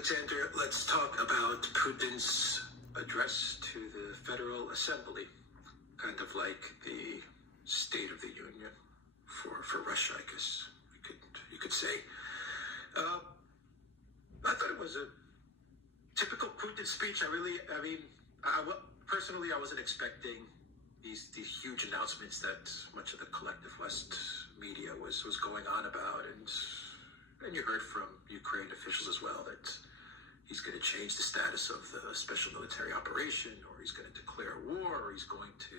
Alexander, let's talk about Putin's address to the Federal Assembly, kind of like the State of the Union for Russia, I guess you could say. I thought it was a typical Putin speech. Personally, I wasn't expecting these huge announcements that much of the collective West media was going on about, and you heard from Ukraine officials as well that he's going to change the status of the special military operation, or he's going to declare war, or he's going to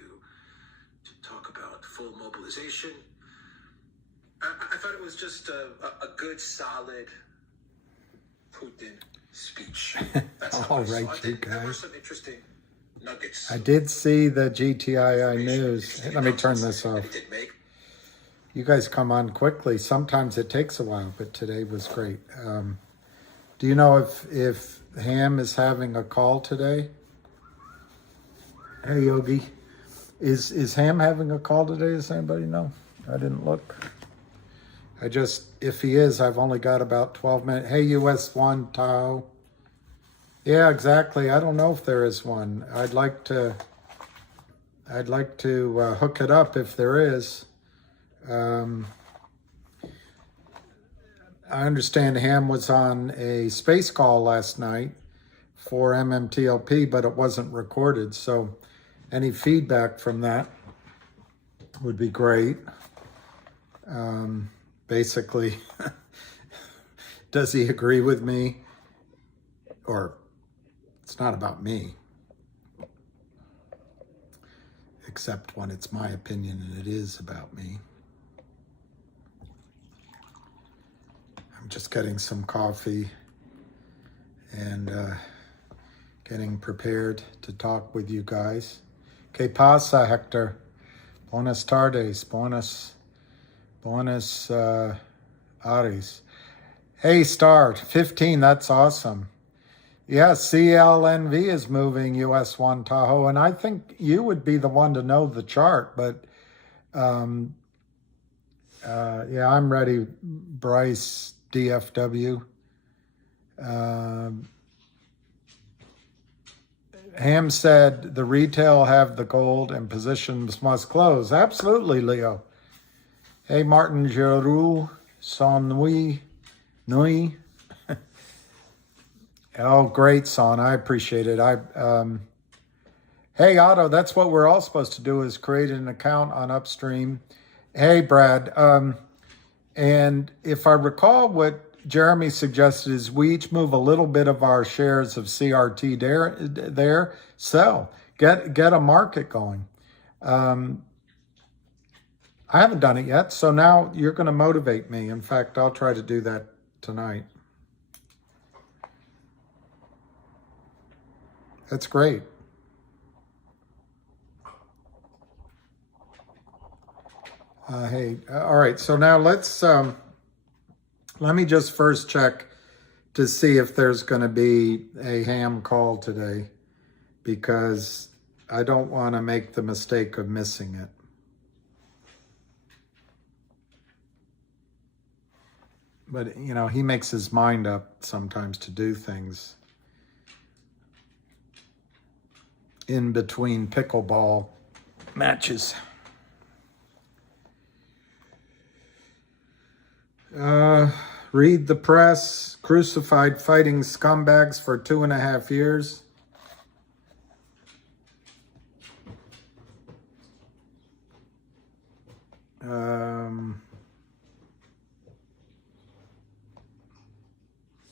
talk about full mobilization. I thought it was just a good, solid Putin speech. That's all right, you guys. There were some interesting nuggets. I did see the GTII news. Let me turn this off. You guys come on quickly. Sometimes it takes a while, but today was great. Do you know if Ham is having a call today? Hey, Yogi. Is Ham having a call today? Does anybody know? I didn't look. If he is, I've only got about 12 minutes. Hey, US1 Tahoe. Yeah, exactly. I don't know if there is one. I'd like to hook it up if there is. I understand Ham was on a space call last night for MMTLP, but it wasn't recorded. So any feedback from that would be great. Basically, does he agree with me? Or it's not about me, except when it's my opinion and it is about me. I'm just getting some coffee and getting prepared to talk with you guys. ¿Qué pasa, Hector? Buenas tardes. Buenas Aries. Hey, Star, 15, that's awesome. Yeah, CLNV is moving US1 Tahoe, and I think you would be the one to know the chart, but yeah, I'm ready, Bryce DFW. Ham said the retail have the gold and positions must close. Absolutely, Leo. Hey, Martin Giroux, Son Nui. Oh, great, Son. I appreciate it. Hey, Otto, that's what we're all supposed to do is create an account on Upstream. Hey, Brad. And if I recall what Jeremy suggested is we each move a little bit of our shares of CRT there, sell, get a market going. I haven't done it yet, so now you're going to motivate me. In fact, I'll try to do that tonight. That's great. Hey, all right, so now let's, let me just first check to see if there's going to be a Ham call today, because I don't want to make the mistake of missing it. But, you know, he makes his mind up sometimes to do things in between pickleball matches. Read the press. Crucified fighting scumbags for 2.5 years.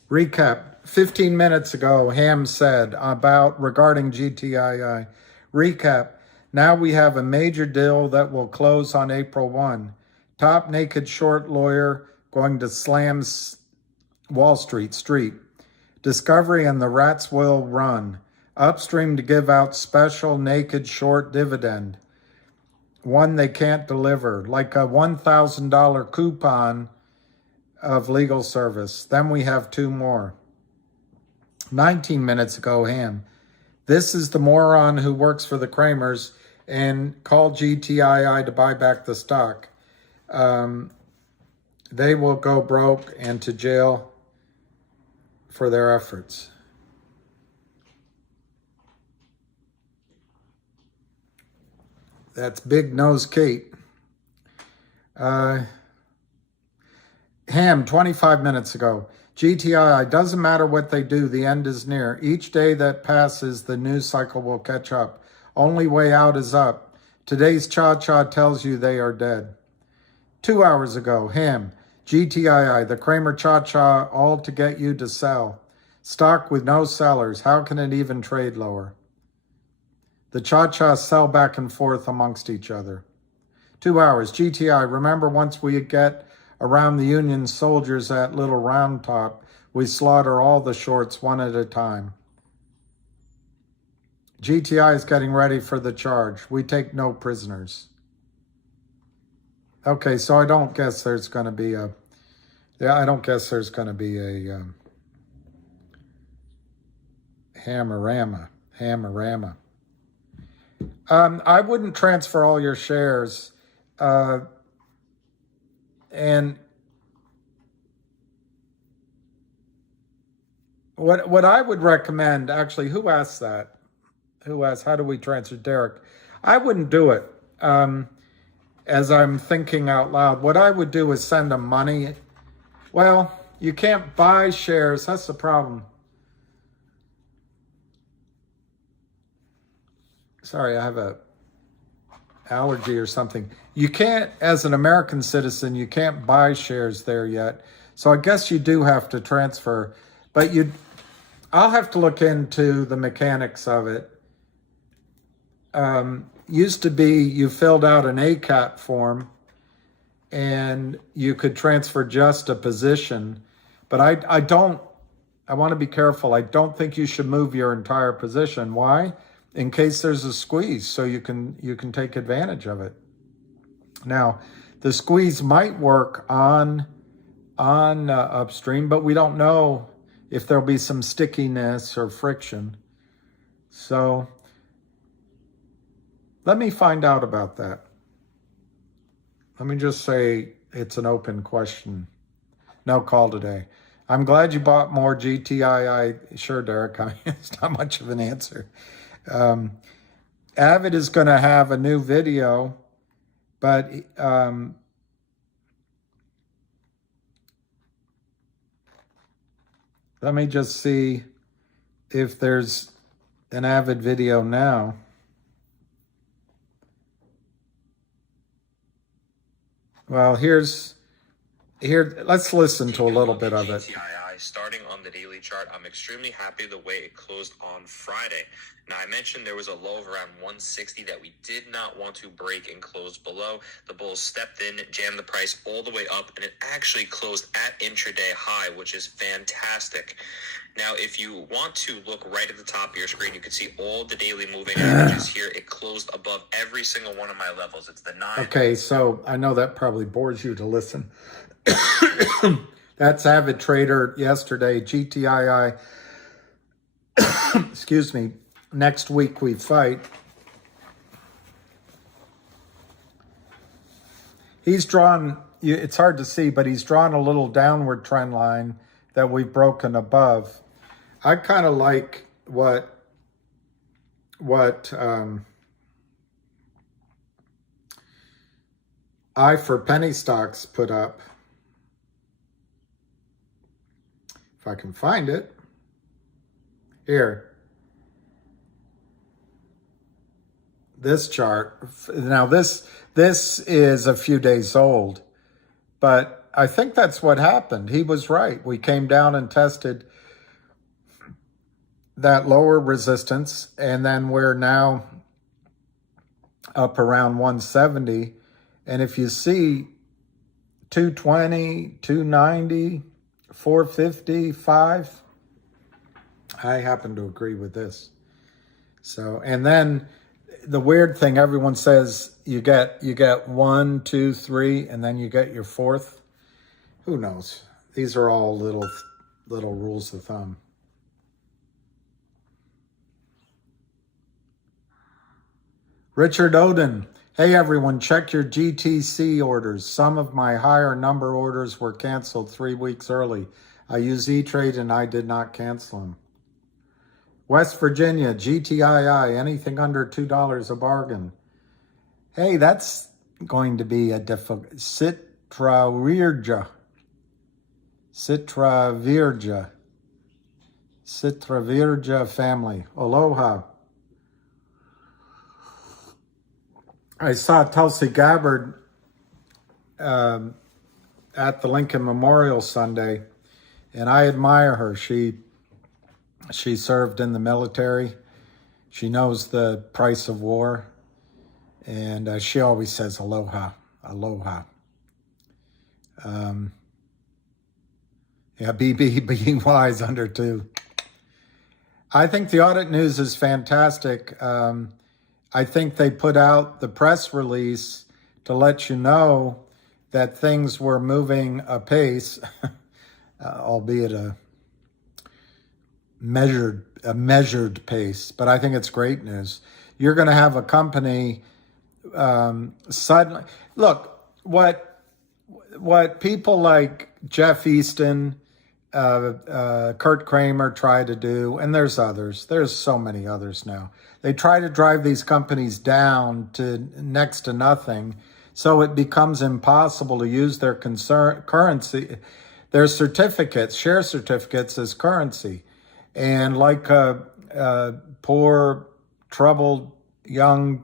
Recap. 15 minutes ago, Ham said regarding GTII. Recap. Now we have a major deal that will close on April 1. Top naked short lawyer going to slam Wall Street. Discovery and the rats will run. Upstream to give out special naked short dividend. One they can't deliver, like a $1,000 coupon of legal service. Then we have 2 more. 19 minutes ago, Ham. This is the moron who works for the Kramers and called GTII to buy back the stock. They will go broke and to jail. for their efforts. That's Big Nose Kate. Ham, 25 minutes ago. GTII, doesn't matter what they do, the end is near. Each day that passes, the news cycle will catch up. Only way out is up. Today's cha-cha tells you they are dead. 2 hours ago, Ham, GTII, the Kramer cha-cha, all to get you to sell. Stock with no sellers, how can it even trade lower? The cha-cha sell back and forth amongst each other. 2 hours, GTI, remember once we get around the Union soldiers at Little Round Top, we slaughter all the shorts one at a time. GTI is getting ready for the charge. We take no prisoners. Okay, so I don't guess there's going to be a... Yeah, I don't guess there's going to be a hammerama. I wouldn't transfer all your shares. And what I would recommend, actually, who asked that? Who asked, how do we transfer? Derek. I wouldn't do it. As I'm thinking out loud, what I would do is send them money. Well, you can't buy shares. That's the problem. Sorry, I have a allergy or something. You can't, as an American citizen, you can't buy shares there yet. So I guess you do have to transfer, but I'll have to look into the mechanics of it. Used to be you filled out an ACAT form and you could transfer just a position, but I want to be careful. I don't think you should move your entire position. Why? In case there's a squeeze, so you can take advantage of it. Now, the squeeze might work on upstream, but we don't know if there'll be some stickiness or friction. So let me find out about that. Let me just say it's an open question. No call today. I'm glad you bought more GTII. Sure, Derek. I mean, it's not much of an answer. Avid is going to have a new video, but let me just see if there's an Avid video now. Well, let's listen to a little bit of it. GTII, starting on the daily chart, I'm extremely happy the way it closed on Friday. Now, I mentioned there was a low of around 160 that we did not want to break and close below. The bulls stepped in, jammed the price all the way up, and it actually closed at intraday high, which is fantastic. Now, if you want to look right at the top of your screen, you can see all the daily moving averages here. It closed above every single one of my levels. It's the 9. Okay, so I know that probably bores you to listen. That's Avid Trader yesterday, GTII. Excuse me. Next week we fight. He's drawn, it's hard to see, but he's drawn a little downward trend line that we've broken above. I kind of like what I for penny stocks put up. If I can find it. Here. This chart. Now this is a few days old, but I think that's what happened. He was right. We came down and tested that lower resistance, and then we're now up around 170. And if you see 220, 290, 455, I happen to agree with this. So, and then the weird thing, everyone says you get 1, 2, 3, and then you get your fourth. Who knows? These are all little rules of thumb. Richard Oden. Hey everyone, check your GTC orders. Some of my higher number orders were canceled 3 weeks early. I use E-Trade and I did not cancel them. West Virginia, GTII, anything under $2 a bargain. Hey, that's going to be a difficult. Citra Virja family. Aloha. I saw Tulsi Gabbard at the Lincoln Memorial Sunday, and I admire her. She served in the military. She knows the price of war, and she always says aloha, aloha. Yeah, being wise under 2. I think the audit news is fantastic. I think they put out the press release to let you know that things were moving apace, albeit a measured pace. But I think it's great news. You're going to have a company suddenly. Look, what people like Jeff Easton, Kurt Kramer try to do, and there's others. There's so many others now. They try to drive these companies down to next to nothing, so it becomes impossible to use their currency, their certificates, share certificates as currency. And like a poor, troubled young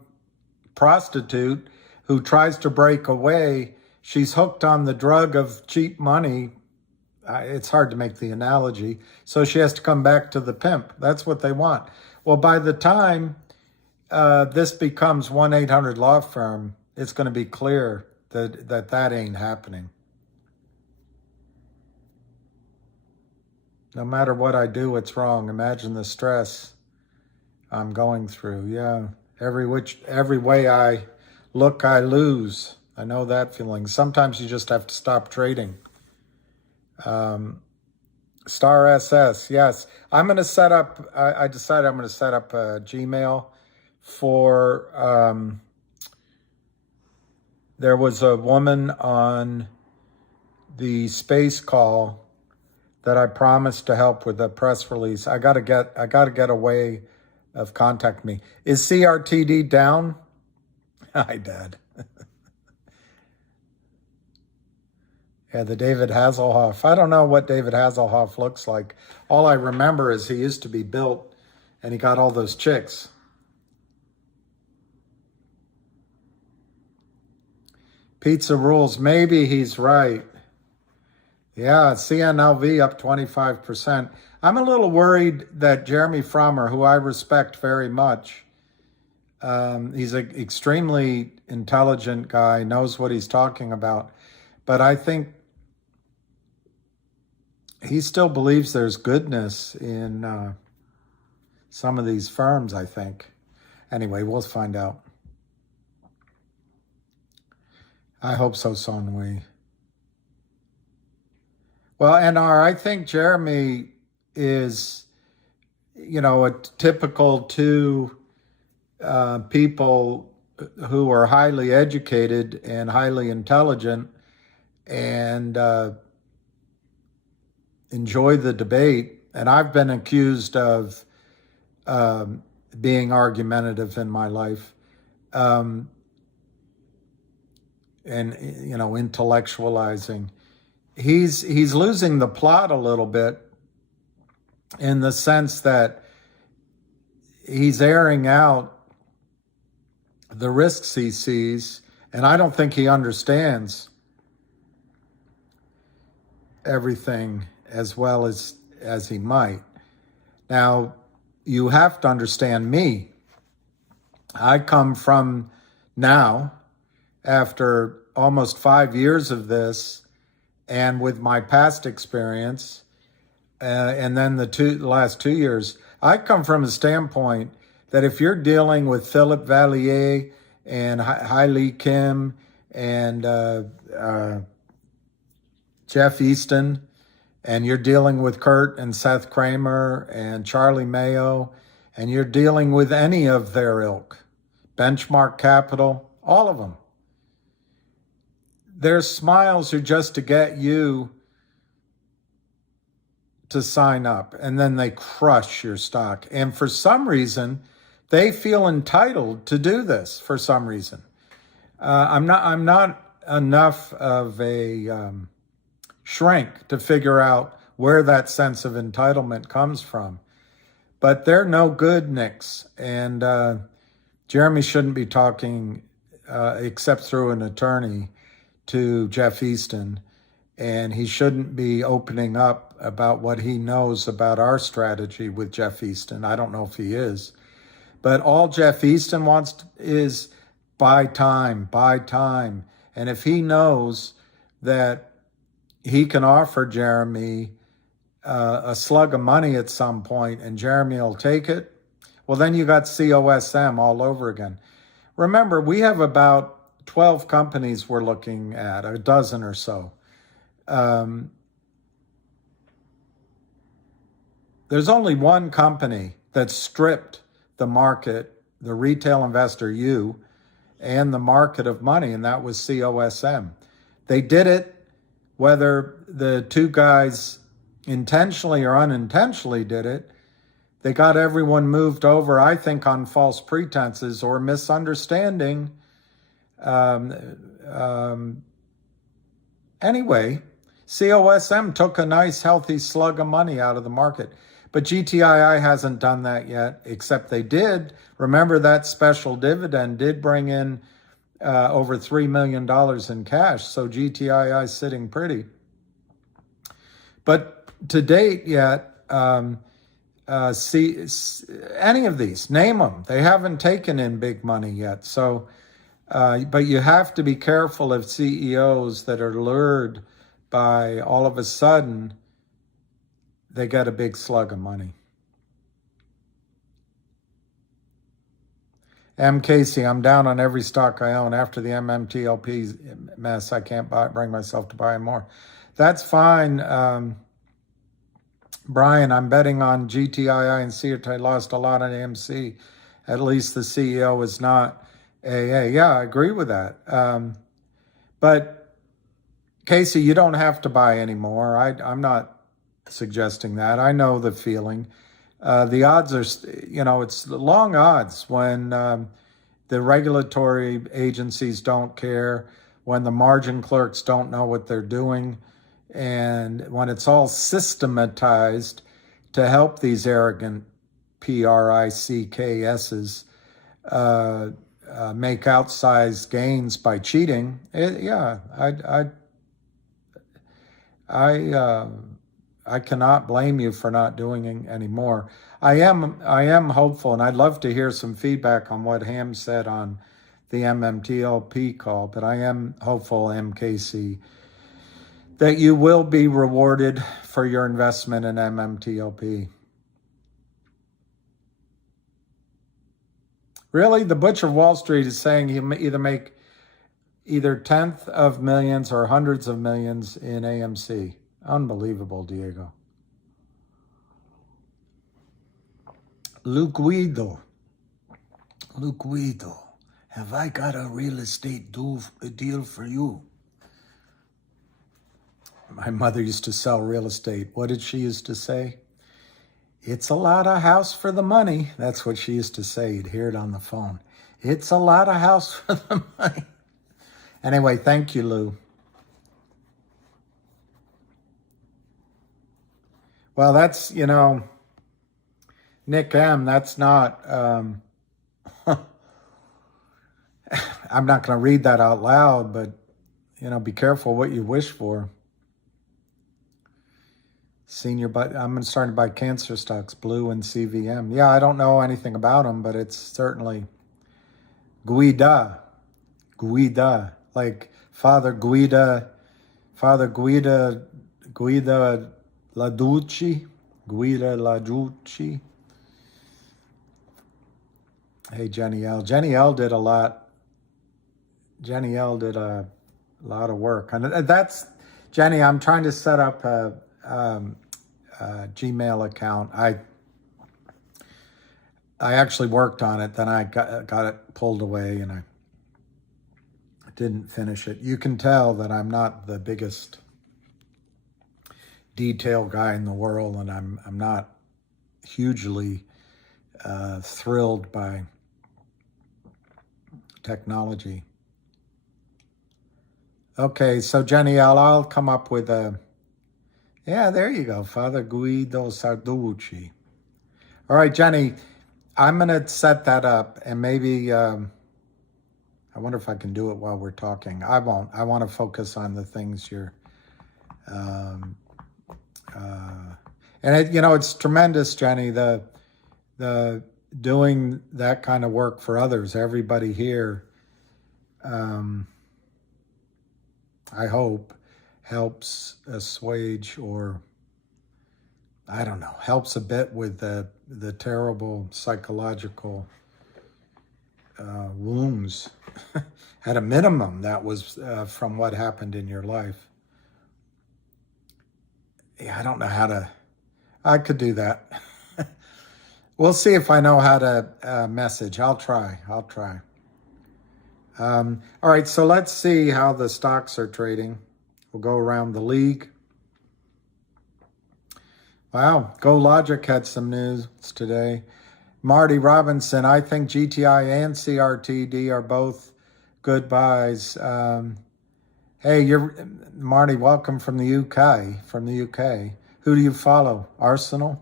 prostitute who tries to break away, she's hooked on the drug of cheap money. It's hard to make the analogy. So she has to come back to the pimp. That's what they want. Well, by the time this becomes 1-800 law firm, it's going to be clear that ain't happening. No matter what I do, it's wrong. Imagine the stress I'm going through. Yeah, every way I look, I lose. I know that feeling. Sometimes you just have to stop trading. Star SS, yes. I'm going to set up, I decided I'm going to set up a Gmail for, there was a woman on the space call that I promised to help with the press release. I gotta get a way of contacting me. Is CRTD down? Hi, Dad. Yeah, the David Hasselhoff. I don't know what David Hasselhoff looks like. All I remember is he used to be built and he got all those chicks. Pizza rules. Maybe he's right. Yeah, CNLV up 25%. I'm a little worried that Jeremy Frommer, who I respect very much, he's an extremely intelligent guy, knows what he's talking about. But I think he still believes there's goodness in some of these firms, I think. Anyway, we'll find out. I hope so, Sonwee. Well, NR, I think Jeremy is, a typical 2 people who are highly educated and highly intelligent and enjoy the debate. And I've been accused of being argumentative in my life and, intellectualizing. He's losing the plot a little bit in the sense that he's airing out the risks he sees, and I don't think he understands everything as well as he might. Now, you have to understand me. I come from now, after almost 5 years of this, and with my past experience, and then the last 2 years, I come from a standpoint that if you're dealing with Philip Vallier and Hai Lee Kim and Jeff Easton, and you're dealing with Kurt and Seth Kramer and Charlie Mayo, and you're dealing with any of their ilk, Benchmark Capital, all of them, their smiles are just to get you to sign up, and then they crush your stock. And for some reason, they feel entitled to do this. For some reason, I'm not enough of a shrink to figure out where that sense of entitlement comes from. But they're no good, Nicks. And Jeremy shouldn't be talking except through an attorney to Jeff Easton. And he shouldn't be opening up about what he knows about our strategy with Jeff Easton. I don't know if he is. But all Jeff Easton wants is buy time. And if he knows that he can offer Jeremy a slug of money at some point and Jeremy will take it, well, then you got COSM all over again. Remember, we have about 12 companies we're looking at, a dozen or so. There's only one company that stripped the market, the retail investor, you, and the market of money, and that was COSM. They did it, whether the two guys intentionally or unintentionally did it, they got everyone moved over, I think, on false pretenses or misunderstanding. Anyway, COSM took a nice, healthy slug of money out of the market. But GTII hasn't done that yet, except they did. Remember, that special dividend did bring in over $3 million in cash, so GTII is sitting pretty. But to date yet, see any of these, name them. They haven't taken in big money yet. So, but you have to be careful of CEOs that are lured by all of a sudden they get a big slug of money. M. Casey, I'm down on every stock I own. After the MMTLP mess, I can't bring myself to buy more. That's fine. Brian, I'm betting on GTII and CRT. I lost a lot on AMC. At least the CEO is not AA. Yeah, I agree with that. But Casey, you don't have to buy anymore. I'm not suggesting that. I know the feeling. The odds are, it's long odds when the regulatory agencies don't care, when the margin clerks don't know what they're doing, and when it's all systematized to help these arrogant PRICKSs make outsized gains by cheating. I cannot blame you for not doing any more. I am hopeful, and I'd love to hear some feedback on what Ham said on the MMTLP call, but I am hopeful, MKC, that you will be rewarded for your investment in MMTLP. Really, the Butcher of Wall Street is saying you either make either tenth of millions or hundreds of millions in AMC. Unbelievable, Diego. Luke Guido, have I got a real estate deal for you? My mother used to sell real estate. What did she used to say? It's a lot of house for the money. That's what she used to say. You'd hear it on the phone. It's a lot of house for the money. Anyway, thank you, Lou. Well, that's, Nick M., that's not, I'm not going to read that out loud, but, be careful what you wish for. I'm starting to buy cancer stocks, Blue and CVM. Yeah, I don't know anything about them, but it's certainly Guida, like Father Guida Laducci. Hey, Jenny L. Jenny L did a lot. Jenny L did a lot of work. And that's, Jenny, I'm trying to set up a Gmail account. I actually worked on it, then I got it pulled away and I didn't finish it. You can tell that I'm not the biggest detail guy in the world, and I'm not hugely thrilled by technology. Okay, so Jenny, I'll come up with a, yeah, there you go, Father Guido Sarducci. All right, Jenny, I'm going to set that up, and maybe, I wonder if I can do it while we're talking. I won't. I want to focus on the things you're, and it's tremendous, Jenny, the doing that kind of work for others. Everybody here, I hope, helps assuage, or I don't know, helps a bit with the terrible psychological wounds. At a minimum, that was from what happened in your life. Yeah, I don't know how to, I could do that. We'll see if I know how to message. I'll try. All right, so let's see how the stocks are trading. We'll go around the league. Wow, GoLogic had some news today. Marty Robinson, I think GTI and CRTD are both good buys. Hey, Marty, welcome from the UK. Who do you follow? Arsenal?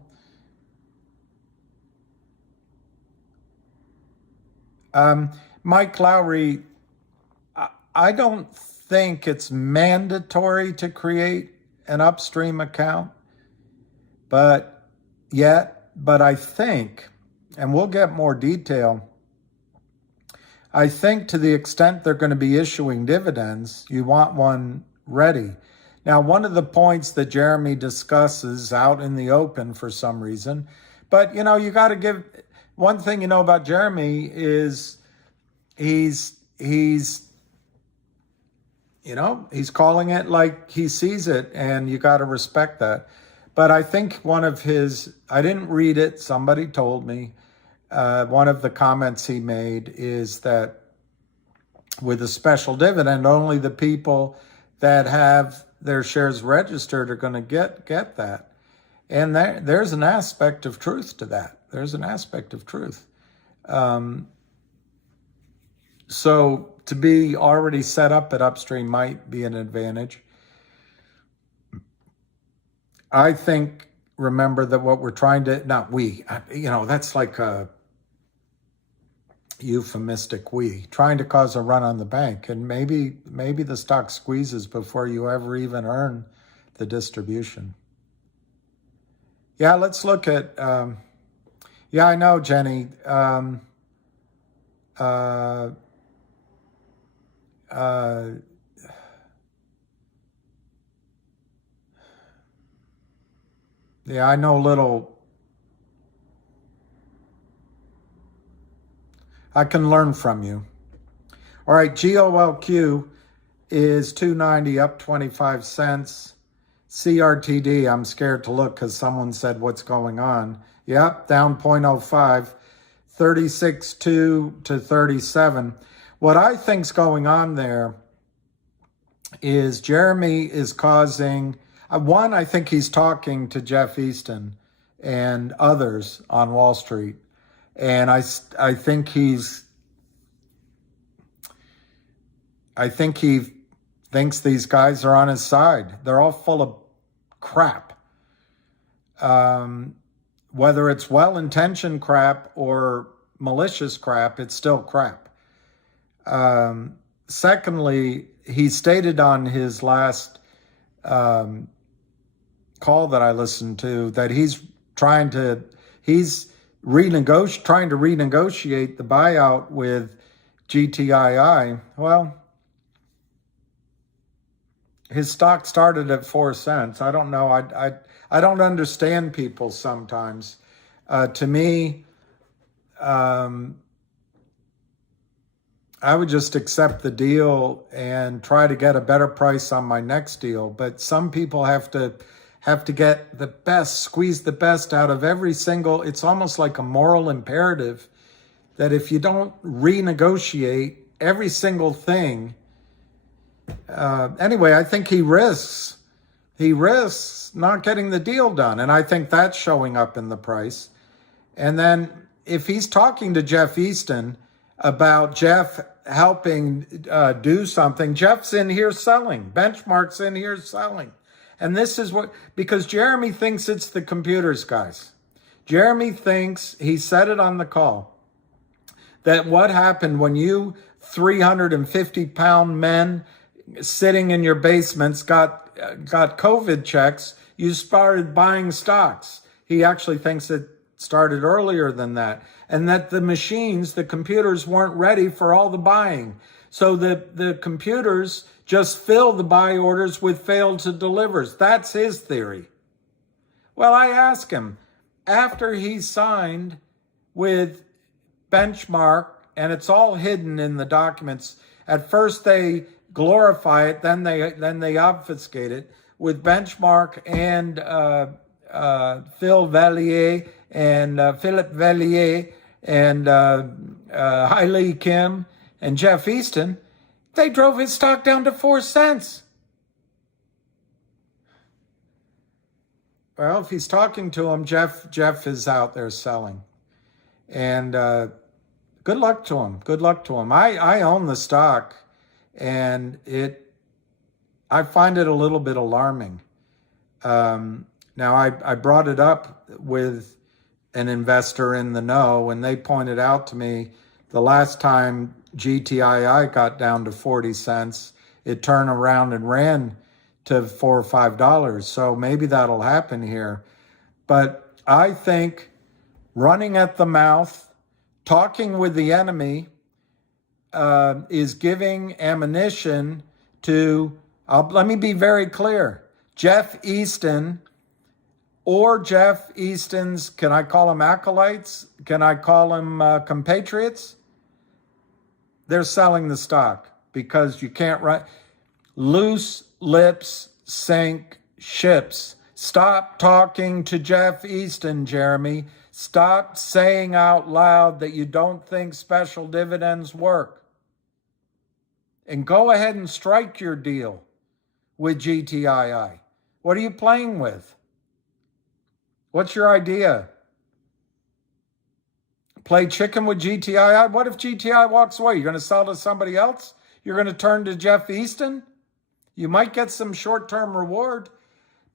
Mike Lowry, I don't think it's mandatory to create an upstream account, but I think, and we'll get more detail, I think to the extent they're going to be issuing dividends, you want one ready. Now, one of the points that Jeremy discusses out in the open for some reason, but you got to give, one thing about Jeremy is he's calling it like he sees it, and you got to respect that. But I think one of his, I didn't read it, somebody told me, one of the comments he made is that with a special dividend, only the people that have their shares registered are going to get that. And there's an aspect of truth to that. So to be already set up at upstream might be an advantage. I think, remember that what we're trying to, not we, that's like a euphemistic we, trying to cause a run on the bank. And maybe the stock squeezes before you ever even earn the distribution. Yeah, let's look at, yeah, I know, Jenny. Yeah, I know little. I can learn from you. All right, GOLQ is 290, up 25 cents. CRTD, I'm scared to look because someone said what's going on. Yep, down 0.05, 36.2 to 37. What I think's going on there is Jeremy is causing, one, I think he's talking to Jeff Easton and others on Wall Street. And I think he thinks these guys are on his side. They're all full of crap. Whether it's well-intentioned crap or malicious crap, it's still crap. Secondly, he stated on his last call that I listened to that he's trying to renegotiate the buyout with GTII. Well, his stock started at 4 cents. I don't know. I don't understand people sometimes. To me, I would just accept the deal and try to get a better price on my next deal. But some people have to get the best, squeeze the best out of every single, it's almost like a moral imperative that if you don't renegotiate every single thing, anyway, I think he risks he risks not getting the deal done. And I think that's showing up in the price. And then if he's talking to Jeff Easton about Jeff helping do something, Jeff's in here selling. Benchmark's in here selling. And this is what, because Jeremy thinks it's the computers, guys. Jeremy thinks, he said it on the call, that what happened when you 350-pound men sitting in your basements got COVID checks, you started buying stocks. He actually thinks it started earlier than that, and that the machines, the computers weren't ready for all the buying. So the computers just fill the buy orders with failed to delivers. That's his theory. Well, I asked him, after he signed with Benchmark, and it's all hidden in the documents, at first they glorify it, then they obfuscate it, with Benchmark and Phil Vallier and Philip Vallier and Hailey Kim and Jeff Easton. They drove his stock down to 4 cents. Well, if he's talking to him, Jeff is out there selling. And good luck to him. Good luck to him. I own the stock, and I find it a little bit alarming. Now, I brought it up with an investor in the know, and they pointed out to me the last time GTII got down to 40 cents, it turned around and ran to $4 or $5. So maybe that'll happen here. But I think running at the mouth, talking with the enemy, is giving ammunition to, let me be very clear, Jeff Easton or Jeff Easton's, can I call them acolytes? Can I call them compatriots? They're selling the stock because you can't run. Loose lips sink ships. Stop talking to Jeff Easton, Jeremy. Stop saying out loud that you don't think special dividends work. And go ahead and strike your deal with GTII. What are you playing with? What's your idea? Play chicken with GTII? What if GTI walks away? You're going to sell to somebody else? You're going to turn to Jeff Easton? You might get some short-term reward,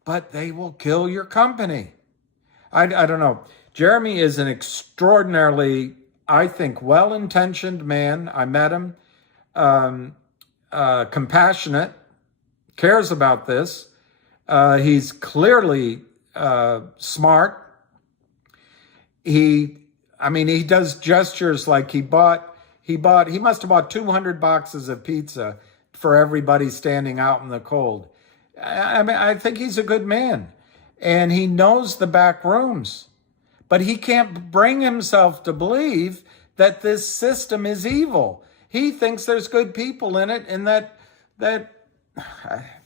but they will kill your company. I don't know. Jeremy is an extraordinarily, I think, well-intentioned man. I met him. Compassionate, cares about this. He's clearly smart. He does gestures like he must have bought 200 boxes of pizza for everybody standing out in the cold. I think he's a good man, and he knows the back rooms, but he can't bring himself to believe that this system is evil. He thinks there's good people in it, and that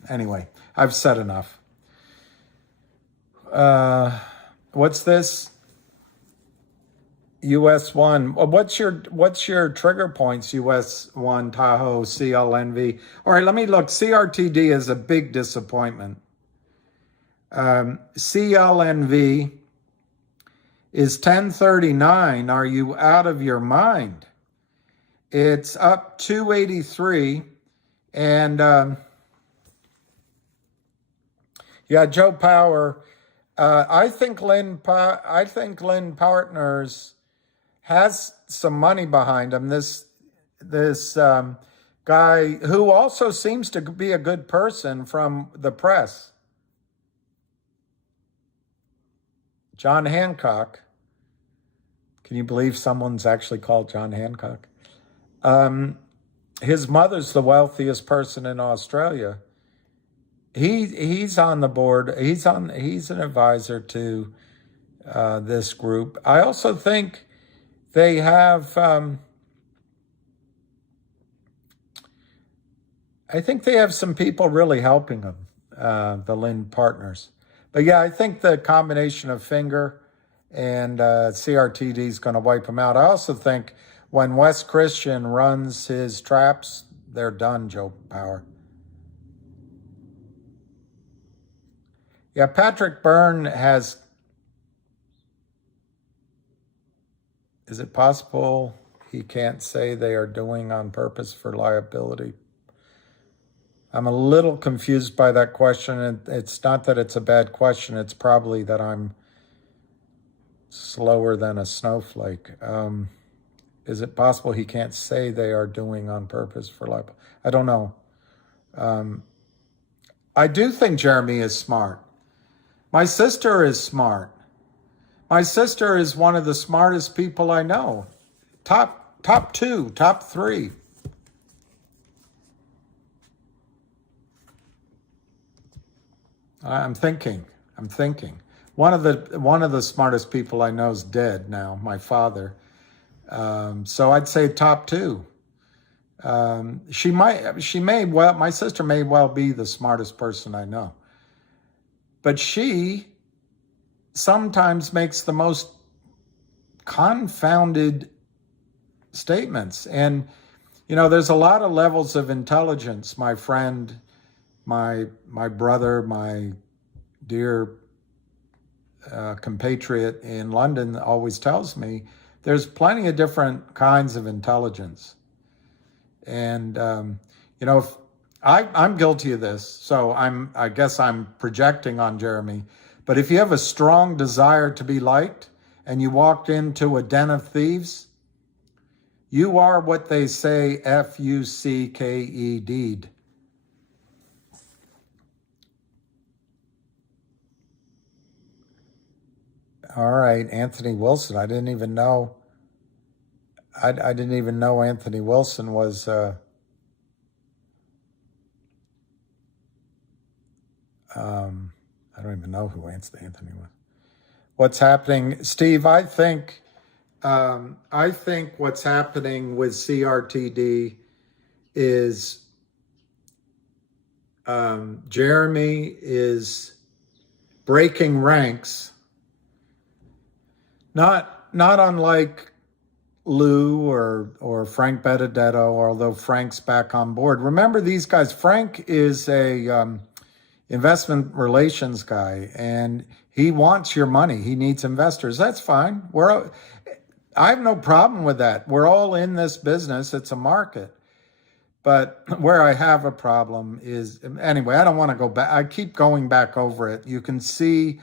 anyway, I've said enough. What's this? US 1. What's your trigger points? US 1, Tahoe, CLNV. All right, let me look. CRTD is a big disappointment. CLNV is 1039. Are you out of your mind? It's up 283, and Joe Power. I think Lynn Partners has some money behind him. This guy who also seems to be a good person from the press, John Hancock. Can you believe someone's actually called John Hancock? His mother's the wealthiest person in Australia. He's on the board. He's an advisor to this group. I also think they have. I think they have some people really helping them, the Lynn Partners. But yeah, I think the combination of Finger and CRTD is going to wipe them out. I also think when Wes Christian runs his traps, they're done, Joe Power. Yeah, Patrick Byrne has, is it possible he can't say they are doing on purpose for liability? I'm a little confused by that question. And it's not that it's a bad question. It's probably that I'm slower than a snowflake. Is it possible he can't say they are doing on purpose for liability? I don't know. I do think Jeremy is smart. My sister is smart. My sister is one of the smartest people I know. Top two, top three. I'm thinking. One of the smartest people I know is dead now, my father. So I'd say top two. My sister may well be the smartest person I know. But she sometimes makes the most confounded statements. And, there's a lot of levels of intelligence. My friend, my brother, my dear compatriot in London always tells me there's plenty of different kinds of intelligence. And, if I'm guilty of this, so I guess I'm projecting on Jeremy. But if you have a strong desire to be liked and you walked into a den of thieves, you are what they say fucked. All right, Anthony Wilson. I didn't even know Anthony Wilson was I don't even know who Anthony was. What's happening, Steve? I think what's happening with CRTD is Jeremy is breaking ranks, not unlike Lou or Frank Benedetto, although Frank's back on board. Remember these guys. Frank is a investment relations guy, and he wants your money. He needs investors. That's fine. I have no problem with that. We're all in this business. It's a market. But where I have a problem is, anyway, I don't want to go back. I keep going back over it. You can see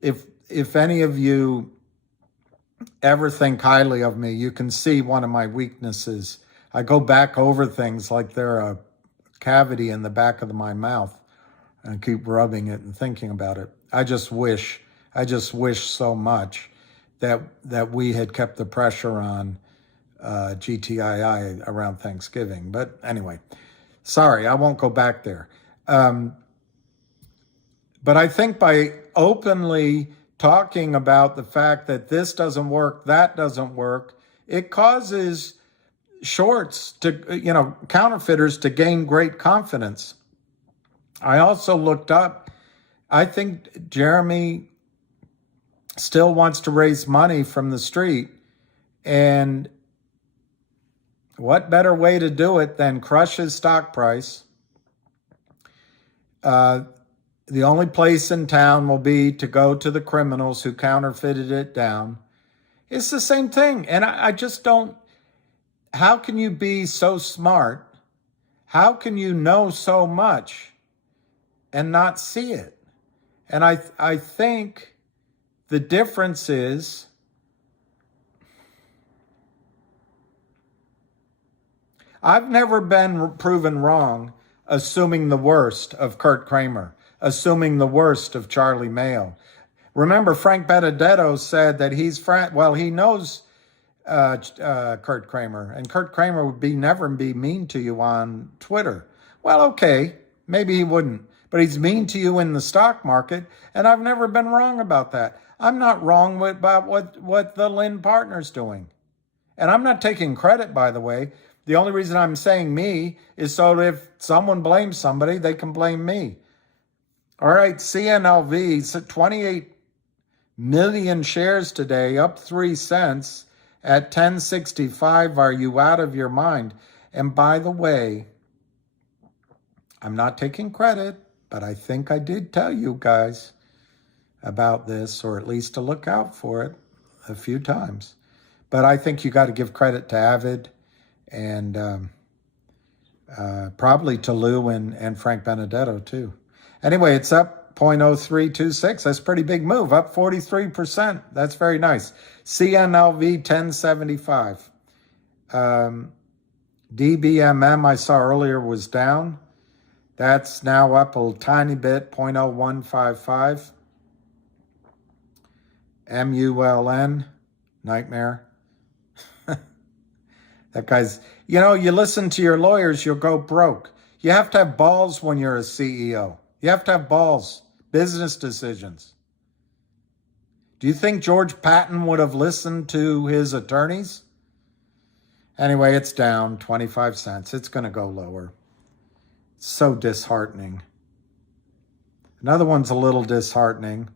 if any of you ever think highly of me, you can see one of my weaknesses. I go back over things like they're a cavity in the back of my mouth and keep rubbing it and thinking about it. I just wish so much that we had kept the pressure on GTII around Thanksgiving. But anyway, sorry, I won't go back there. But I think by openly talking about the fact that this doesn't work, that doesn't work, it causes shorts to, counterfeiters to gain great confidence. I also looked up, I think Jeremy still wants to raise money from the street. And what better way to do it than crush his stock price? The only place in town will be to go to the criminals who counterfeited it down. It's the same thing. And I just don't, how can you be so smart? How can you know so much and not see it? And I think the difference is I've never been proven wrong assuming the worst of Kurt Kramer, assuming the worst of Charlie Mayo. Remember, Frank Benedetto said that he knows Kurt Kramer, and Kurt Kramer would never be mean to you on Twitter. Well, okay, maybe he wouldn't, but he's mean to you in the stock market, and I've never been wrong about that. I'm not wrong about what the Lynn Partner's doing. And I'm not taking credit, by the way. The only reason I'm saying me is so that if someone blames somebody, they can blame me. All right, CNLV, 28 million shares today, up 3 cents at 10.65. Are you out of your mind? And by the way, I'm not taking credit, but I think I did tell you guys about this, or at least to look out for it a few times. But I think you got to give credit to Avid and probably to Lou and Frank Benedetto too. Anyway, it's up 0.0326. That's a pretty big move, up 43%. That's very nice. CNLV 1075. DBMM I saw earlier was down. That's now up a tiny bit, 0.0155. MULN, nightmare. That guy's, you know, you listen to your lawyers, you'll go broke. You have to have balls when you're a CEO. You have to have balls, business decisions. Do you think George Patton would have listened to his attorneys? Anyway, it's down 25 cents. It's going to go lower. So disheartening. Another one's a little disheartening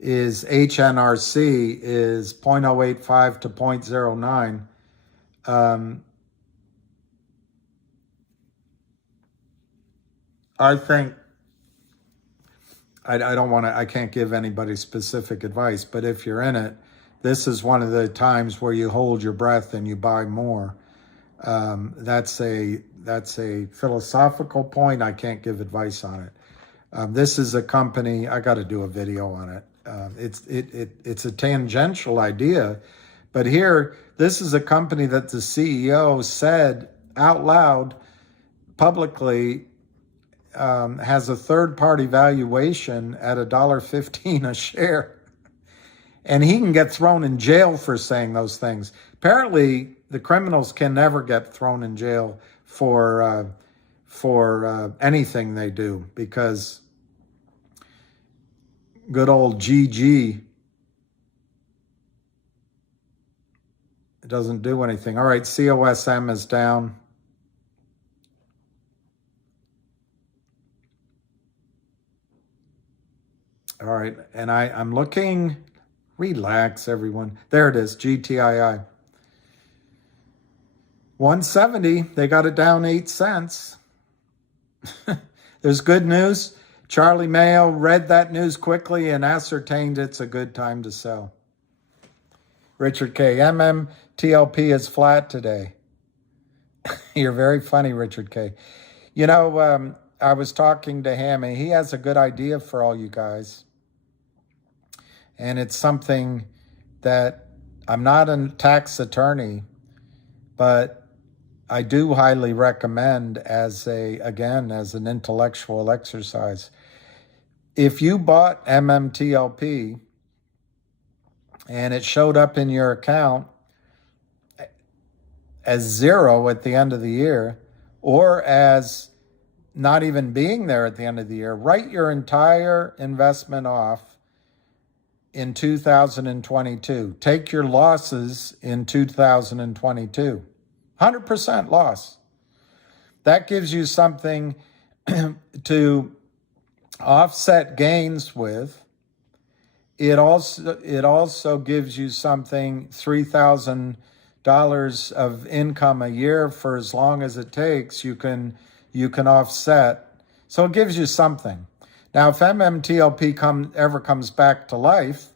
is HNRC is 0.085 to 0.09. I think, I don't want to, I can't give anybody specific advice, but if you're in it, this is one of the times where you hold your breath and you buy more. That's a philosophical point. I can't give advice on it. This is a company, I got to do a video on it. It's a tangential idea, but here, this is a company that the CEO said out loud, publicly, has a third-party valuation at $1.15 a share. And he can get thrown in jail for saying those things. Apparently, the criminals can never get thrown in jail for anything they do, because good old GG doesn't do anything. All right, COSM is down. All right, and I'm looking, relax everyone. There it is, GTII. 170, they got it down 8 cents. There's good news. Charlie Mayo read that news quickly and ascertained it's a good time to sell. Richard K. MMTLP is flat today. You're very funny, Richard K. You know, I was talking to him, and he has a good idea for all you guys. And it's something that I'm not a tax attorney, but I do highly recommend as an intellectual exercise. If you bought MMTLP and it showed up in your account as zero at the end of the year, or as not even being there at the end of the year, write your entire investment off in 2022. Take your losses in 2022. 100% loss. That gives you something to offset gains with. It also gives you something, $3,000 of income a year for as long as it takes. You can offset. So it gives you something. Now, if MMTLP ever comes back to life,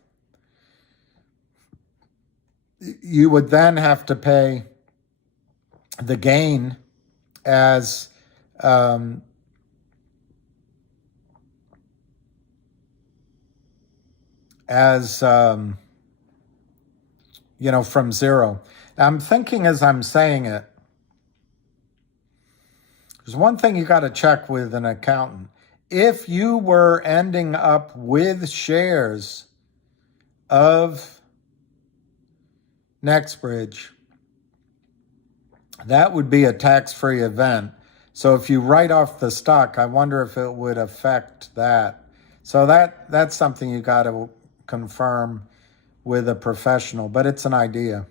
you would then have to pay the gain as from zero. I'm thinking as I'm saying it, there's one thing you got to check with an accountant. If you were ending up with shares of NextBridge, that would be a tax-free event. So if you write off the stock, I wonder if it would affect that. So that's something you got to confirm with a professional, but it's an idea.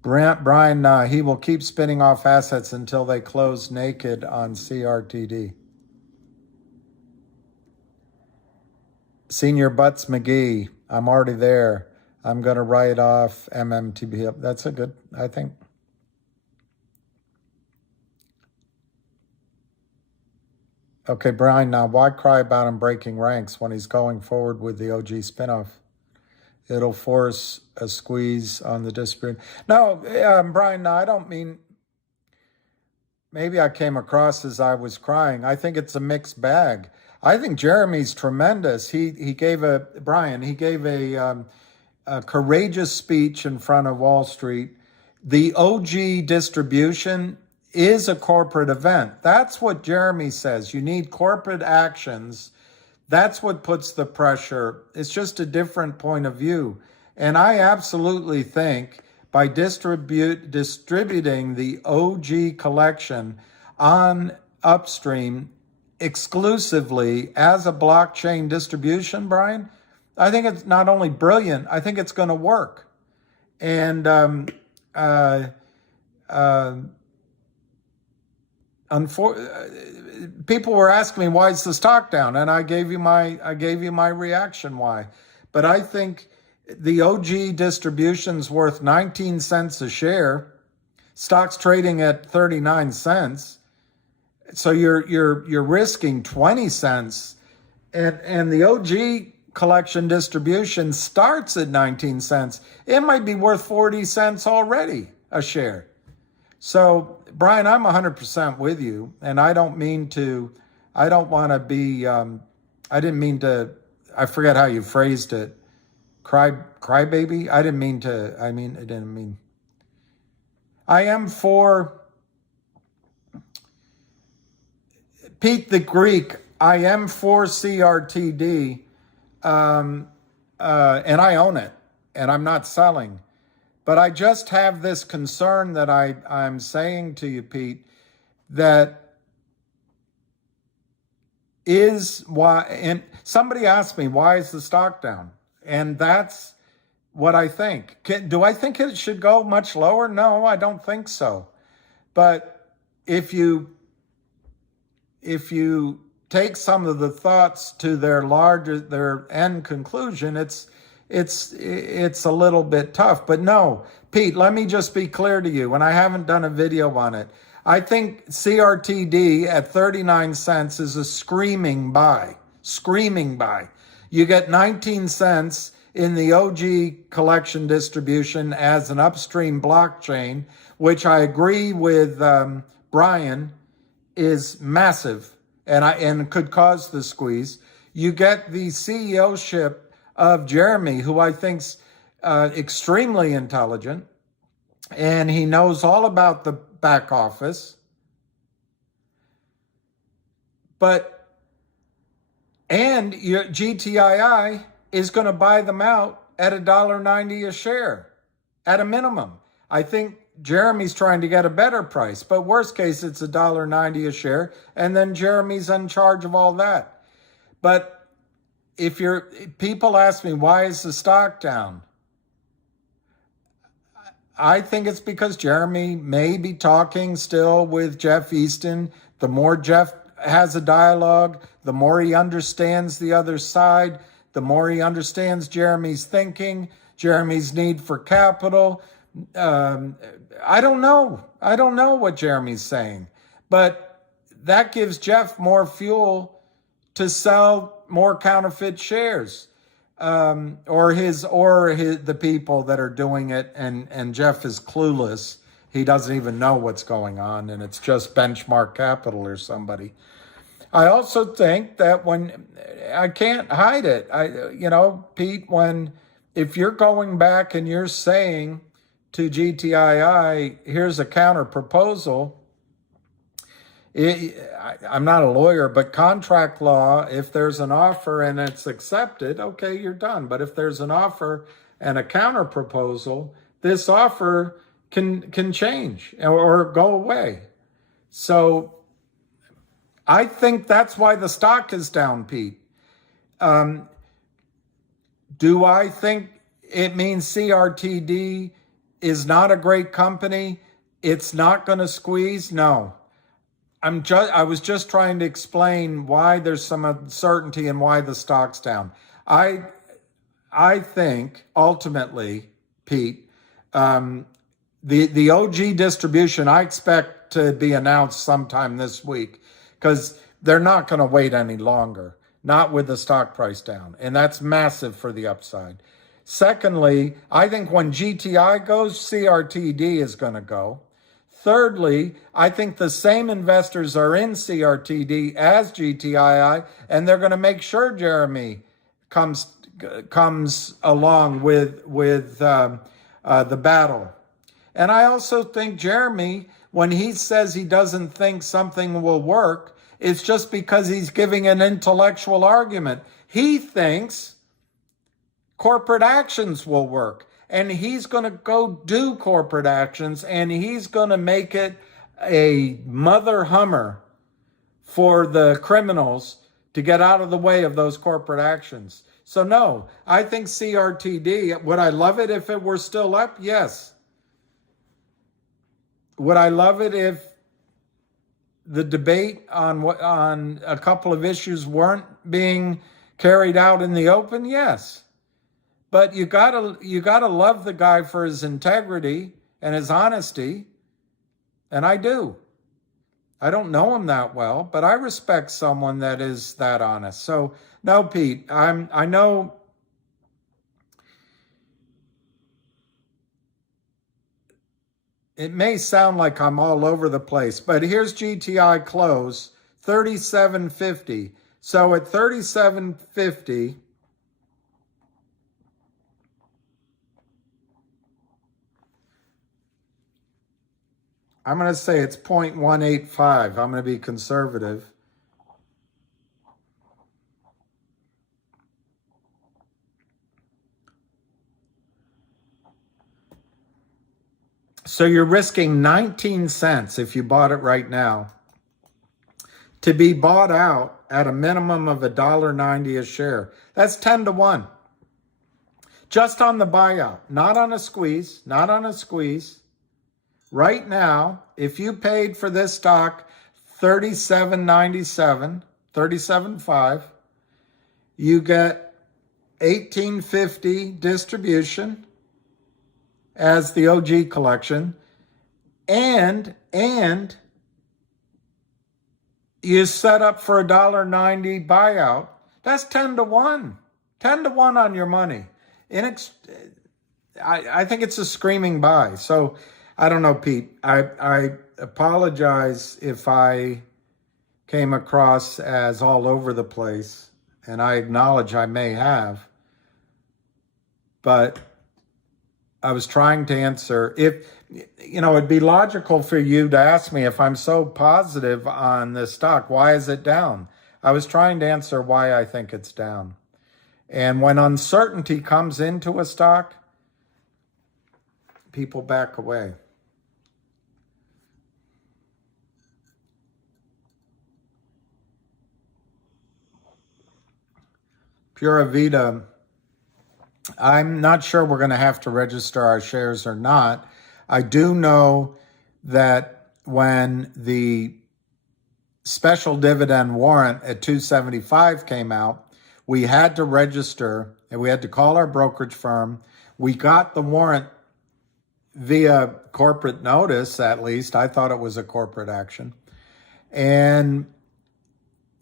Brian, he will keep spinning off assets until they close naked on CRTD. Senior Butts McGee, I'm already there. I'm going to write off MMTB. That's a good, I think. Okay, Brian, now why cry about him breaking ranks when he's going forward with the OG spinoff? It'll force a squeeze on the distribution. No, Brian, no, I don't mean, maybe I came across as I was crying. I think it's a mixed bag. I think Jeremy's tremendous. He gave a courageous speech in front of Wall Street. The OG distribution is a corporate event. That's what Jeremy says. You need corporate actions. That's what puts the pressure. It's just a different point of view. And I absolutely think by distributing the OG collection on Upstream exclusively as a blockchain distribution, Brian, I think it's not only brilliant, I think it's going to work. And people were asking me, why is the stock down? And I gave you my reaction why. But I think the OG distribution's worth 19 cents a share. Stock's trading at 39 cents. So you're risking 20 cents. And the OG collection distribution starts at 19 cents. It might be worth 40 cents already a share. So, Brian, I'm 100% with you, and I don't want to be, I didn't mean to, I forget how you phrased it, crybaby? I am for, Pete the Greek, I am for CRTD, and I own it, and I'm not selling. But I just have this concern that I'm saying to you, Pete, that is why, and somebody asked me, why is the stock down? And that's what I think. Do I think it should go much lower? No, I don't think so. But if you take some of the thoughts to their end conclusion, it's a little bit tough. But no, Pete, let me just be clear to you, and I haven't done a video on it. I think CRTD at 39 cents is a screaming buy. You get 19 cents in the OG collection distribution as an upstream blockchain, which I agree with Brian is massive and could cause the squeeze. You get the CEO-ship of Jeremy, who I think's extremely intelligent, and he knows all about the back office. And your GTII is going to buy them out at $1.90 a share, at a minimum. I think Jeremy's trying to get a better price, but worst case, it's $1.90 a share, and then Jeremy's in charge of all that. But people ask me, why is the stock down? I think it's because Jeremy may be talking still with Jeff Easton. The more Jeff has a dialogue, the more he understands the other side, the more he understands Jeremy's thinking, Jeremy's need for capital. I don't know what Jeremy's saying, but that gives Jeff more fuel to sell more counterfeit shares, or the people that are doing it, and Jeff is clueless. He doesn't even know what's going on, and it's just Benchmark Capital or somebody. I also think that I can't hide it, Pete, if you're going back and you're saying to GTII, here's a counter proposal, I'm not a lawyer, but contract law, if there's an offer and it's accepted, okay, you're done. But if there's an offer and a counter proposal, this offer can change or go away. So I think that's why the stock is down, Pete. Do I think it means CRTD is not a great company? It's not going to squeeze? No. I was just trying to explain why there's some uncertainty and why the stock's down. I think ultimately, Pete, the OG distribution I expect to be announced sometime this week, because they're not going to wait any longer, not with the stock price down. And that's massive for the upside. Secondly, I think when GTI goes, CRTD is going to go. Thirdly, I think the same investors are in CRTD as GTII, and they're going to make sure Jeremy comes along with the battle. And I also think Jeremy, when he says he doesn't think something will work, it's just because he's giving an intellectual argument. He thinks corporate actions will work, and he's going to go do corporate actions, and he's going to make it a mother hummer for the criminals to get out of the way of those corporate actions. So no, I think CRTD, would I love it if it were still up? Yes. Would I love it if the debate on a couple of issues weren't being carried out in the open? Yes. But you gotta love the guy for his integrity and his honesty, and I do. I don't know him that well, but I respect someone that is that honest. So no, Pete, I know it may sound like I'm all over the place, but here's GTI close, 37.50. So at 37.50, I'm going to say it's 0.185. I'm going to be conservative. So you're risking 19 cents if you bought it right now to be bought out at a minimum of $1.90 a share. That's 10 to 1. Just on the buyout, not on a squeeze, not on a squeeze. Right now, if you paid for this stock $37.97, $37.5, you get $18.50 distribution as the OG collection, and you set up for $1.90 buyout. That's 10 to 1. 10 to 1 on your money. I think it's a screaming buy. So I don't know, Pete. I apologize if I came across as all over the place, and I acknowledge I may have. But I was trying to answer. If, it'd be logical for you to ask me, if I'm so positive on this stock, why is it down? I was trying to answer why I think it's down. And when uncertainty comes into a stock, people back away. Pura Vida, I'm not sure we're going to have to register our shares or not. I do know that when the special dividend warrant at $2.75 came out, we had to register and we had to call our brokerage firm. We got the warrant via corporate notice, at least. I thought it was a corporate action. And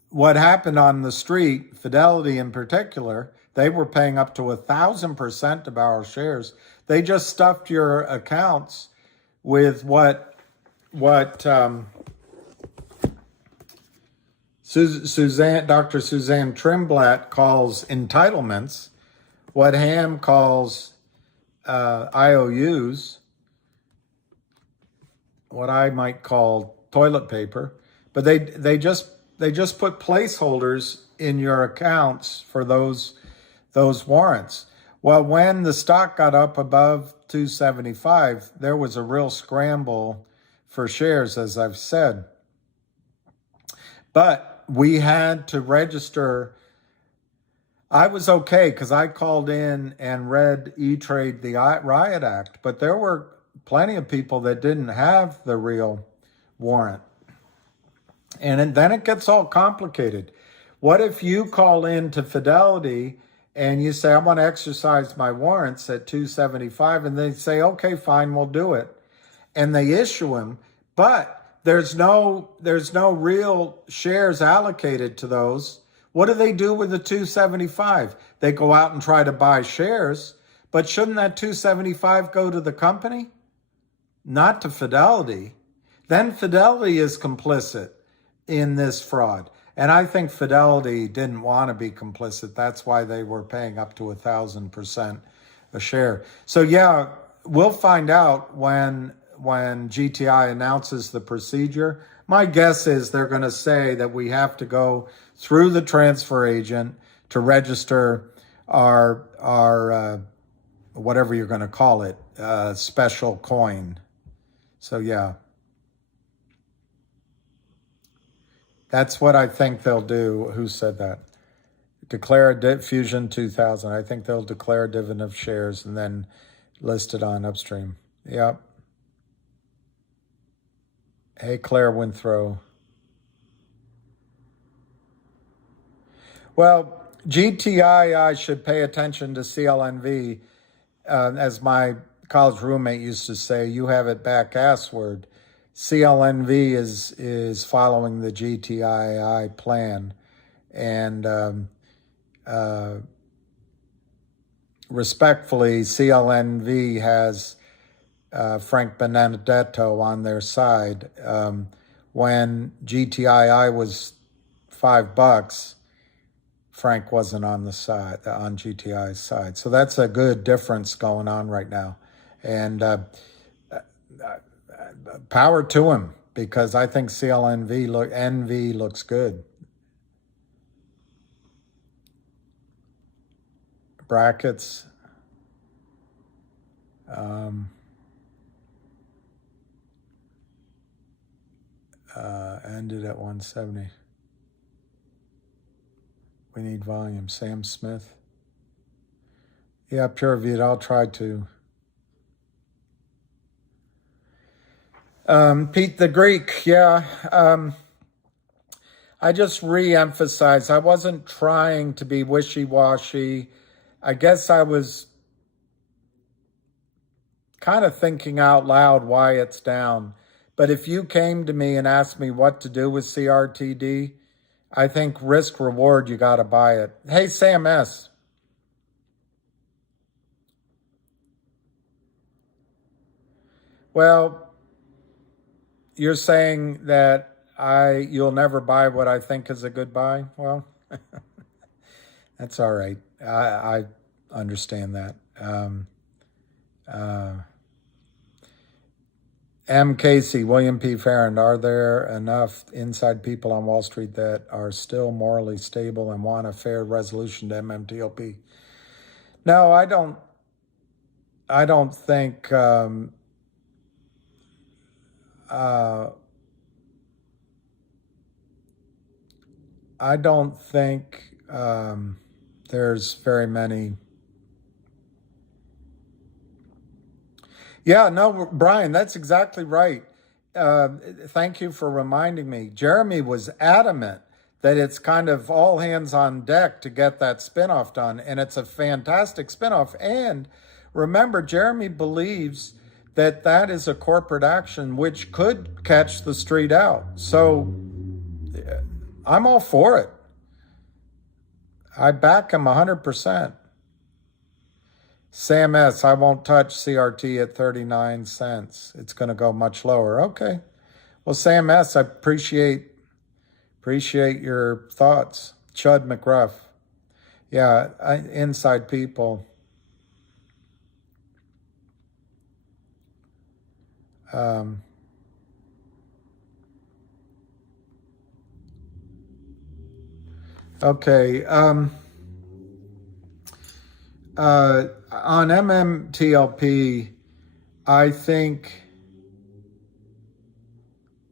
what happened on the street, Fidelity in particular, they were paying up to 1,000% of our shares. They just stuffed your accounts with what Dr. Suzanne Trimblett calls entitlements, what Ham calls IOUs, what I might call toilet paper, but they just put placeholders in your accounts for those warrants. Well, when the stock got up above 275, there was a real scramble for shares, as I've said. But we had to register. I was okay because I called in and read E-Trade, the Riot Act, but there were plenty of people that didn't have the real warrant. And then it gets all complicated. What if you call in to Fidelity and you say, I want to exercise my warrants at 275, and they say, okay, fine, we'll do it. And they issue them, but there's no real shares allocated to those. What do they do with the 275? They go out and try to buy shares, but shouldn't that 275 go to the company? Not to Fidelity. Then Fidelity is complicit in this fraud. And I think Fidelity didn't want to be complicit. That's why they were paying up to 1,000% a share. So yeah, we'll find out when GTI announces the procedure. My guess is they're going to say that we have to go through the transfer agent to register our whatever you're going to call it, special coin. So yeah. That's what I think they'll do. Who said that? Declare a Fusion 2000. I think they'll declare a dividend of shares and then list it on Upstream. Yep. Hey, Claire Winthrow. Well, GTII should pay attention to CLNV. As my college roommate used to say, you have it back assward. CLNV is following the GTII plan, and respectfully, CLNV has Frank Benedetto on their side. When GTII was $5, Frank wasn't on the side, on GTI's side. So that's a good difference going on right now, and power to him, because I think NV looks good. Brackets. Ended at 170. We need volume. Sam Smith. Yeah, Pure Vid, I'll try to. Pete the Greek, yeah. I just re-emphasize, I wasn't trying to be wishy-washy. I guess I was kind of thinking out loud why it's down. But if you came to me and asked me what to do with CRTD, I think risk reward, you got to buy it. Hey, Sam S. Well, you're saying that you'll never buy what I think is a good buy? Well, that's all right. I understand that. M. Casey, William P. Farron, are there enough inside people on Wall Street that are still morally stable and want a fair resolution to MMTLP? No, I don't think there's very many. Yeah, no, Brian, that's exactly right. Thank you for reminding me. Jeremy was adamant that it's kind of all hands on deck to get that spinoff done, and it's a fantastic spinoff. And remember, Jeremy believes that that is a corporate action which could catch the street out. So I'm all for it. I back him 100%. Sam S., I won't touch CRT at 39 cents. It's going to go much lower. Okay. Well, Sam S., I appreciate your thoughts. Chud McGruff. Yeah, inside people. Okay. On MMTLP, I think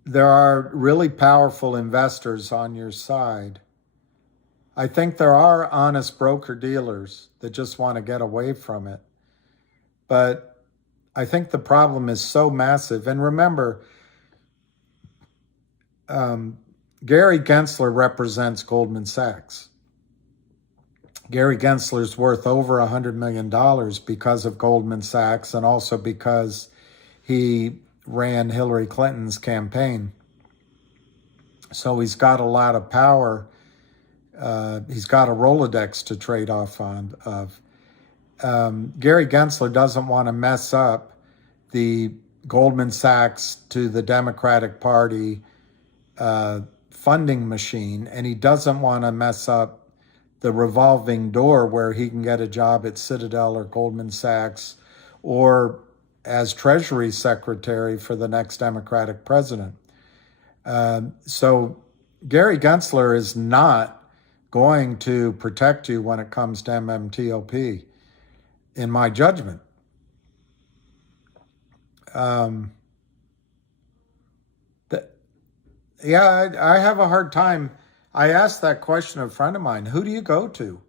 there are really powerful investors on your side. I think there are honest broker-dealers that just want to get away from it. But I think the problem is so massive. And remember, Gary Gensler represents Goldman Sachs. Gary Gensler's worth over $100 million because of Goldman Sachs, and also because he ran Hillary Clinton's campaign. So he's got a lot of power. He's got a Rolodex to trade off of. Gary Gensler doesn't want to mess up the Goldman Sachs to the Democratic Party funding machine, and he doesn't want to mess up the revolving door where he can get a job at Citadel or Goldman Sachs or as Treasury Secretary for the next Democratic president. So Gary Gensler is not going to protect you when it comes to MMTLP, in my judgment. I have a hard time. I asked that question of a friend of mine. Who do you go to?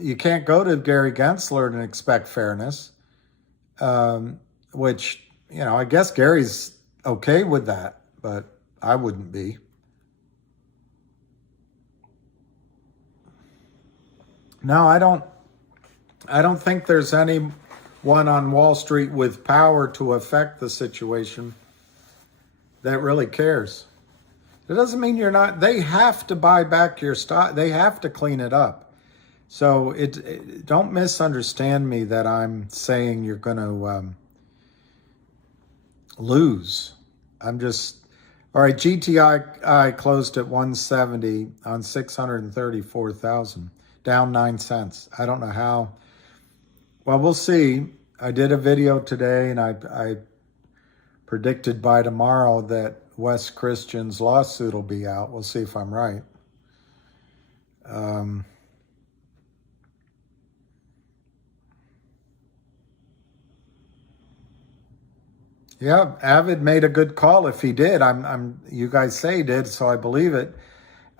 You can't go to Gary Gensler and expect fairness, which, I guess Gary's okay with that, but I wouldn't be. No, I don't think there's anyone on Wall Street with power to affect the situation that really cares. It doesn't mean you're not. They have to buy back your stock. They have to clean it up. So don't misunderstand me that I'm saying you're going to lose. I'm just, all right, GTIIL closed at 170 on 634,000, down 9 cents. I don't know how. Well, we'll see. I did a video today, and I predicted by tomorrow that Wes Christian's lawsuit will be out. We'll see if I'm right. Yeah, Avid made a good call. If he did, you guys say he did, so I believe it.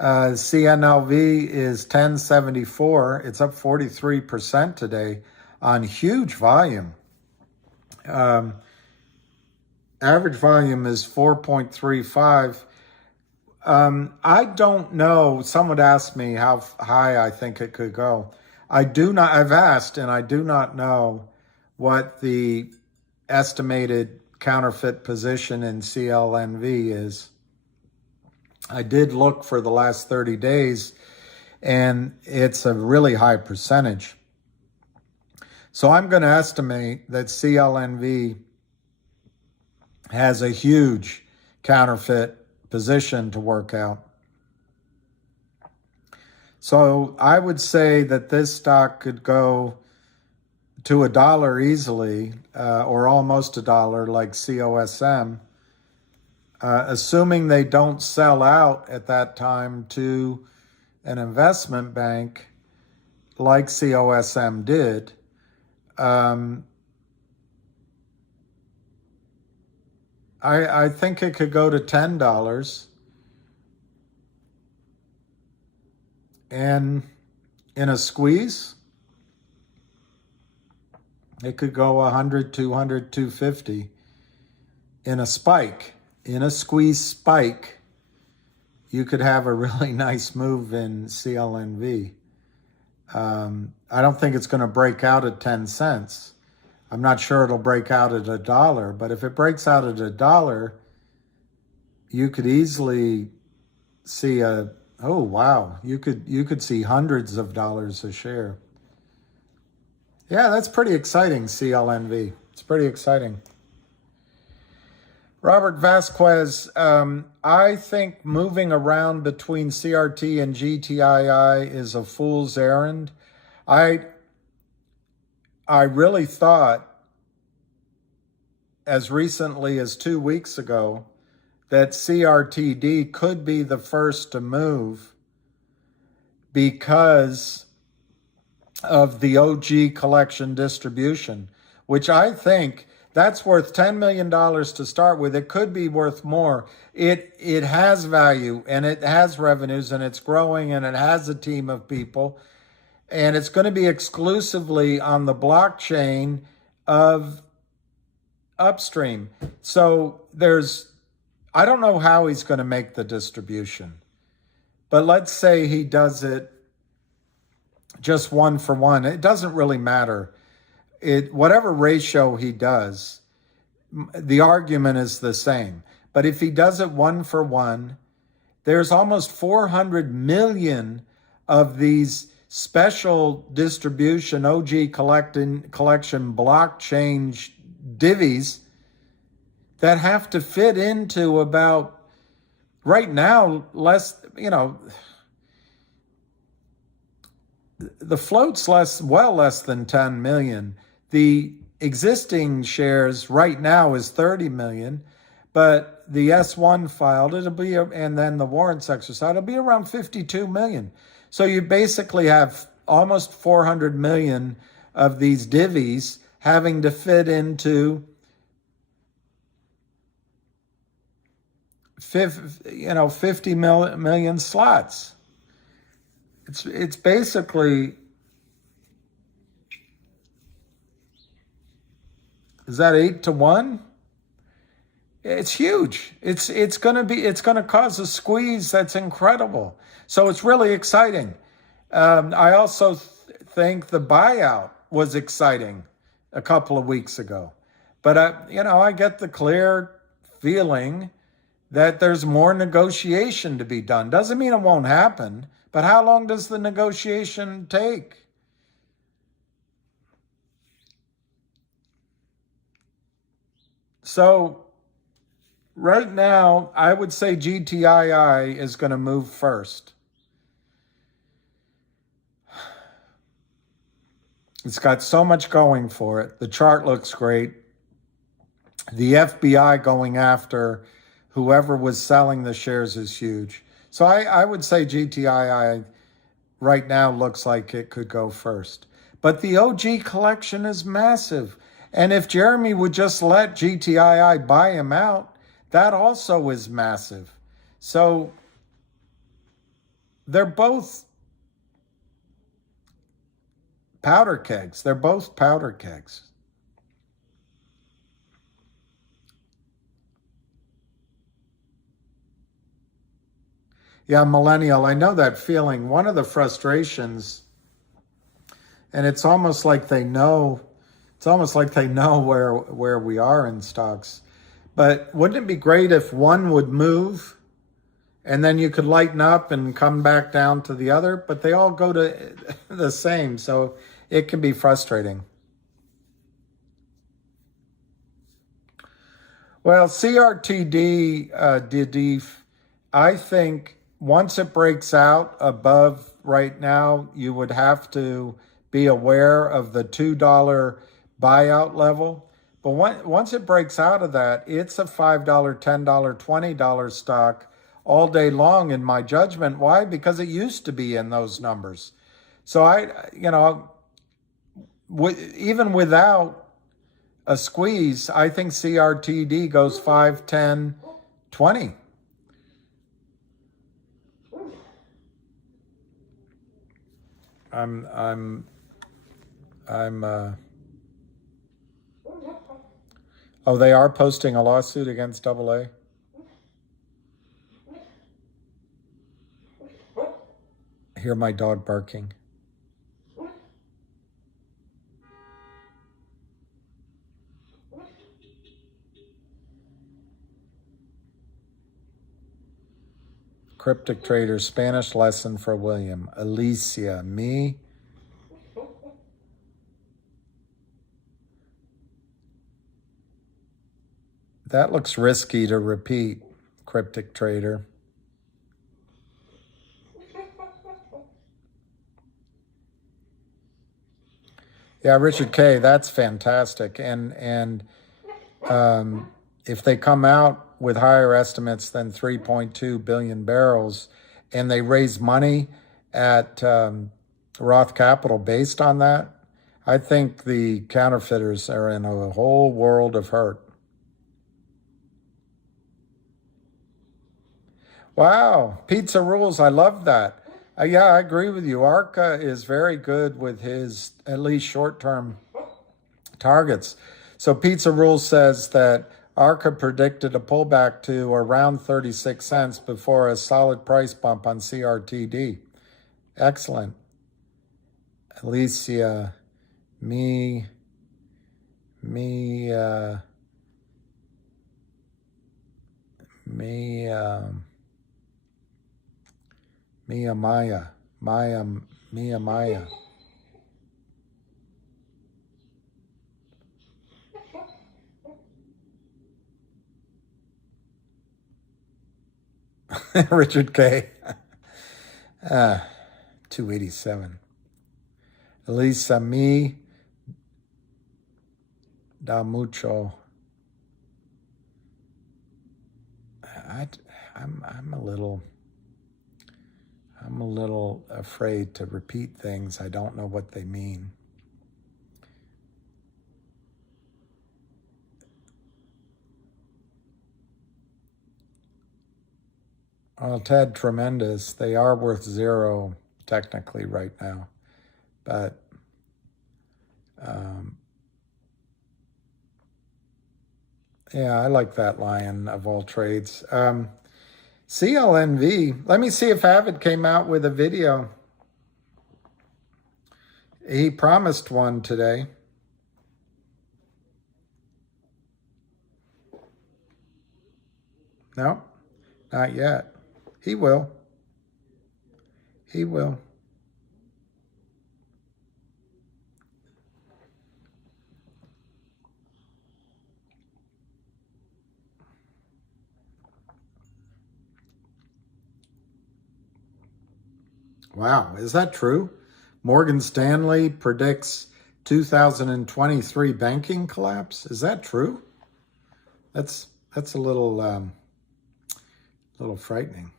CNLV is 1074. It's up 43% today on huge volume. Average volume is 4.35. I don't know. Someone asked me how high I think it could go. I've asked, and I do not know what the estimated counterfeit position in CLNV is. I did look for the last 30 days, and it's a really high percentage. So I'm going to estimate that CLNV has a huge counterfeit position to work out. So I would say that this stock could go to $1 easily, or almost $1 like COSM, assuming they don't sell out at that time to an investment bank like COSM did. I think it could go to $10, and in a squeeze, it could go 100, 200, 250. In a spike, in a squeeze spike, you could have a really nice move in CLNV. I don't think it's going to break out at 10 cents. I'm not sure it'll break out at $1, but if it breaks out at $1, you could easily see you could see hundreds of dollars a share. Yeah, that's pretty exciting, CLNV. It's pretty exciting. Robert Vasquez, I think moving around between CRT and GTII is a fool's errand. I really thought, as recently as 2 weeks ago, that CRTD could be the first to move because of the OG collection distribution, which I think that's worth $10 million to start with. It could be worth more. It has value, and it has revenues, and it's growing, and it has a team of people, and it's going to be exclusively on the blockchain of Upstream. So I don't know how he's going to make the distribution, but let's say he does it just 1-for-1. It doesn't really matter. Whatever ratio he does, the argument is the same. But if he does it 1-for-1, there's almost 400 million of these special distribution OG collection blockchain divvies that have to fit into about, right now, less, the float's well less than 10 million. The existing shares right now is 30 million, but the S1 filed, and then the warrants exercised, it'll be around 52 million. So you basically have almost 400 million of these divvies having to fit into 50 million slots. It's basically, is that 8-1? It's huge. It's going to cause a squeeze that's incredible. So it's really exciting. I also think the buyout was exciting a couple of weeks ago, but I get the clear feeling that there's more negotiation to be done. Doesn't mean it won't happen, but how long does the negotiation take? So right now, I would say GTII is going to move first. It's got so much going for it. The chart looks great. The FBI going after whoever was selling the shares is huge. So I would say GTII right now looks like it could go first. But the OG collection is massive. And if Jeremy would just let GTII buy him out, that also is massive. So they're both powder kegs. They're both powder kegs. Yeah, millennial, I know that feeling. One of the frustrations, and it's almost like they know where we are in stocks. But wouldn't it be great if one would move and then you could lighten up and come back down to the other? But they all go to the same, so it can be frustrating. Well, CRTD, DDF, I think once it breaks out above right now, you would have to be aware of the $2 buyout level. But once it breaks out of that, it's a $5, $10, $20 stock all day long in my judgment. Why? Because it used to be in those numbers. So even without a squeeze, I think CRTD goes 5, 10, 20. Oh, they are posting a lawsuit against AA? I hear my dog barking. Cryptic Trader, Spanish lesson for William. Alicia, me? That looks risky to repeat, Cryptic Trader. Yeah, Richard K., that's fantastic. And if they come out with higher estimates than 3.2 billion barrels and they raise money at Roth Capital based on that, I think the counterfeiters are in a whole world of hurt. Wow, pizza rules. I love that. Yeah, I agree with you. Arca is very good with his, at least short-term targets. So Pizza Rules says that Arca predicted a pullback to around 36 cents before a solid price bump on CRTD. Excellent. Alicia, Mia Maya. Mia Maya. Richard K. 287. Elisa Mi da mucho. I'm a little afraid to repeat things. I don't know what they mean. Well, Ted, tremendous. They are worth 0 technically right now, but yeah, I like that lion of all trades. CLNV, let me see if Avid came out with a video. He promised one today. No, not yet. He will. He will. Wow, is that true? Morgan Stanley predicts 2023 banking collapse. Is that true? That's a little frightening.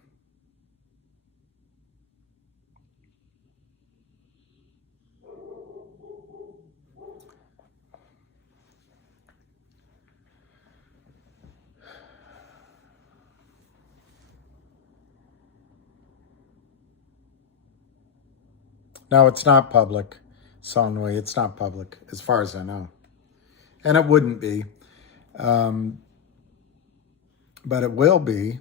No, it's not public, Sonway. It's not public, as far as I know. And it wouldn't be. But it will be.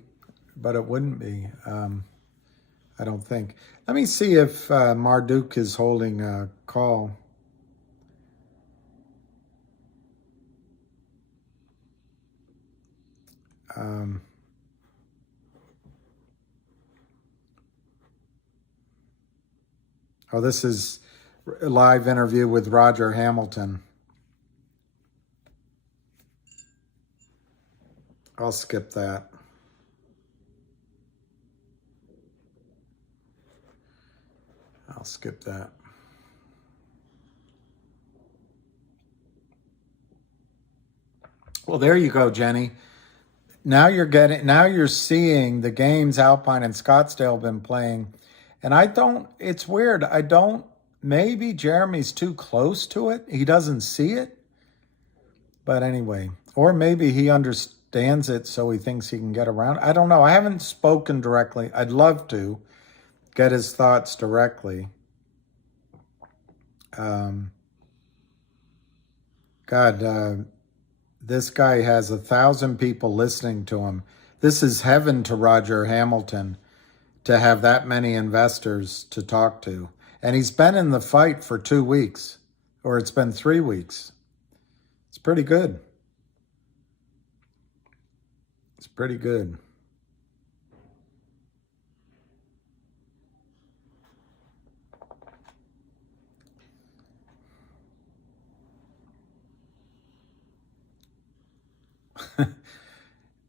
But it wouldn't be. I don't think. Let me see if Marduk is holding a call. Oh, this is a live interview with Roger Hamilton. I'll skip that. I'll skip that. Well, there you go, Jenny. Now you're seeing the games Alpine and Scottsdale have been playing. And it's weird. Maybe Jeremy's too close to it. He doesn't see it. But anyway, or maybe he understands it so he thinks he can get around. I don't know. I haven't spoken directly. I'd love to get his thoughts directly. This guy has 1,000 people listening to him. This is heaven to Roger Hamilton to have that many investors to talk to. And he's been in the fight for 2 weeks, or it's been 3 weeks. It's pretty good. It's pretty good.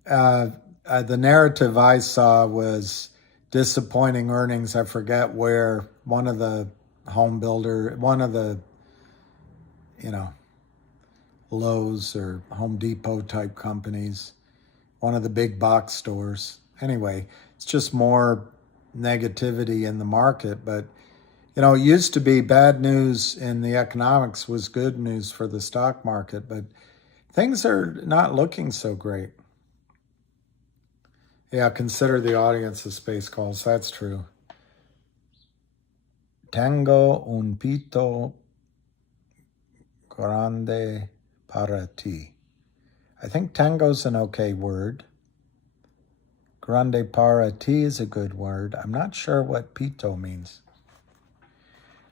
The narrative I saw was disappointing earnings. I forget where one of the Lowe's or Home Depot type companies, one of the big box stores. Anyway, it's just more negativity in the market. But, it used to be bad news in the economics was good news for the stock market, but things are not looking so great. Yeah, consider the audience of space calls. That's true. Tengo un pito grande para ti. I think tango's an okay word. Grande para ti is a good word. I'm not sure what pito means.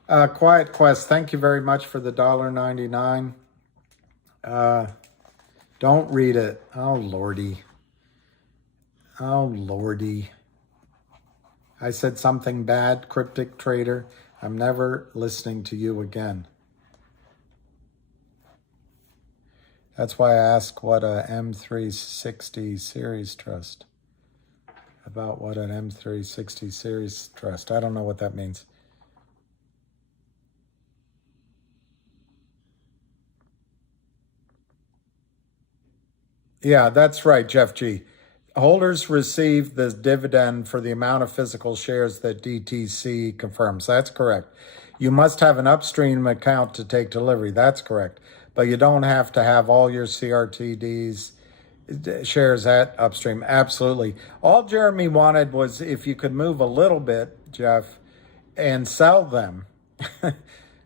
Quiet Quest, thank you very much for the $1.99. Don't read it. Oh, Lordy. I said something bad, cryptic trader. I'm never listening to you again. That's why I ask what a M360 series trust. About what an M360 series trust. I don't know what that means. Yeah, that's right, Jeff G. Holders receive the dividend for the amount of physical shares that DTC confirms. That's correct. You must have an upstream account to take delivery. That's correct. But you don't have to have all your CRTDs shares at upstream. Absolutely. All Jeremy wanted was if you could move a little bit, Jeff, and sell them,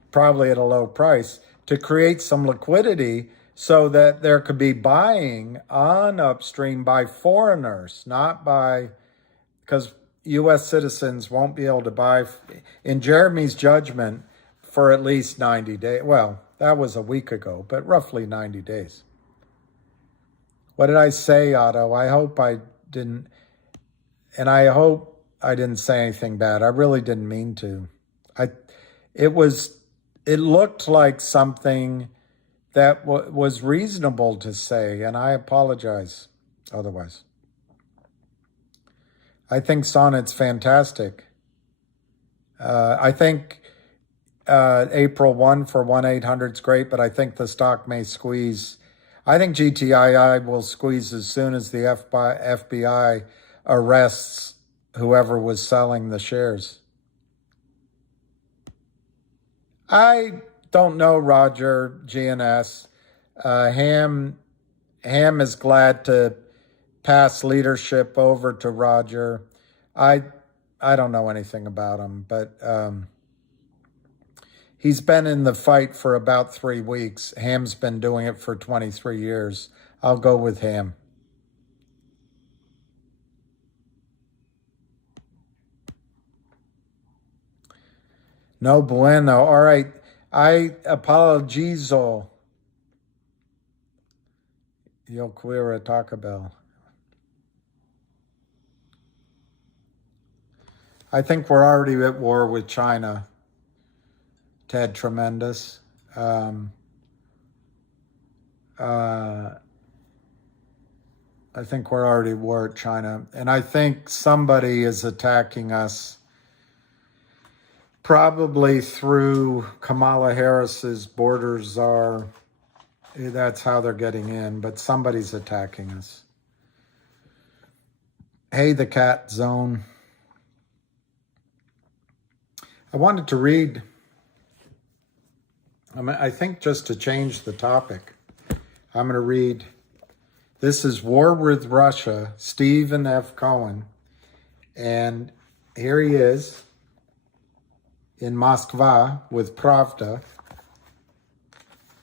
probably at a low price, to create some liquidity so that there could be buying on upstream by foreigners, not by, because U.S. citizens won't be able to buy, in Jeremy's judgment, for at least 90 days. Well, that was a week ago, but roughly 90 days. What did I say, Otto? I hope I didn't, and I hope I didn't say anything bad. I really didn't mean to. It looked like something that was reasonable to say, and I apologize otherwise. I think Sonnet's fantastic. I think April 1 for 1-800 is great, but I think the stock may squeeze. I think GTII will squeeze as soon as the FBI arrests whoever was selling the shares. I don't know, Roger, GNS. Ham is glad to pass leadership over to Roger. I don't know anything about him, but he's been in the fight for about 3 weeks. Ham's been doing it for 23 years. I'll go with Ham. No bueno. All right. I apologizo. Yo quiero Taco Bell. I think we're already at war with China. Ted Tremendous. I think we're already at war with China. And I think somebody is attacking us probably through Kamala Harris's border czar. That's how they're getting in, but somebody's attacking us. Hey, the cat zone. I wanted to read, I think just to change the topic, I'm going to read, this is War with Russia, Stephen F. Cohen, and here he is in Moskva with Pravda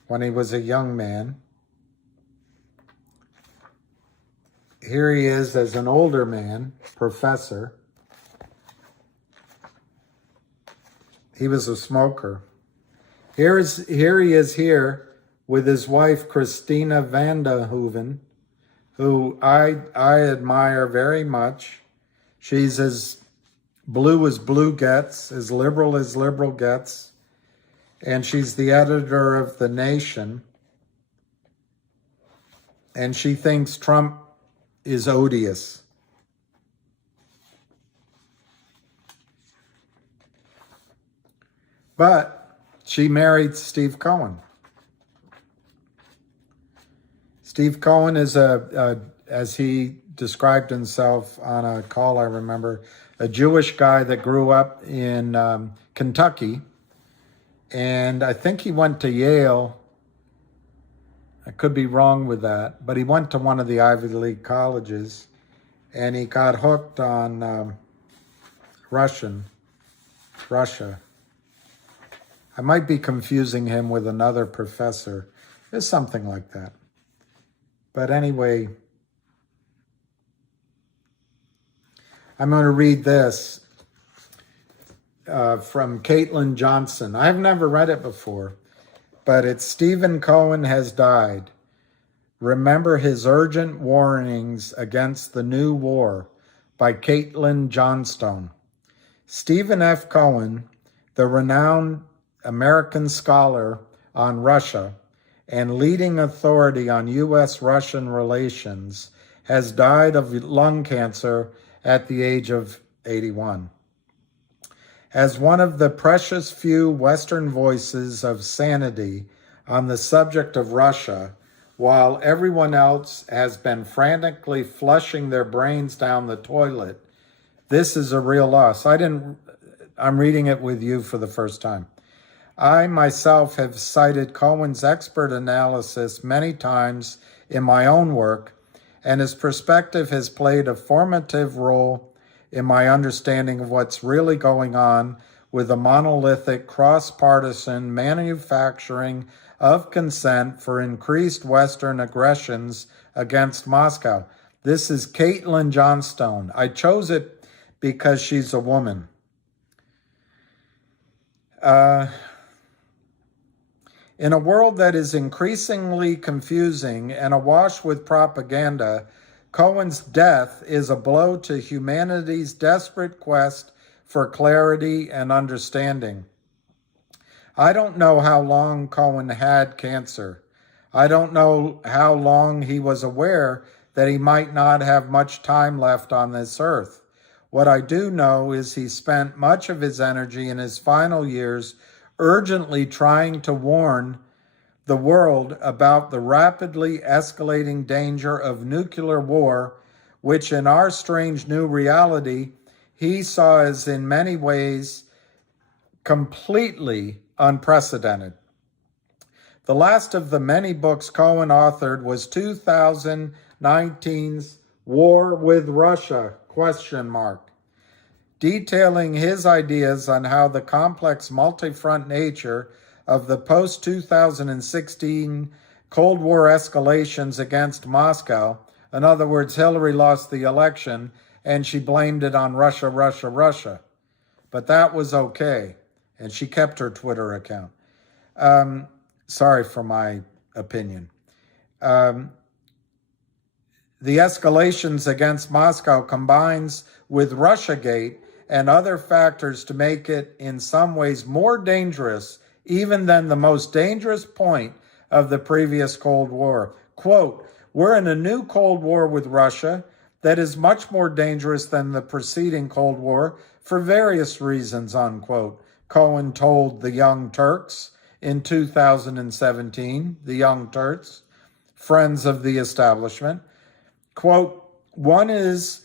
when he was a young man. Here he is as an older man, professor. He was a smoker. Here he is here with his wife, Christina Vanderhoeven, who I admire very much. She's as blue gets, as liberal gets. And she's the editor of The Nation. And she thinks Trump is odious. But she married Steve Cohen. Steve Cohen is as he described himself on a call, I remember, a Jewish guy that grew up in Kentucky. And I think he went to Yale. I could be wrong with that, but he went to one of the Ivy League colleges, and he got hooked on Russia. I might be confusing him with another professor. It's something like that. But anyway, I'm going to read this from Caitlin Johnson. I've never read it before, but it's Stephen Cohen has died. Remember his urgent warnings against the new war by Caitlin Johnstone. Stephen F. Cohen, the renowned American scholar on Russia and leading authority on U.S.-Russian relations, has died of lung cancer at the age of 81. As one of the precious few Western voices of sanity on the subject of Russia, while everyone else has been frantically flushing their brains down the toilet, this is a real loss. I'm reading it with you for the first time. I myself have cited Cohen's expert analysis many times in my own work, and his perspective has played a formative role in my understanding of what's really going on with the monolithic, cross-partisan manufacturing of consent for increased Western aggressions against Moscow. This is Caitlin Johnstone. I chose it because she's a woman. In a world that is increasingly confusing and awash with propaganda, Cohen's death is a blow to humanity's desperate quest for clarity and understanding. I don't know how long Cohen had cancer. I don't know how long he was aware that he might not have much time left on this earth. What I do know is he spent much of his energy in his final years urgently trying to warn the world about the rapidly escalating danger of nuclear war, which in our strange new reality, he saw as in many ways completely unprecedented. The last of the many books Cohen authored was 2019's War with Russia, ? Detailing his ideas on how the complex multi-front nature of the post-2016 Cold War escalations against Moscow, in other words, Hillary lost the election and she blamed it on Russia. But that was okay, and she kept her Twitter account. Sorry for my opinion. The escalations against Moscow combines with Russiagate and other factors to make it in some ways more dangerous even than the most dangerous point of the previous Cold War. Quote, "We're in a new Cold War with Russia that is much more dangerous than the preceding Cold War for various reasons," unquote, Cohen told the Young Turks in 2017, the Young Turks, friends of the establishment. Quote, "One is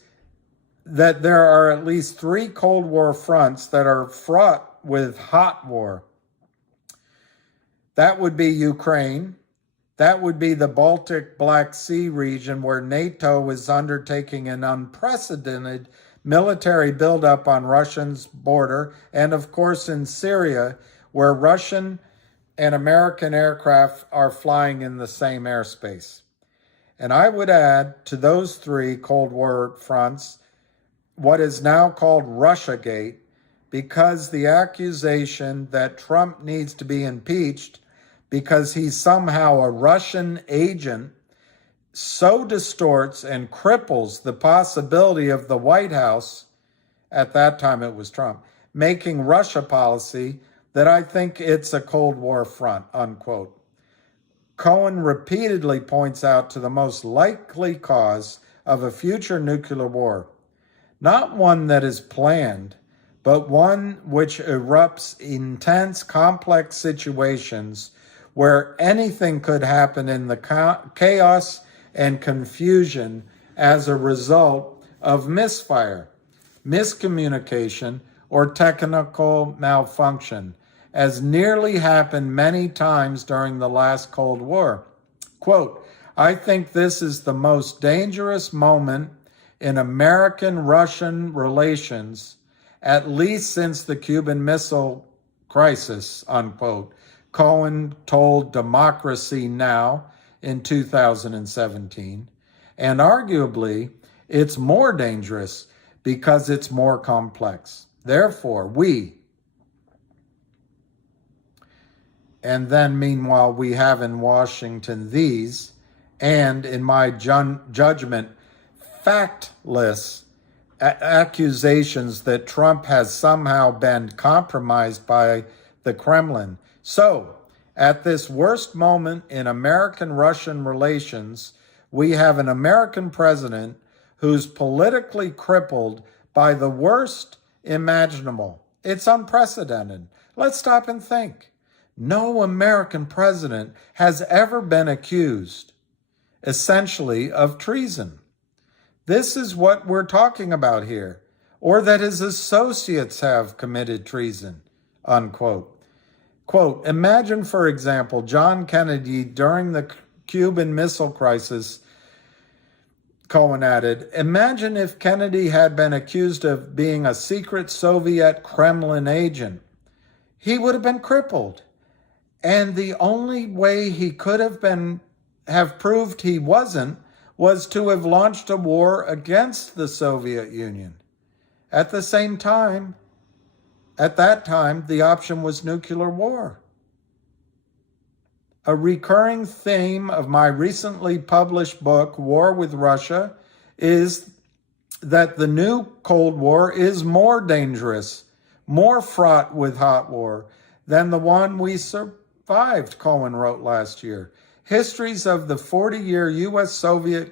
that there are at least 3 Cold War fronts that are fraught with hot war. That would be Ukraine. That would be the Baltic Black Sea region where NATO is undertaking an unprecedented military buildup on Russia's border, and of course in Syria, where Russian and American aircraft are flying in the same airspace. And I would add to those 3 Cold War fronts what is now called Russiagate, because the accusation that Trump needs to be impeached because he's somehow a Russian agent so distorts and cripples the possibility of the White House, at that time it was Trump, making Russia policy that I think it's a Cold War front, unquote. Cohen repeatedly points out to the most likely cause of a future nuclear war, not one that is planned, but one which erupts intense, complex situations where anything could happen in the chaos and confusion as a result of misfire, miscommunication, or technical malfunction, as nearly happened many times during the last Cold War. Quote, "I think this is the most dangerous moment in American-Russian relations, at least since the Cuban Missile Crisis," unquote, Cohen told Democracy Now! In 2017. And arguably, it's more dangerous because it's more complex. Therefore, and then meanwhile we have in Washington these, and in my judgment, factless accusations that Trump has somehow been compromised by the Kremlin. So, at this worst moment in American-Russian relations, we have an American president who's politically crippled by the worst imaginable. It's unprecedented. Let's stop and think. No American president has ever been accused, essentially, of treason. This is what we're talking about here. Or that his associates have committed treason, unquote. Quote, imagine, for example, John Kennedy during the Cuban Missile Crisis, Cohen added, imagine if Kennedy had been accused of being a secret Soviet Kremlin agent. He would have been crippled. And the only way he could have proved he wasn't was to have launched a war against the Soviet Union. At the same time, at that time, the option was nuclear war. A recurring theme of my recently published book, War with Russia, is that the new Cold War is more dangerous, more fraught with hot war than the one we survived, Cohen wrote last year. Histories of the 40-year U.S.-Soviet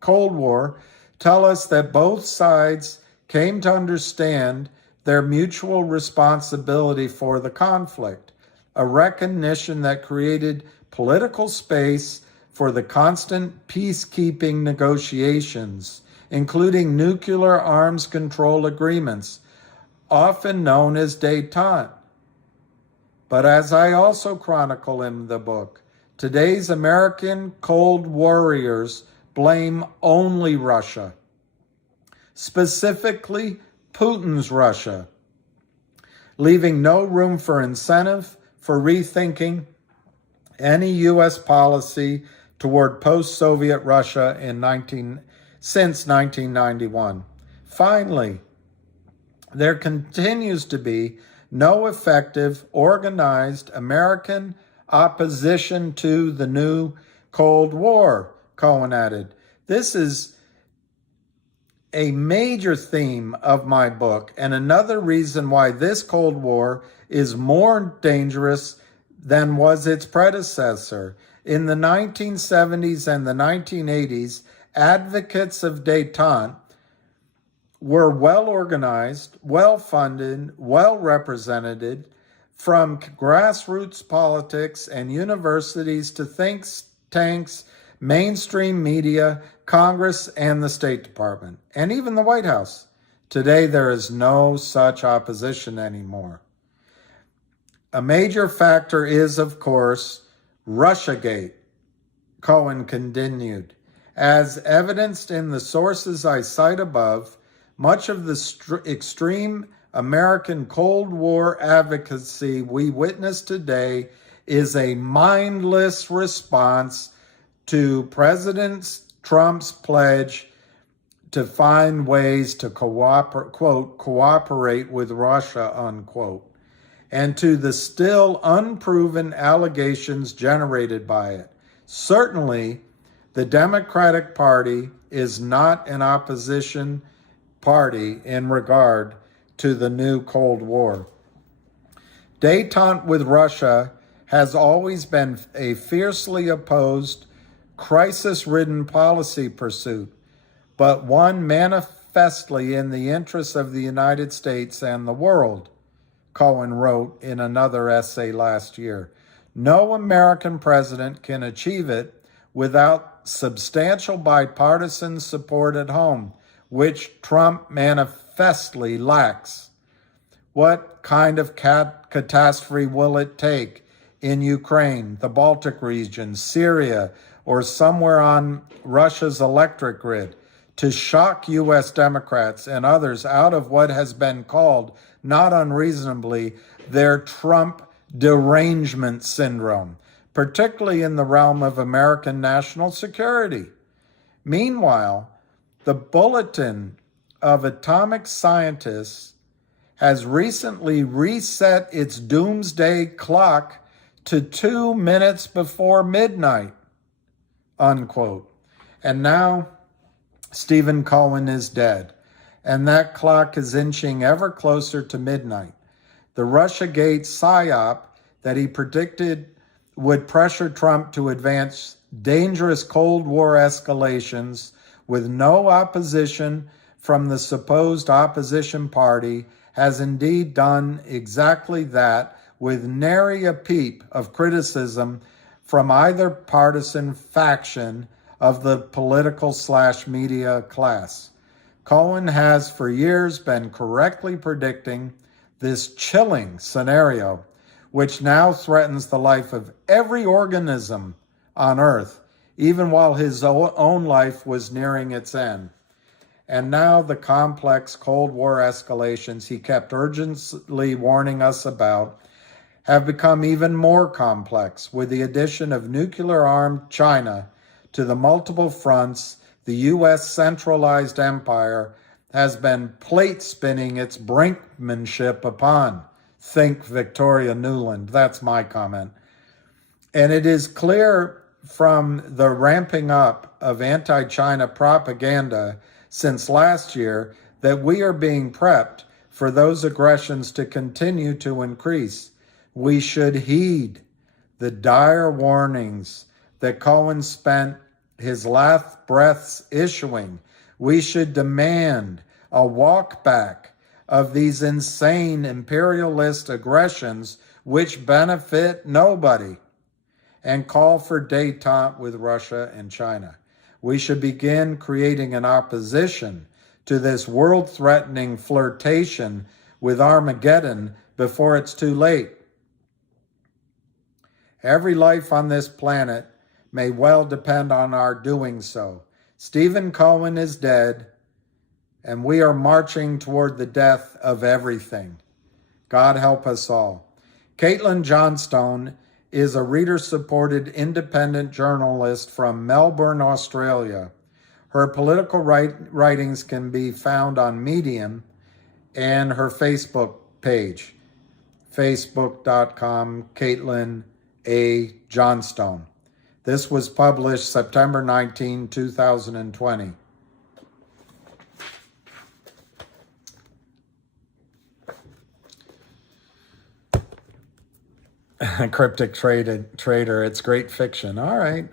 Cold War tell us that both sides came to understand their mutual responsibility for the conflict, a recognition that created political space for the constant peacekeeping negotiations, including nuclear arms control agreements, often known as détente. But as I also chronicle in the book, today's American Cold Warriors blame only Russia, specifically Putin's Russia, leaving no room for incentive for rethinking any U.S. policy toward post-Soviet Russia since 1991. Finally, there continues to be no effective, organized American opposition to the new Cold War, Cohen added. This is a major theme of my book, and another reason why this Cold War is more dangerous than was its predecessor. In the 1970s and the 1980s, advocates of détente were well organized, well funded, well represented, from grassroots politics and universities to think tanks, mainstream media, Congress, and the State Department, and even the White House. Today, there is no such opposition anymore. A major factor is, of course, Russiagate, Cohen continued. As evidenced in the sources I cite above, much of the extreme American Cold War advocacy we witness today is a mindless response to President Trump's pledge to find ways to cooperate with Russia, unquote, and to the still unproven allegations generated by it. Certainly, the Democratic Party is not an opposition party in regard to the new Cold War. Détente with Russia has always been a fiercely opposed, crisis-ridden policy pursuit, but one manifestly in the interests of the United States and the world, Cohen wrote in another essay last year. No American president can achieve it without substantial bipartisan support at home, which Trump manifestly lacks. What kind of catastrophe will it take in Ukraine, the Baltic region, Syria, or somewhere on Russia's electric grid to shock U.S. Democrats and others out of what has been called, not unreasonably, their Trump derangement syndrome, particularly in the realm of American national security? Meanwhile, the Bulletin of Atomic Scientists has recently reset its doomsday clock to 2 minutes before midnight, unquote. And now Stephen Cohen is dead. and that clock is inching ever closer to midnight. The Russiagate psyop that he predicted would pressure Trump to advance dangerous Cold War escalations with no opposition from the supposed opposition party has indeed done exactly that, with nary a peep of criticism from either partisan faction of the political/media class. Cohen has for years been correctly predicting this chilling scenario, which now threatens the life of every organism on Earth, even while his own life was nearing its end. And now the complex Cold War escalations he kept urgently warning us about have become even more complex with the addition of nuclear-armed China to the multiple fronts the U.S. centralized empire has been plate spinning its brinkmanship upon. Think Victoria Nuland. That's my comment. And it is clear from the ramping up of anti-China propaganda since last year that we are being prepped for those aggressions to continue to increase. We should heed the dire warnings that Cohen spent his last breaths issuing. We should demand a walk back of these insane imperialist aggressions which benefit nobody, and call for détente with Russia and China. We should begin creating an opposition to this world-threatening flirtation with Armageddon before it's too late. Every life on this planet may well depend on our doing so. Stephen Cohen is dead, and we are marching toward the death of everything. God help us all. Caitlin Johnstone is a reader-supported independent journalist from Melbourne, Australia. Her political writings can be found on Medium and her Facebook page, facebook.com, Caitlin A. Johnstone. This was published September 19, 2020. Cryptic Trader, it's great fiction. All right.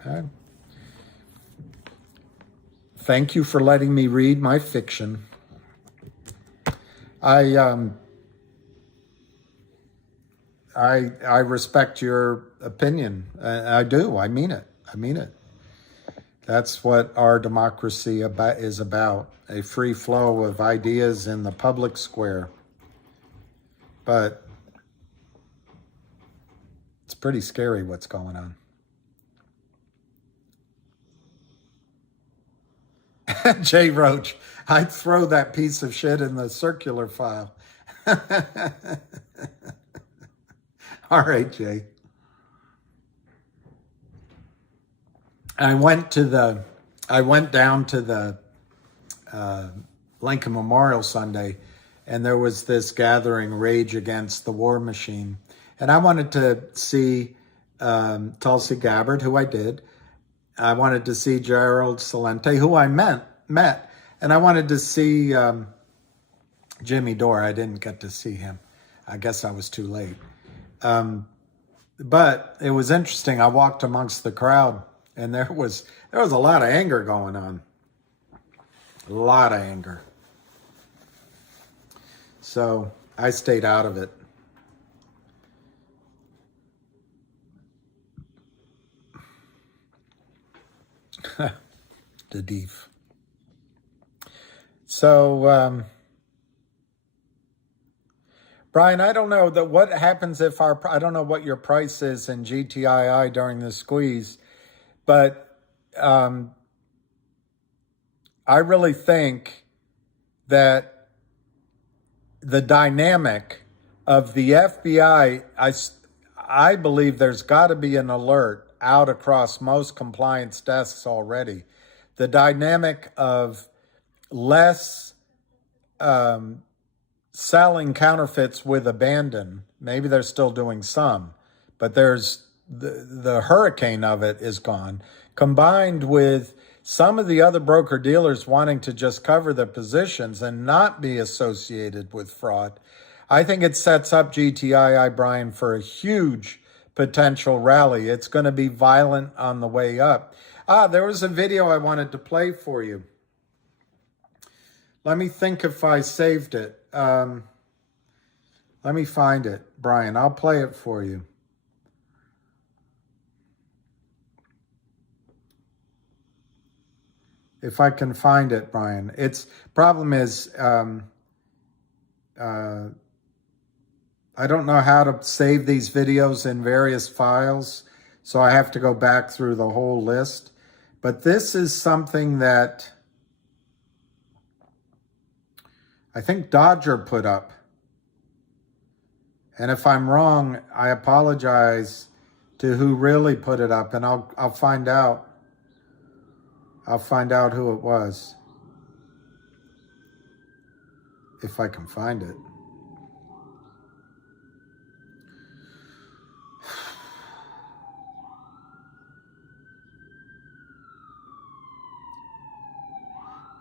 Thank you for letting me read my fiction. I respect your opinion. I do. I mean it. That's what our democracy is about, a free flow of ideas in the public square. But it's pretty scary what's going on. Jay Roach, I'd throw that piece of shit in the circular file. All right, Jay. I went down to the Lincoln Memorial Sunday, and there was this gathering, Rage Against the War Machine. And I wanted to see Tulsi Gabbard, who I did. I wanted to see Gerald Celente, who I met. And I wanted to see Jimmy Dore. I didn't get to see him. I guess I was too late. But it was interesting. I walked amongst the crowd, and there was a lot of anger going on. A lot of anger. So I stayed out of it. The deef. So, Brian, I don't know that what happens if I don't know what your price is in GTII during the squeeze, but I really think that the dynamic of the FBI, I believe there's got to be an alert out across most compliance desks already. The dynamic of less selling counterfeits with abandon. Maybe they're still doing some, but there's the hurricane of it is gone, combined with some of the other broker-dealers wanting to just cover their positions and not be associated with fraud, I think it sets up GTII, Brian, for a huge potential rally. It's going to be violent on the way up. There was a video I wanted to play for you. Let me think if I saved it. Let me find it, Brian. I'll play it for you. If I can find it, Brian. Its problem is I don't know how to save these videos in various files, so I have to go back through the whole list. But this is something that I think Dodger put up. And if I'm wrong, I apologize to who really put it up, and I'll find out. I'll find out who it was, if I can find it.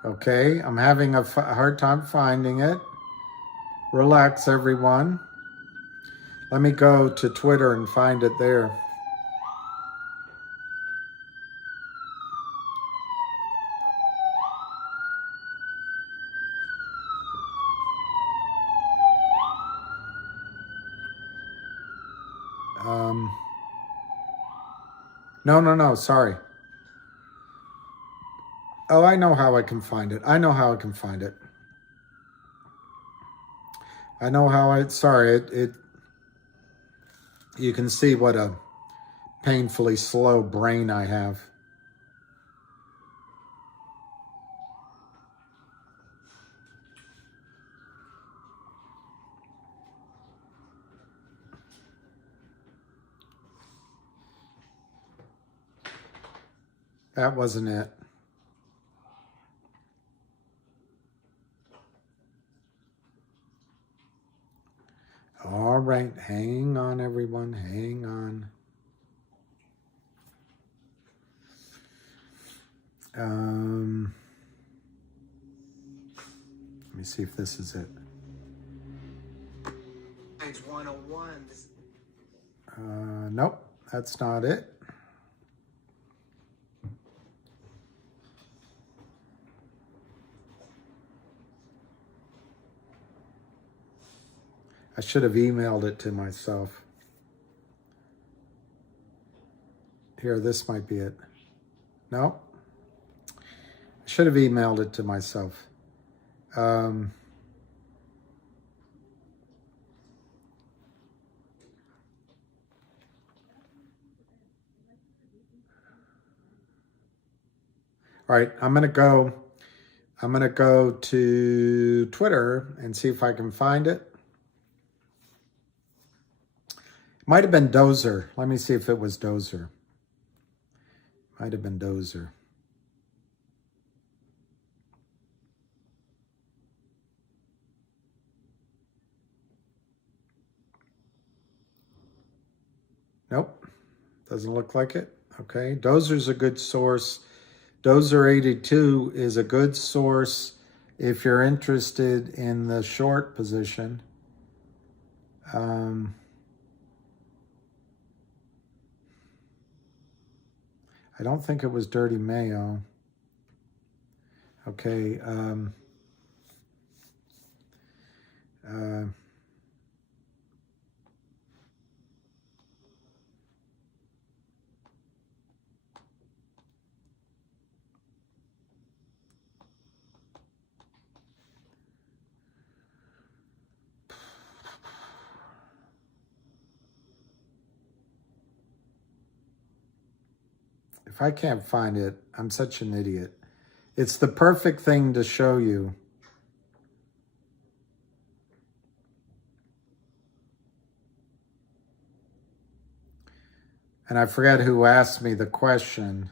Okay, I'm having a hard time finding it. Relax, everyone. Let me go to Twitter and find it there. No, sorry. Oh, I know how I can find it. I know how I can find it. I know how you can see what a painfully slow brain I have. That wasn't it. All right, hang on, everyone, hang on. Let me see if this is it. Page 101. Nope, that's not it. I should have emailed it to myself. Here, this might be it. No, I should have emailed it to myself. All right, I'm gonna go to Twitter and see if I can find it. Might have been Dozer. Let me see if it was Dozer. Might have been Dozer. Nope, doesn't look like it. Okay, Dozer's a good source. Dozer 82 is a good source if you're interested in the short position. I don't think it was Dirty Mayo. Okay. If I can't find it, I'm such an idiot. It's the perfect thing to show you. And I forget who asked me the question.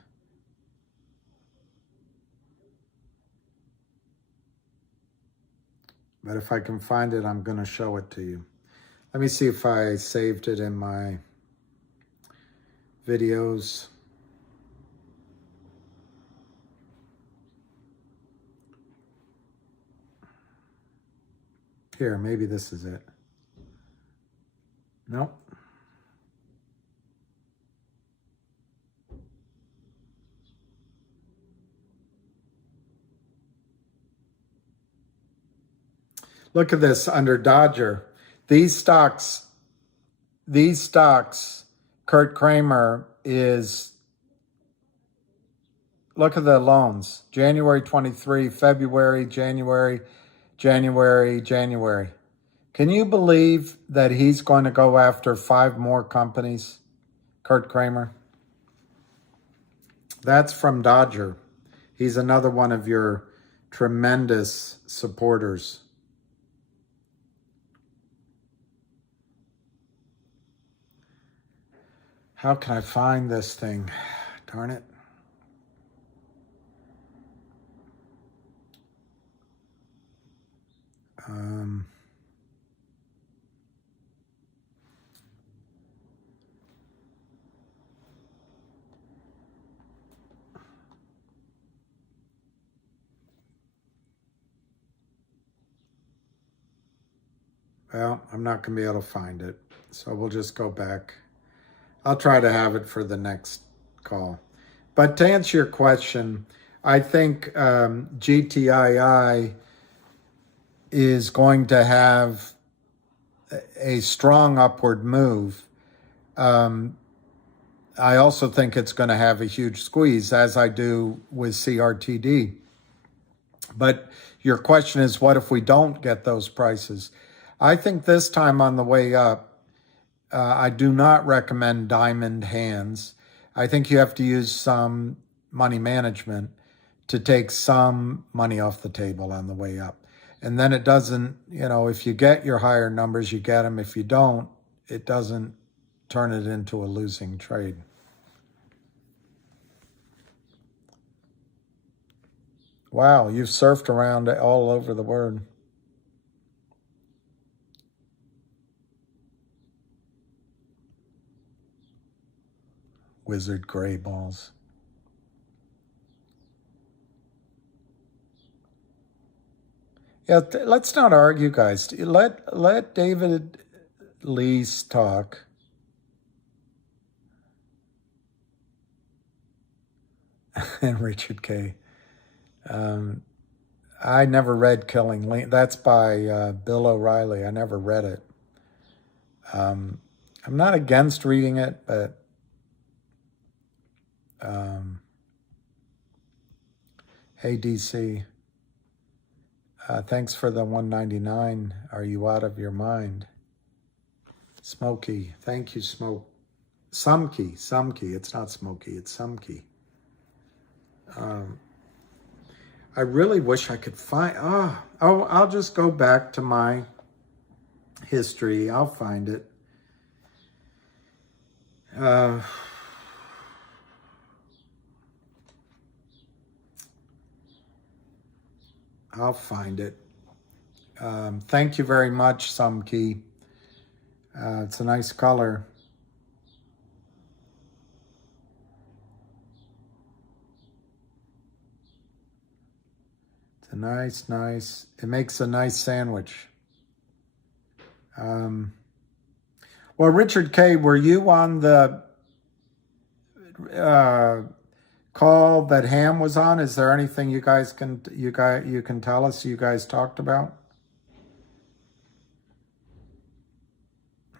But if I can find it, I'm going to show it to you. Let me see if I saved it in my videos. here. Maybe this is it. Nope. Look at this under Dodger. These stocks, Kurt Kramer is, look at the loans. January 23, February, January. Can you believe that he's going to go after 5 more companies, Kurt Kramer? That's from Dodger. He's another one of your tremendous supporters. How can I find this thing? Darn it. Well, I'm not going to be able to find it, so we'll just go back. I'll try to have it for the next call. But to answer your question, I think GTII is going to have a strong upward move. I also think it's going to have a huge squeeze, as I do with CRTD. But your question is, what if we don't get those prices? I think this time on the way up, I do not recommend diamond hands. I think you have to use some money management to take some money off the table on the way up. And then it doesn't, if you get your higher numbers, you get them. If you don't, it doesn't turn it into a losing trade. Wow, you've surfed around all over the world. Wizard gray balls. Yeah, let's not argue, guys. Let David Lee's talk. And Richard K. I never read Killing Lean. That's by Bill O'Reilly. I never read it. I'm not against reading it, but hey, DC. Thanks for the $1.99. Are you out of your mind? Smokey. Thank you, Smoke. Sumkey. It's not Smokey. It's Sumkey. I really wish I could find... I'll just go back to my history. I'll find it. I'll find it. Thank you very much, Sumkey. It's a nice color. It's a nice, it makes a nice sandwich. Well, Richard K., were you on the call that Ham was on? Is there anything you can tell us you guys talked about?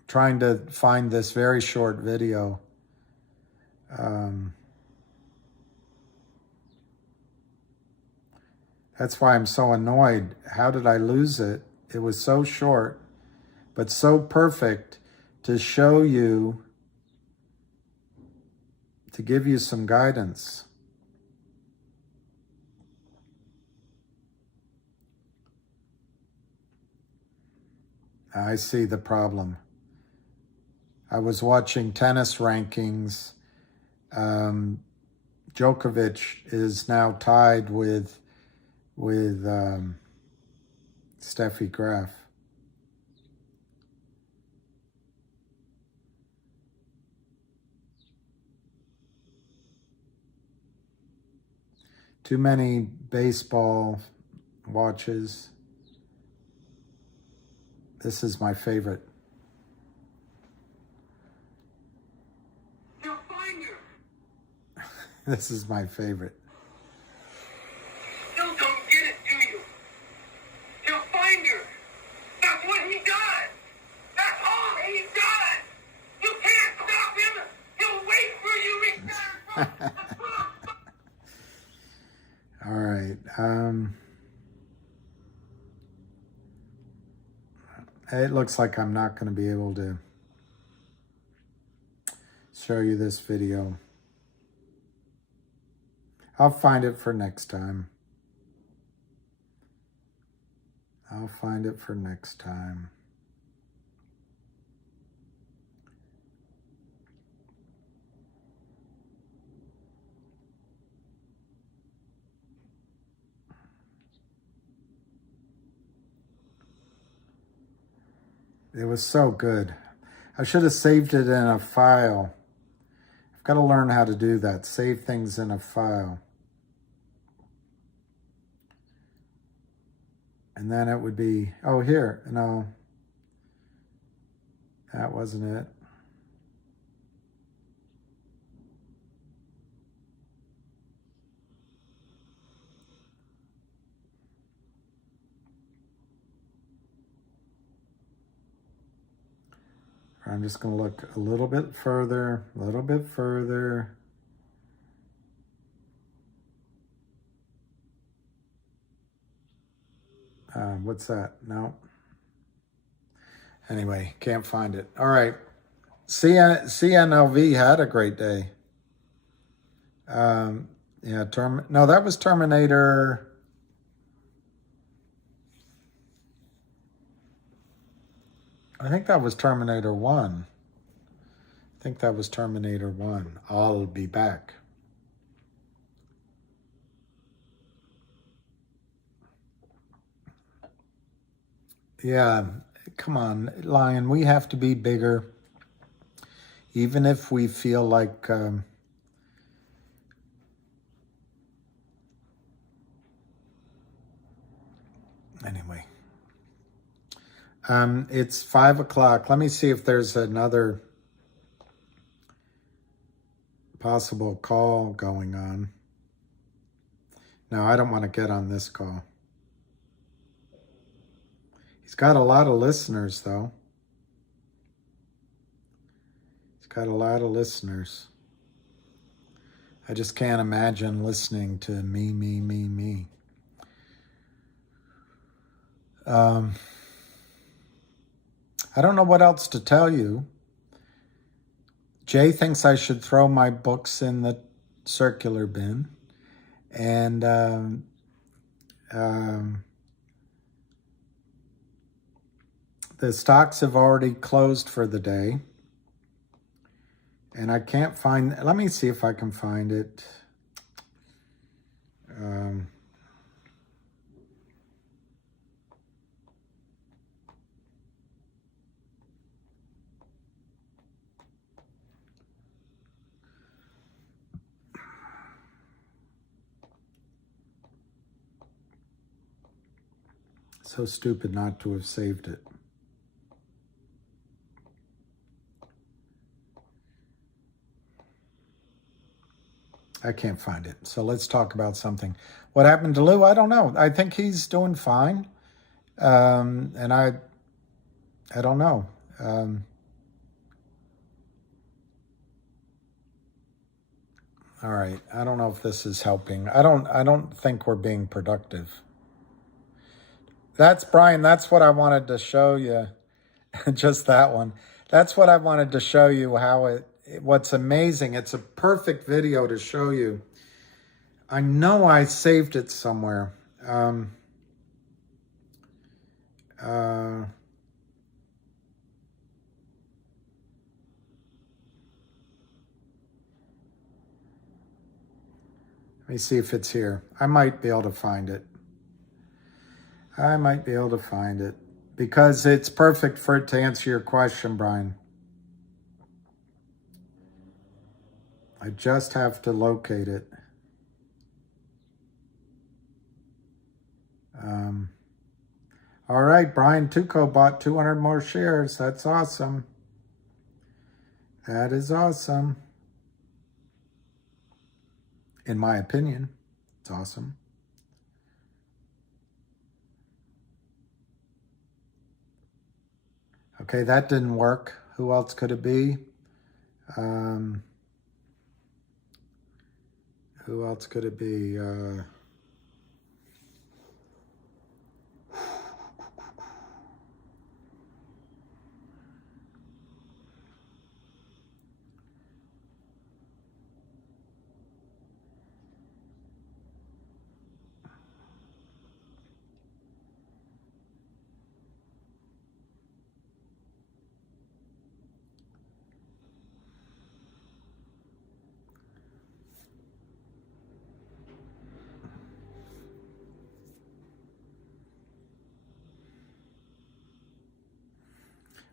Trying to find this very short video. That's why I'm so annoyed. How did I lose it? It was so short, but so perfect to show you, to give you some guidance. I see the problem. I was watching tennis rankings. Djokovic is now tied with Steffi Graf. Too many baseball watches. This is my favorite. He'll find you. This is my favorite. Still don't get it, do you? He'll find her. That's what he does. That's all he does. You can't stop him. He'll wait for you. All right. It looks like I'm not going to be able to show you this video. I'll find it for next time. I'll find it for next time. It was so good. I should have saved it in a file. I've got to learn how to do that. Save things in a file. And then it would be, oh, here. No, that wasn't it. I'm just going to look a little bit further, a little bit further. What's that? No. Anyway, can't find it. All right. CNLV had a great day. Yeah, no, that was Terminator. I think that was Terminator 1. I think that was Terminator 1. I'll be back. Yeah, come on, Lion. We have to be bigger. Even if we feel like... anyway. It's 5 o'clock. Let me see if there's another possible call going on. No, I don't want to get on this call. He's got a lot of listeners, though. He's got a lot of listeners. I just can't imagine listening to me. I don't know what else to tell you. Jay thinks I should throw my books in the circular bin. And the stocks have already closed for the day. And I can't find... Let me see if I can find it. So stupid not to have saved it. I can't find it. So let's talk about something. What happened to Lou? I don't know. I think he's doing fine. And I don't know. All right. I don't know if this is helping. I don't think we're being productive. That's Brian. That's what I wanted to show you. Just that one. That's what I wanted to show you how what's amazing. It's a perfect video to show you. I know I saved it somewhere. Let me see if it's here. I might be able to find it. Because it's perfect for it to answer your question, Brian. I just have to locate it. All right, Brian Tuco bought 200 more shares. That's awesome. That is awesome. In my opinion, it's awesome. Okay, that didn't work. Who else could it be? Who else could it be?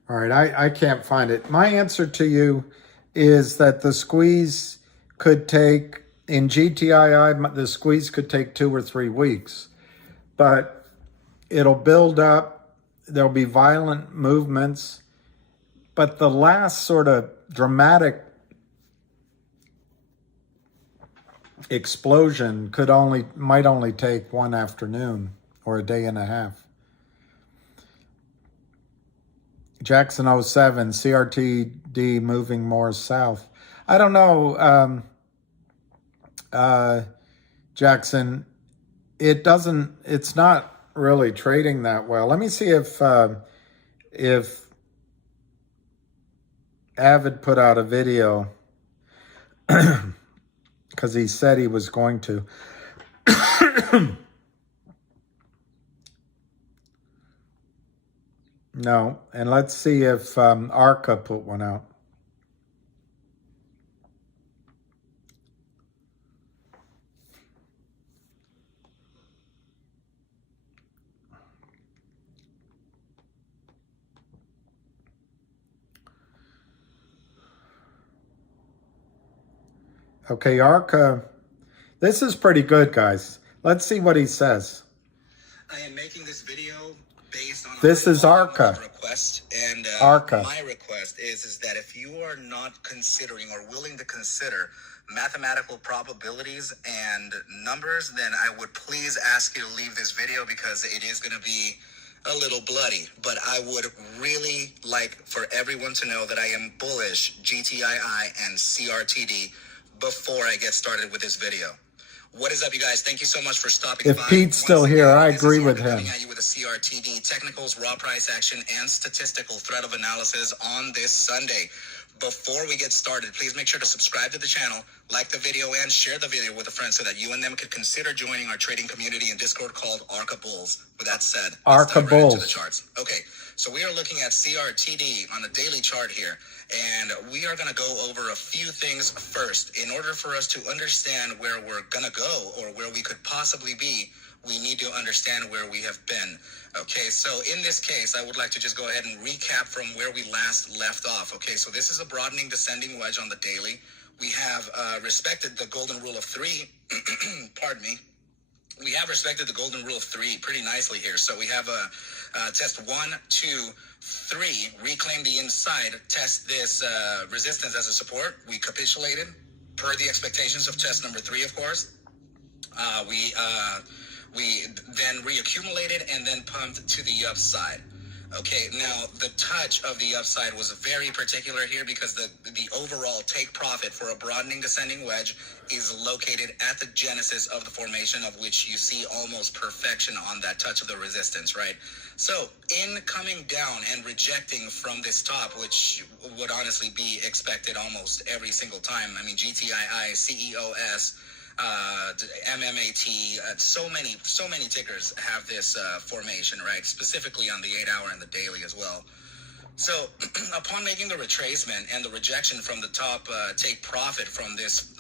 All right, I can't find it. My answer to you is that the squeeze could take, in GTII, the squeeze could take 2 or 3 weeks, but it'll build up. There'll be violent movements, but the last sort of dramatic explosion might only take one afternoon or a day and a half. Jackson 07, CRTD moving more south. I don't know, Jackson. It's not really trading that well. Let me see if Avid put out a video because he said he was going to. No, and let's see if ARCA put one out. Okay, ARCA, this is pretty good, guys. Let's see what he says. I am making this video based on this is ARCA. Request, and ARCA. My request is that if you are not considering or willing to consider mathematical probabilities and numbers, then I would please ask you to leave this video because it is going to be a little bloody. But I would really like for everyone to know that I am bullish GTII and CRTD before I get started with this video. What is up, you guys? Thank you so much for stopping by. If Pete's still here, I agree with him. Coming at you with a CRTD, technicals, raw price action, and statistical threat of analysis on this Sunday. Before we get started, please make sure to subscribe to the channel, like the video, and share the video with a friend so that you and them could consider joining our trading community in Discord called ARCA Bulls. With that said, ARCA let's dive right into Bulls. the charts. Okay, so we are looking at CRTD on a daily chart here, and we are going to go over a few things first. In order for us to understand where we're going to go or where we could possibly be, we need to understand where we have been. Okay, so in this case, I would like to just go ahead and recap from where we last left off. Okay, so this is a broadening descending wedge on the daily. We have respected the golden rule of 3. Pardon me. We have respected the golden rule of 3 pretty nicely here. So we have a test 1, 2, 3, reclaim the inside, test this resistance as a support. We capitulated per the expectations of test number 3, of course. We then reaccumulated and then pumped to the upside. Okay, now the touch of the upside was very particular here because the overall take profit for a broadening descending wedge is located at the genesis of the formation, of which you see almost perfection on that touch of the resistance, right? So in coming down and rejecting from this top, which would honestly be expected almost every single time. I mean, GTII, CEOS, MMAT, so many tickers have this formation, right? Specifically on the 8-hour and the daily as well. So upon making the retracement and the rejection from the top take profit from this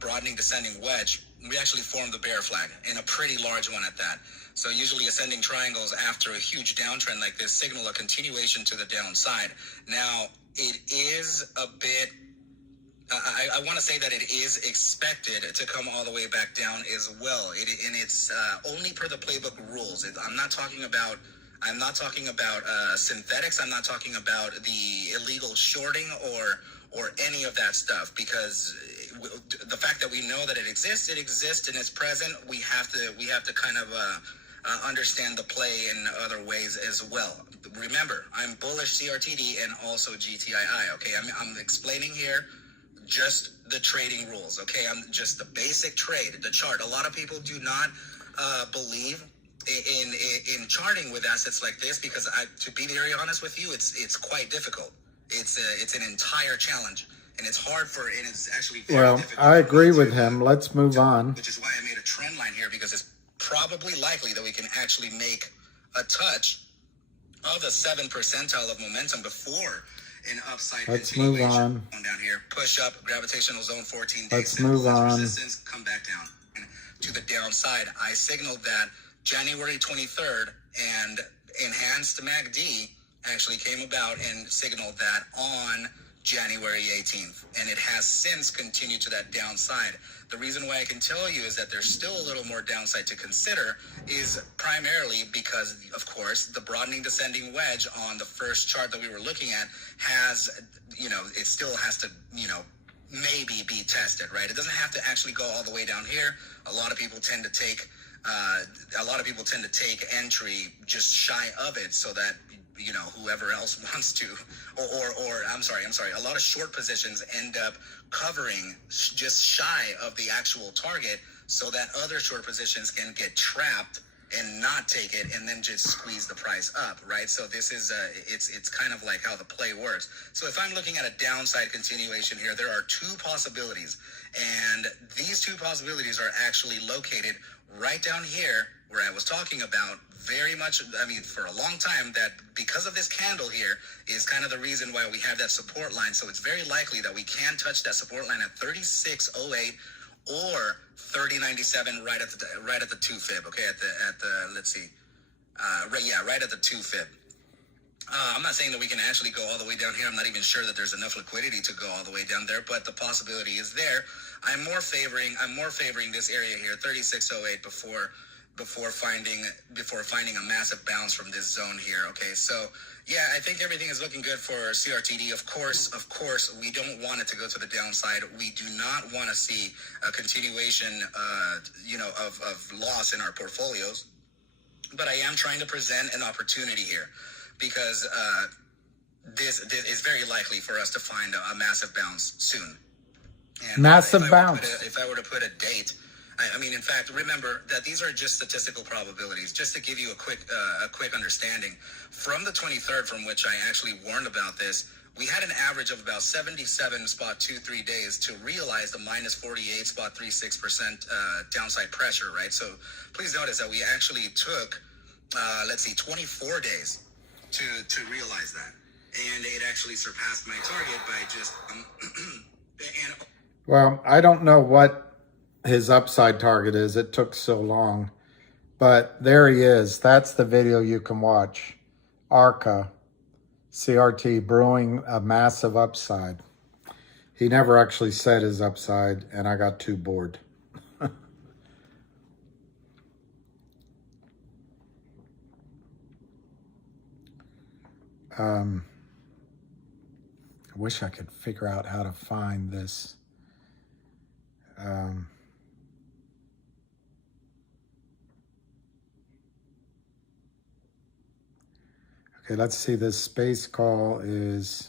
broadening descending wedge, we actually formed the bear flag, and a pretty large one at that. So usually ascending triangles after a huge downtrend like this signal a continuation to the downside. Now, it is a bit I want to say that it is expected to come all the way back down as well. And it's only per the playbook rules. I'm not talking about I'm not talking about synthetics. I'm not talking about the illegal shorting or any of that stuff, because the fact that we know that it exists and it's present, we have to kind of understand the play in other ways as well. Remember, I'm bullish CRTD and also GTII. Okay, I'm explaining here just the trading rules. Okay, I'm just the basic trade, the chart. A lot of people do not believe in charting with assets like this, because to be very honest with you, it's quite difficult. It's an entire challenge, and it's hard and it's actually very difficult. I agree with him. Let's move on. Which is why I made a trend line here, because it's probably likely that we can actually make a touch of the 7th percentile of momentum before an upside Let's move continuation. on. Down here, push up, gravitational zone, 14 days. Let's move on. Resistance, come back down to the downside. I signaled that January 23rd and enhanced MACD actually came about and signaled that on January 18th, and it has since continued to that downside. The reason why I can tell you is that there's still a little more downside to consider is primarily because, of course, the broadening descending wedge on the first chart that we were looking at has, it still has to, maybe be tested, right? It doesn't have to actually go all the way down here. A lot of people tend to take entry just shy of it, so that whoever else wants to, or I'm sorry, a lot of short positions end up covering just shy of the actual target, so that other short positions can get trapped and not take it, and then just squeeze the price up, right? So this is it's kind of like how the play works. So if I'm looking at a downside continuation here, there are two possibilities, and these two possibilities are actually located right down here where I was talking about very much, for a long time, that because of this candle here is kind of the reason why we have that support line. So it's very likely that we can touch that support line at 3608 or 3097 right at the 2 fib. Okay, at the let's see, right at the 2 fib. I'm not saying that we can actually go all the way down here. I'm not even sure that there's enough liquidity to go all the way down there, but the possibility is there. I'm more favoring this area here, 3608, before finding a massive bounce from this zone here. Okay, so yeah, I think everything is looking good for CRTD. Of course, we don't want it to go to the downside. We do not want to see a continuation, of loss in our portfolios. But I am trying to present an opportunity here, because this is very likely for us to find a massive bounce soon. And massive bounce. If I were to put a date, in fact, remember that these are just statistical probabilities. Just to give you a quick understanding, from the 23rd, from which I actually warned about this, we had an average of about 77.23 days to realize the minus 48.36% downside pressure, right? So please notice that we actually took, 24 days to realize that. And it actually surpassed my target by just... Well, I don't know what his upside target is. It took so long. But there he is. That's the video you can watch. ARCA, CRT, brewing a massive upside. He never actually said his upside, and I got too bored. I wish I could figure out how to find this. Okay, let's see. This space call is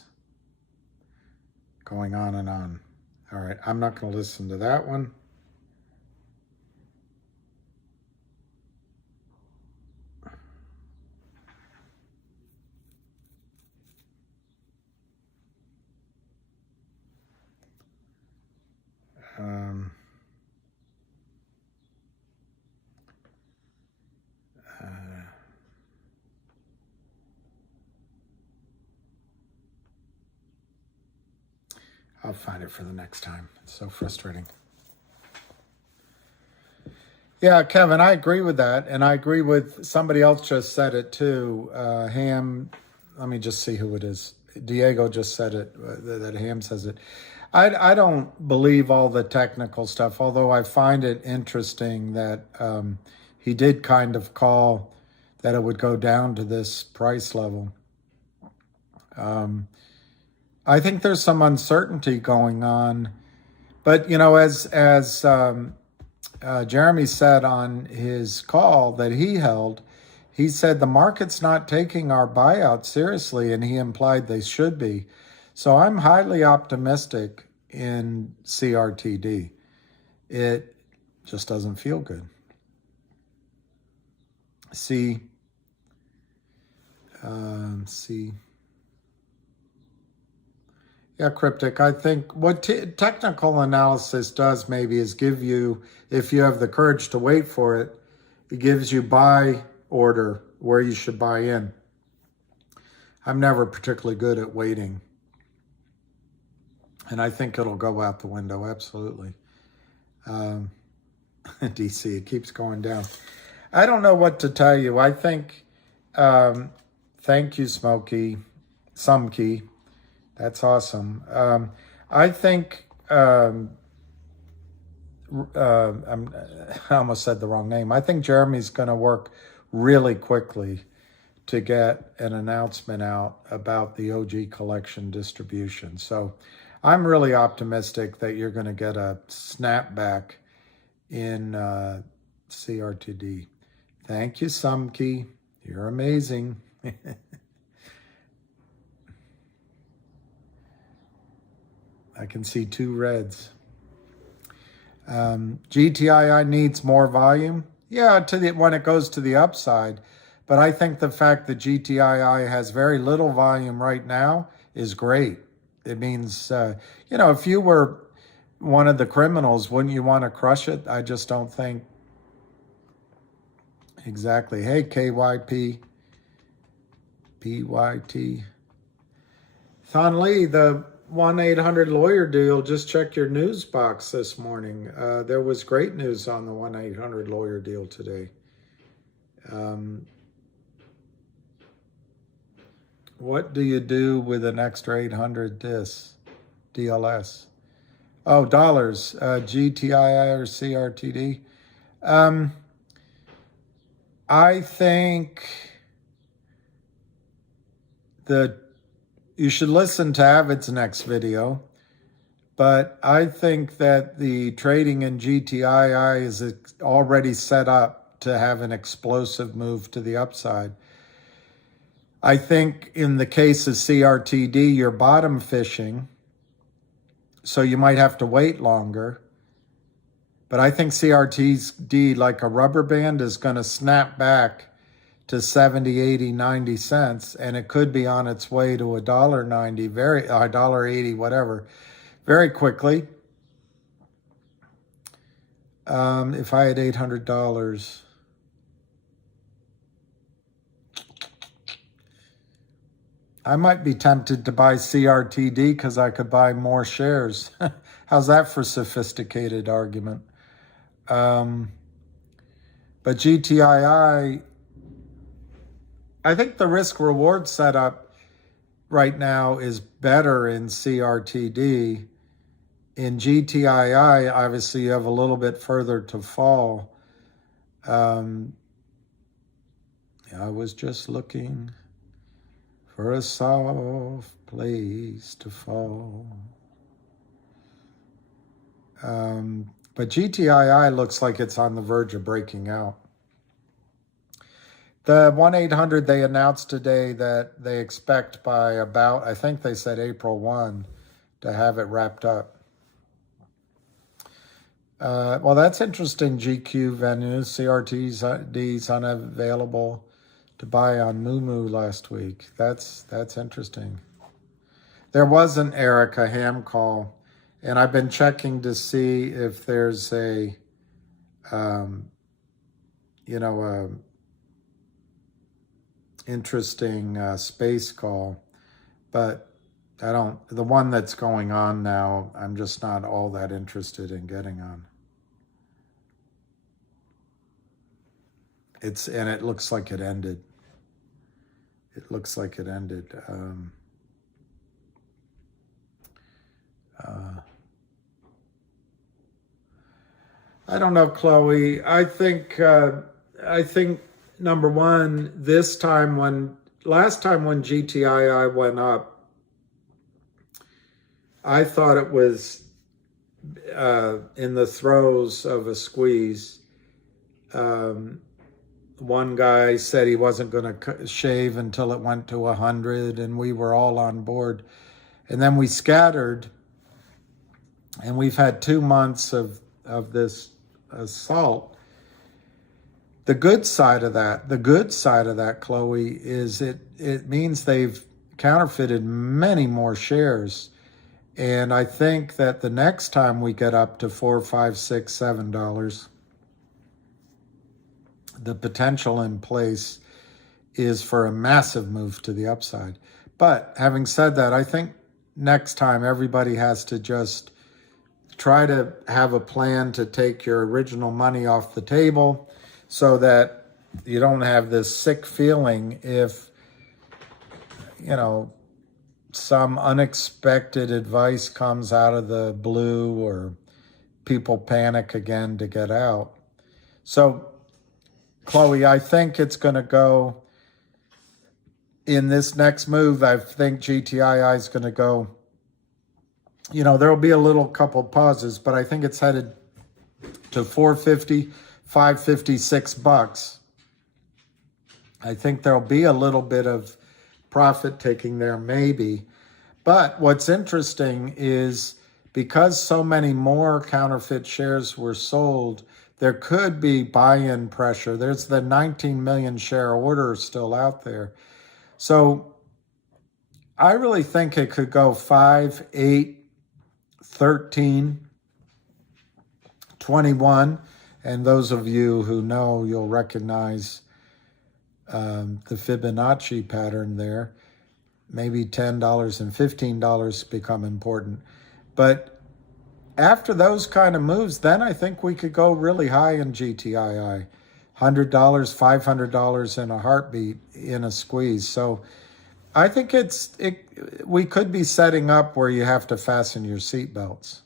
going on and on. All right, I'm not going to listen to that one. I'll find it for the next time. It's so frustrating. Yeah, Kevin, I agree with that. And I agree with somebody else just said it too. Ham, let me just see who it is. Diego just said it, that Ham says it. I don't believe all the technical stuff, although I find it interesting that he did kind of call that it would go down to this price level. I think there's some uncertainty going on, but as Jeremy said on his call that he held, he said the market's not taking our buyout seriously, and he implied they should be. So I'm highly optimistic in CRTD. It just doesn't feel good. See. Yeah, Cryptic. I think what technical analysis does maybe is give you, if you have the courage to wait for it, it gives you buy order where you should buy in. I'm never particularly good at waiting. And I think it'll go out the window, absolutely. DC, it keeps going down. I don't know what to tell you. I think, thank you, Smokey, Sumkey. That's awesome. I think, I almost said the wrong name. I think Jeremy's going to work really quickly to get an announcement out about the OG collection distribution. So I'm really optimistic that you're going to get a snapback in CRTD. Thank you, Sumkey. You're amazing. I can see 2 reds. GTII needs more volume. Yeah, when it goes to the upside. But I think the fact that GTII has very little volume right now is great. It means, if you were one of the criminals, wouldn't you want to crush it? I just don't think. Exactly. Hey, KYP. PYT. Thon Lee, the 1-800-lawyer deal, just check your news box this morning. There was great news on the 1-800-lawyer deal today. What do you do with an extra 800 DLS? Oh, dollars, GTII or CRTD? I think that you should listen to Avid's next video, but I think that the trading in GTII is already set up to have an explosive move to the upside. I think in the case of CRTD, you're bottom fishing, so you might have to wait longer. But I think CRTD, like a rubber band, is going to snap back to 70, 80, 90 cents, and it could be on its way to $1.90, $1.80, whatever, very quickly. If I had $800, I might be tempted to buy CRTD because I could buy more shares. How's that for sophisticated argument? But GTII, I think the risk-reward setup right now is better in CRTD. In GTII, obviously, you have a little bit further to fall. I was just looking for a soft place to fall. But GTII looks like it's on the verge of breaking out. The 1-800, they announced today that they expect by about, I think they said April 1, to have it wrapped up. Well, that's interesting, GQ venues. CRTD's unavailable to buy on Moomoo last week. That's interesting. There was an Erica Ham call, and I've been checking to see if there's a, interesting space call, but the one that's going on now, I'm just not all that interested in getting on. And it looks like it ended. It looks like it ended. I don't know, Chloe. I think number one, last time when GTII went up, I thought it was in the throes of a squeeze. One guy said he wasn't going to shave until it went to 100, and we were all on board. And then we scattered, and we've had 2 months of this assault. The good side of that, Chloe, is it means they've counterfeited many more shares. And I think that the next time we get up to $4, $5, $6, $7, the potential in place is for a massive move to the upside. But having said that, I think next time everybody has to just try to have a plan to take your original money off the table so that you don't have this sick feeling if, some unexpected advice comes out of the blue or people panic again to get out. So, Chloe, I think it's going to go in this next move. I think GTII is going to go, there'll be a little couple pauses, but I think it's headed to $4.50, $5.50, $6. I think there'll be a little bit of profit taking there, maybe. But what's interesting is because so many more counterfeit shares were sold, there could be buy-in pressure. There's the 19 million share order still out there. So I really think it could go 5, 8, 13, 21. And those of you who know, you'll recognize the Fibonacci pattern there. Maybe $10 and $15 become important. But after those kind of moves, then I think we could go really high in GTII. $100, $500 in a heartbeat in a squeeze. So I think we could be setting up where you have to fasten your seatbelts.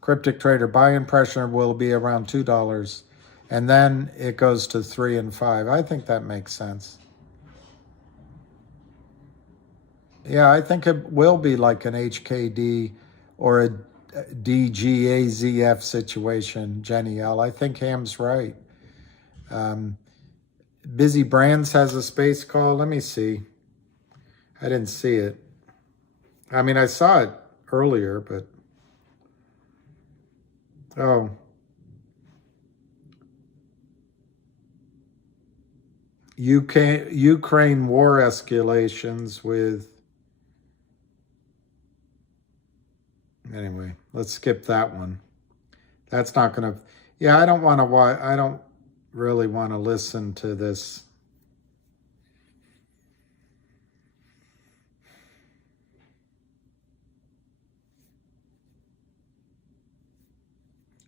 Cryptic trader buy-in pressure will be around $2, and then it goes to 3 and 5. I think that makes sense. Yeah, I think it will be like an HKD or a DGAZF situation, Jenny L. I think Ham's right. Busy Brands has a space call. Let me see. I didn't see it. I mean, I saw it earlier, but... Oh. Ukraine war escalations with... Anyway, let's skip that one. That's not going to... Yeah, I don't really want to listen to this.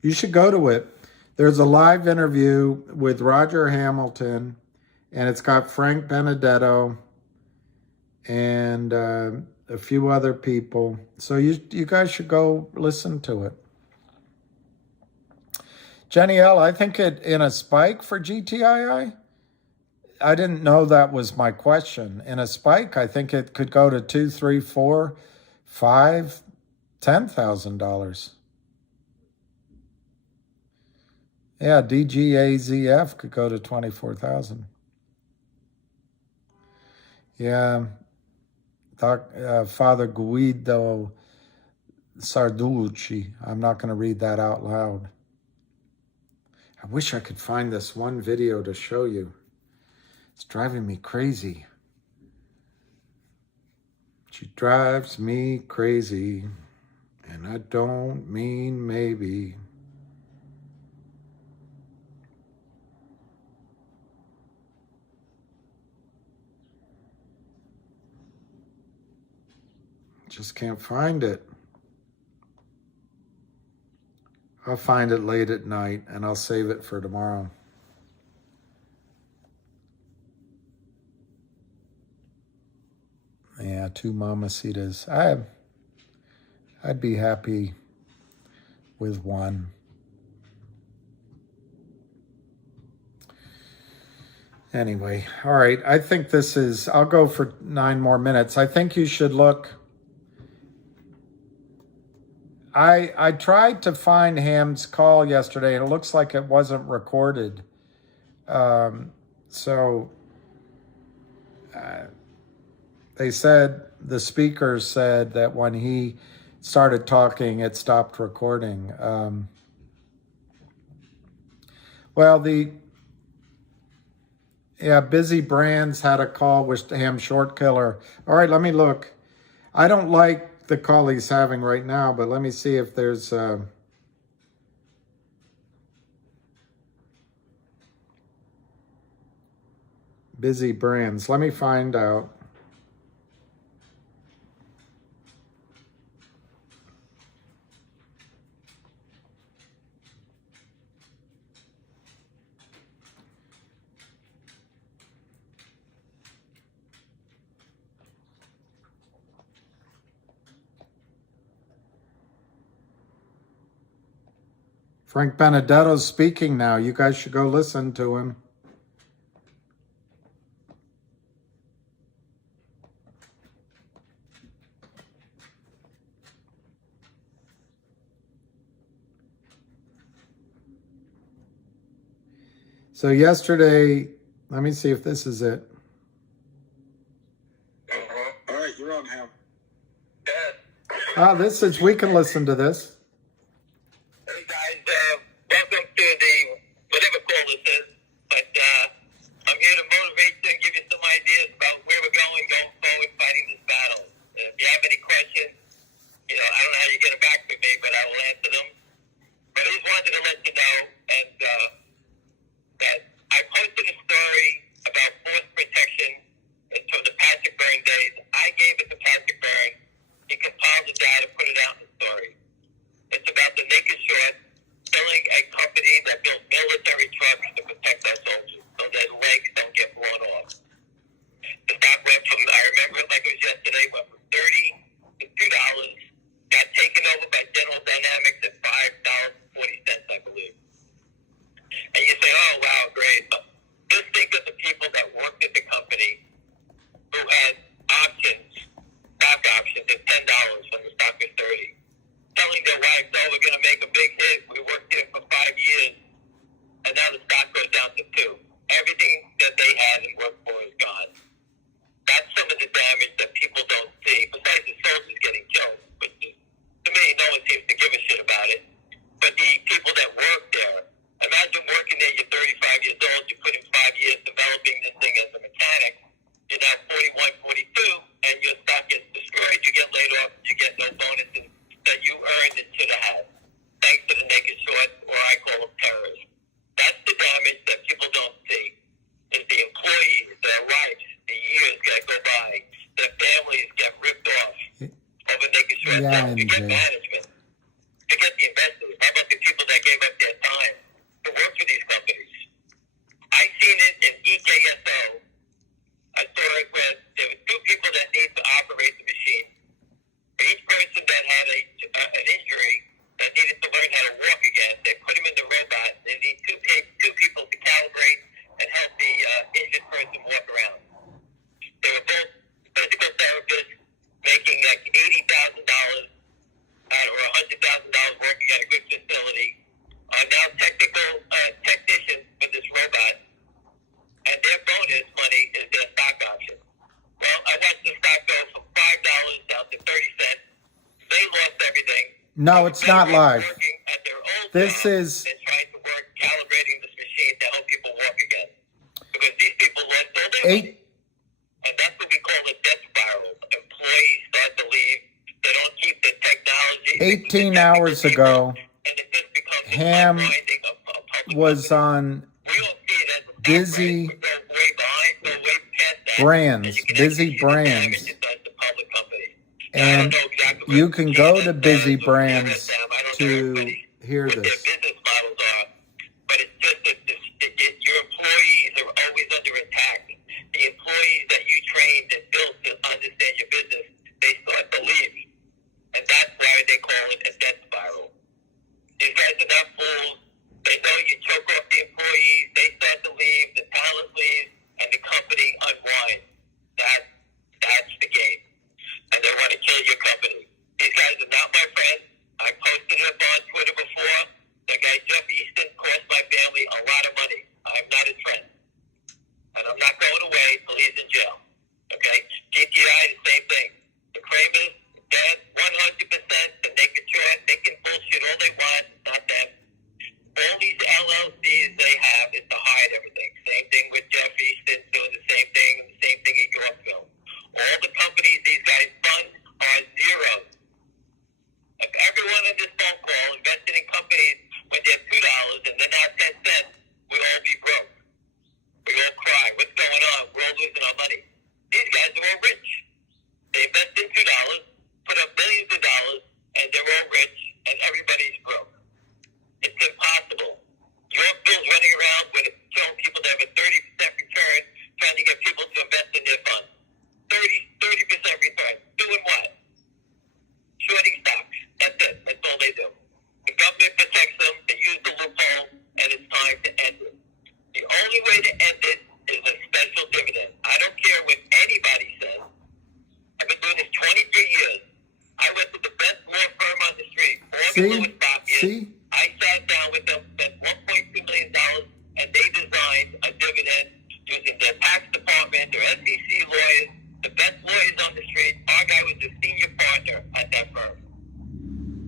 You should go to it. There's a live interview with Roger Hamilton, and it's got Frank Benedetto and a few other people. So you guys should go listen to it. Jenny L, I think in a spike for GTII, I didn't know that was my question. In a spike, I think it could go to $2, $3, $4, $5, $10,000. Yeah, DGAZF could go to 24,000. Yeah, Father Guido Sarducci. I'm not going to read that out loud. I wish I could find this one video to show you. It's driving me crazy. She drives me crazy, and I don't mean maybe. Just can't find it. I'll find it late at night, and I'll save it for tomorrow. Yeah, 2 mamacitas. I'd be happy with 1. Anyway, all right. I think this is, I'll go for 9 more minutes. I think you should look. I tried to find Ham's call yesterday, and it looks like it wasn't recorded. So they said, the speaker said that when he started talking, it stopped recording. Well, Busy Brands had a call with Ham Short Killer. All right, let me look. I don't like the call he's having right now, but let me see if there's Busy Brands. Let me find out. Frank Benedetto's speaking now. You guys should go listen to him. So yesterday, let me see if this is it. All right, you're on, Ham. This is, we can listen to this. Hey guys, welcome to the whatever call this is, but I'm here to motivate you and give you some ideas about where we're going forward fighting this battle. If you have any questions, I don't know how you're getting back to me, but I will answer them. But I just wanted to let you know that I posted a story about force protection from the Patrick Byrne days. I gave it to Patrick Byrne. He compiled the data, put it out in the story. It's about the naked short building a company that builds military trucks to protect our soldiers so their legs don't get blown off. The stock went from, I remember it like it was yesterday, went from $30 to $2, got taken over by General Dynamics at $5.40, I believe. And you say, oh, wow, great. But just think of the people that worked at the company who had options, stock options at $10 when the stock was $30. Telling their wives, oh, we're going to make a big hit. We worked here for 5 years, and now the stock goes down to 2. Everything that they had and worked for is gone. That's some of the damage that people don't see, besides the soldiers getting killed, which is, to me, no one seems to give a shit about it. But the people that work there, imagine working there, you're 35 years old, you put in 5 years developing this thing as a mechanic, you're now 41, 42, and your stock gets destroyed, you get laid off, you get no bonuses that you earned and should have had, thanks to the naked short, or I call them terrorists. That's the damage that people don't see, is the employees, their lives, the years that go by, their families get ripped off over naked short. Yeah, Forget management. Forget the investors. How about the people that gave up their time to work for these companies? I seen it in EKSO. I saw it when there were 2 people that need to operate the machine. Each person that had an injury that needed to learn how to walk again, they put him in the robot. They need two people to calibrate and help the injured person walk around. They were both physical therapists making like $80,000 or $100,000 working at a good facility. Are now technical technicians for this robot, and their bonus money is their stock option. Well, I watched the stock go from $5 down to 30 cents. They lost everything. No, it's not live. Working at their old This job is and trying to work calibrating this machine to help people walk again. Because these people lost all their money. And that's what we call the death spiral. Employees start to leave. They don't keep the technology. 18 hours ago, And it just becomes a Ham grinding of public was on we don't see it as a Busy go way behind, go way past that. Brands, And you can Busy actually see the Brands. damage it does to public companies. Now, I And don't know exactly you what can go to GTIIL Busy does or Brands GSM. I don't know to everybody hear what their this. business models are, but it's just that your employees are always under attack. The employees that you trained and built to understand your business, they start to leave. And that's why they call it a death spiral. These guys are not fools. They know you choke off the employees, they start to leave, the talent leaves, St. Louis stock is, See? I sat down with them, spent $1.2 million, and they designed a dividend using their tax department, their SEC lawyers, the best lawyers on the street. Our guy was the senior partner at that firm.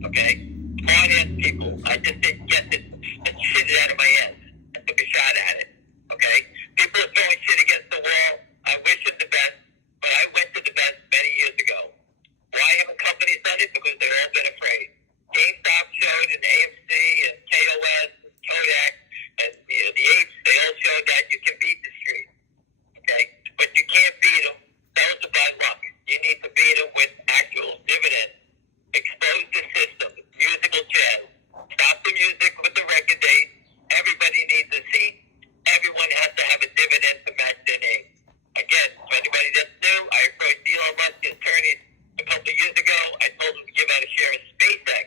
Okay? Smart-ass people. I just didn't get it. Just shit it out of my ass. I took a shot at it. Okay? People are throwing shit against the wall. I wish them the best, but I went to the best many years ago. Why haven't companies done it? Because they've all been afraid. GameStop showed, and AMC, and KOS, and Kodak, and the apes, they all showed that you can beat the street. Okay? But you can't beat them. That was a bad luck. You need to beat them with actual dividends. Expose the system. Musical chairs. Stop the music with the record date. Everybody needs a seat. Everyone has to have a dividend to match their name. Again, for anybody that's new, I approached Elon Musk attorneys a couple of years ago. I told him to give out a share of SpaceX,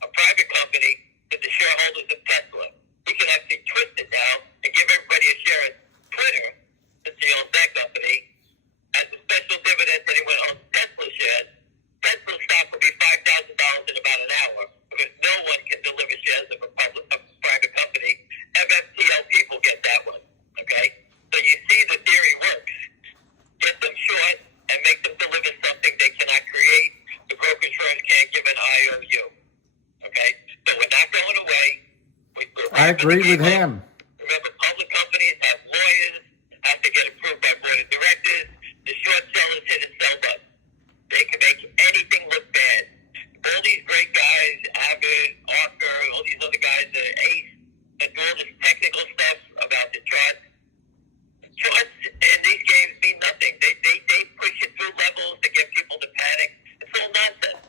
a private company, to the shareholders of Tesla. We can actually twist it now and give everybody a share of Twitter, since he owns that company, as a special dividend to anyone who owns Tesla shares. Tesla stock will be $5,000 in about an hour, because no one can deliver shares of a private company. MMTLP will get that one. Okay? So you see the theory works. Get them short and make them deliver something they cannot create. The brokerage firms can't give an IOU. Okay? So we're not going away. I agree with him. Remember, public companies have lawyers, have to get approved by board of directors. The short sellers hit a sell button. They can make anything look bad. All these great guys, Abbott, Arthur, all these other guys, Ace, and do all this technical stuff about the charts. Charts in these games mean nothing. They push it through levels to get people to panic. It's all nonsense.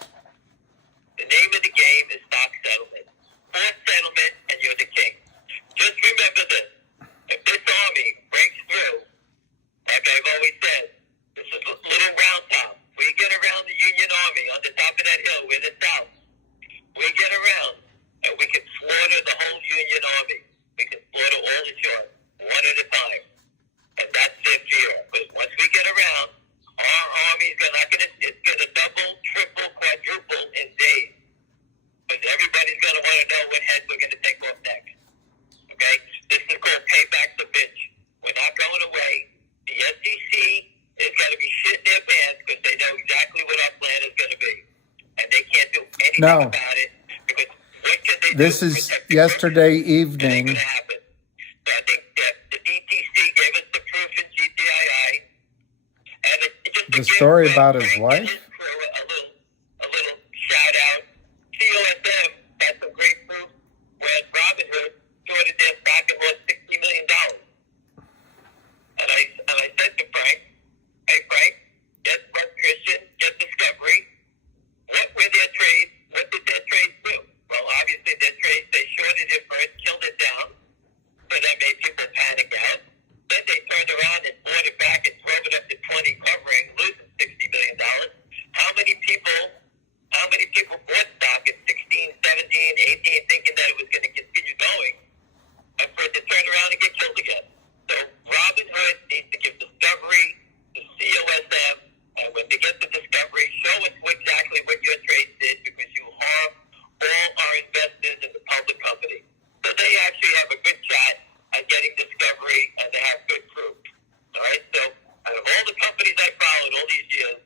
The name of the game is stock settlement. Forced settlement, and you're the king. Just remember this. If this army breaks through, like I've always said, this is a little round top. We get around the Union Army on the top of that hill, we're the South. We get around, and we can slaughter the whole Union Army. We can slaughter all the shores, one at a time. And that's their fear. Because once we get around, our army is it's gonna double, triple, quadruple in days. Because everybody's gonna want to know what heads we're gonna take off next. Okay? This is called payback the bitch. We're not going away. The SEC is gonna be shitting their pants because they know exactly what our plan is gonna be. And they can't do anything about it because what can they This do? is yesterday It ain't evening. gonna happen. So I think that the DTC gave us the proof in GTII. And just The story about his wife? A little shout out. COSM had some great proof when Robinhood shorted their stock and lost $60 million. And I said to Frank, hey Frank, get West Christian, get Discovery. What were their trades? What did their trades do? Well, obviously their trades, they shorted it first, killed it down. So that made people panic out. Then they turned around and bought it back and drove it up to 20 covering, losing $60 million. How many people bought stock at 16, 17, 18 thinking that it was going to continue going and for it to turn around and get killed again? So Robinhood needs to give Discovery to COSM, and when they get the Discovery, show us exactly what your trades did because you harm all our investors in the public company. So they actually have a good shot at getting Discovery, and they have good proof. All right? So out of all the companies I followed all these years,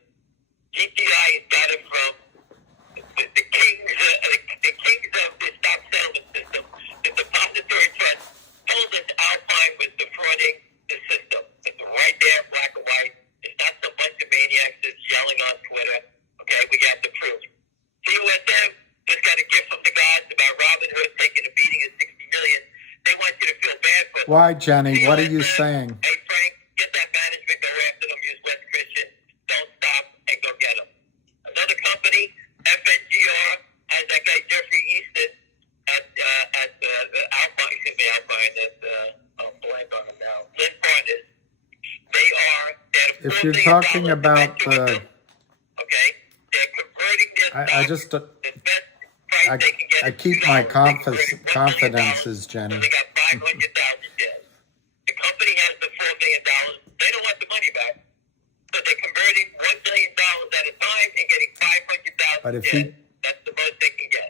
GTI has got it from the kings of the stock settlement system. The depository trust told us Alpine was defrauding the system. It's right there, black and white. It's not some bunch of maniacs just yelling on Twitter. Okay, we got the proof. COSM just got a gift from the gods about Robinhood taking a beating of $60 million. They want you to feel bad for them. Why, Jenny? What are you saying? Hey, Frank, get that management, go after them, use West Christian. Don't stop and go get them. Another company, FNGR, has that guy Jeffrey Easton at Alpine, I'm blank on him now. Liz Partners. If you're talking about the, okay, they're converting their I stock just, the best price they can get. I keep my confidences, Jenny. They got 500,000 shares. The company has the $4 million. They don't want the money back. So they're converting $1 million at a time and getting 500,000 But if shares. he, That's the most they can get.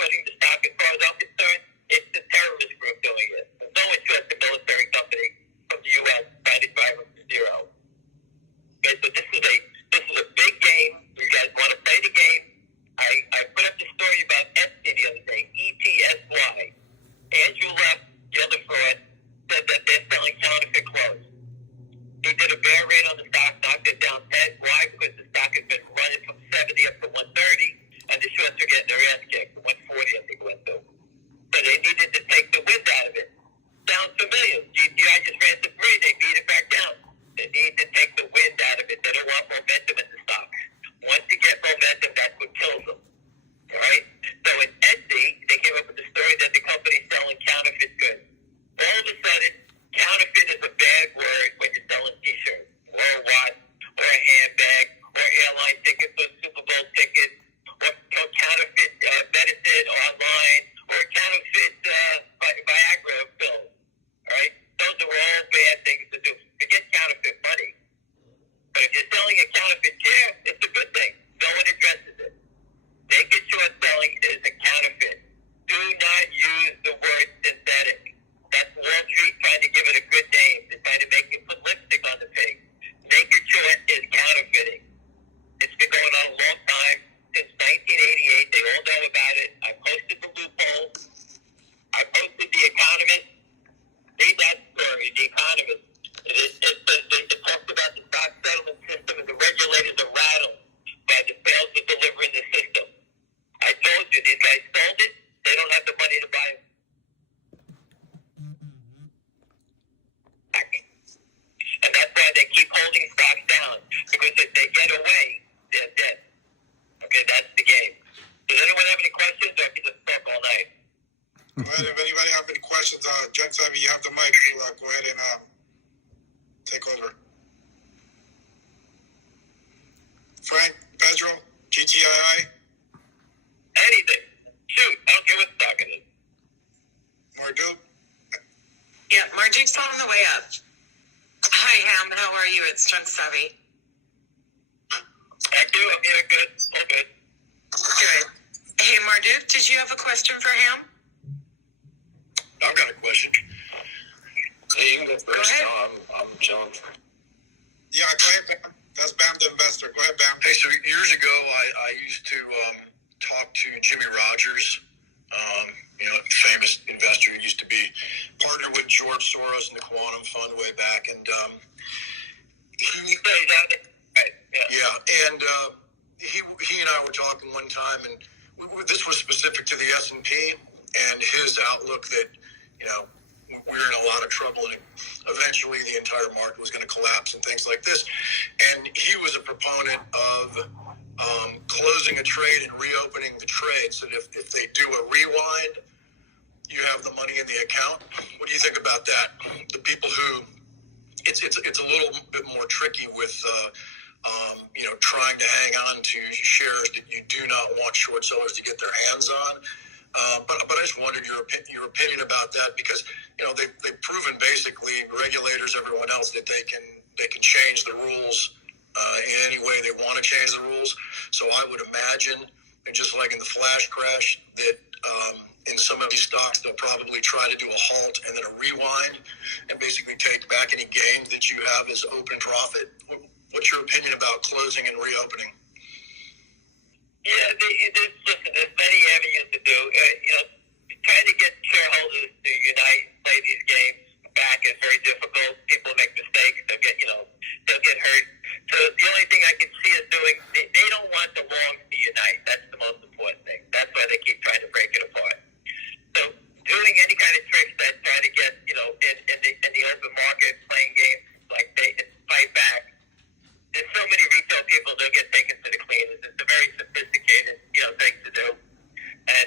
shorting the stock. As far as I'm concerned, it's the terrorist group doing it. No one shorts the military company from the U.S. trying to drive them to zero. Okay, so this is a big game. You guys want to play the game? I put up the story about Etsy the other day, ETSY. Andrew left the other fraud, said that they're selling counterfeit clothes. He did a bear raid on the stock, knocked it down 10. Why? Because the stock has been running from 70 up to 130, and the shorts are getting their ass kicked. 140, I think it went to. So they needed to take the wind out of it. Sounds familiar. GTI just ran to 3. They beat it back down. They need to take the wind out of it. They don't want momentum in the stock. Once you get momentum, that's what kills them. All right? So in Etsy, they came up with the story that the company's selling counterfeit goods. All of a sudden, counterfeit is a bad word when you're selling t-shirts, or a watch, or a handbag, or airline tickets, or Super Bowl tickets, or counterfeit medicine online, or counterfeit Viagra pills. All right? Those are all bad things to do. Forget counterfeit money. But if you're selling a counterfeit chair, it's a good thing. No one addresses it. Naked short selling is a counterfeit. Do not use the word synthetic. That's Wall Street trying to give it a good name. They're trying to make it put lipstick on the pig. Naked short is counterfeiting. It's been going on a long time. Since 1988, they all know about it. I posted the loophole. I posted The Economist. Read that story, The Economist. It talks about the stock settlement system, and the regulators are rattled by the fails of delivering the system. I told you, these guys sold it. They don't have the money to buy it. And that's why they keep holding stocks down. Because if they get away, they're dead. Okay, that's the game. Does anyone have any questions, or I can just talk all night? Go ahead. If anybody have any questions, Jen Savvy, you have the mic. Go ahead and take over. Frank, Pedro, GTII. Anything. Shoot, I don't care what stock it is. Marduk. Yeah, Marduk's on the way up. Hi, Ham. How are you? It's Jen Savvy. I do. Yeah, good. All good. Good. Hey, Marduk, did you have a question for Ham? I've got a question. Hey, you can go first. Go ahead. No, I'm John. Yeah, go ahead, Bam. That's Bam the investor. Go ahead, Bam. Hey, so years ago, I used to talk to Jimmy Rogers, famous investor who used to be partnered with George Soros in the Quantum Fund way back, and he and I were talking one time, and this was specific to the S&P and his outlook that we were in a lot of trouble, and eventually the entire market was going to collapse and things like this. And he was a proponent of closing a trade and reopening the trade, so that if they do a rewind, you have the money in the account. What do you think about that? The people who it's a little bit more tricky with trying to hang on to shares that you do not want short sellers to get their hands on. But I just wondered your opinion about that, because they've proven, basically, regulators, everyone else, that they can change the rules in any way they want to change the rules. So I would imagine, and just like in the flash crash, that in some of these stocks they'll probably try to do a halt and then a rewind and basically take back any gains that you have as open profit. What's your opinion about closing and reopening? Yeah, there's many avenues to do. Trying to get shareholders to unite, play these games back is very difficult. People make mistakes. They'll get hurt. So the only thing I can see us doing, they don't want the longs to unite. That's the most important thing. That's why they keep trying to break it apart. So doing any kind of tricks that try to get, in the open market, playing games like they fight back. There's so many retail people, they'll get taken to the cleaners. It's a very sophisticated, thing to do. And,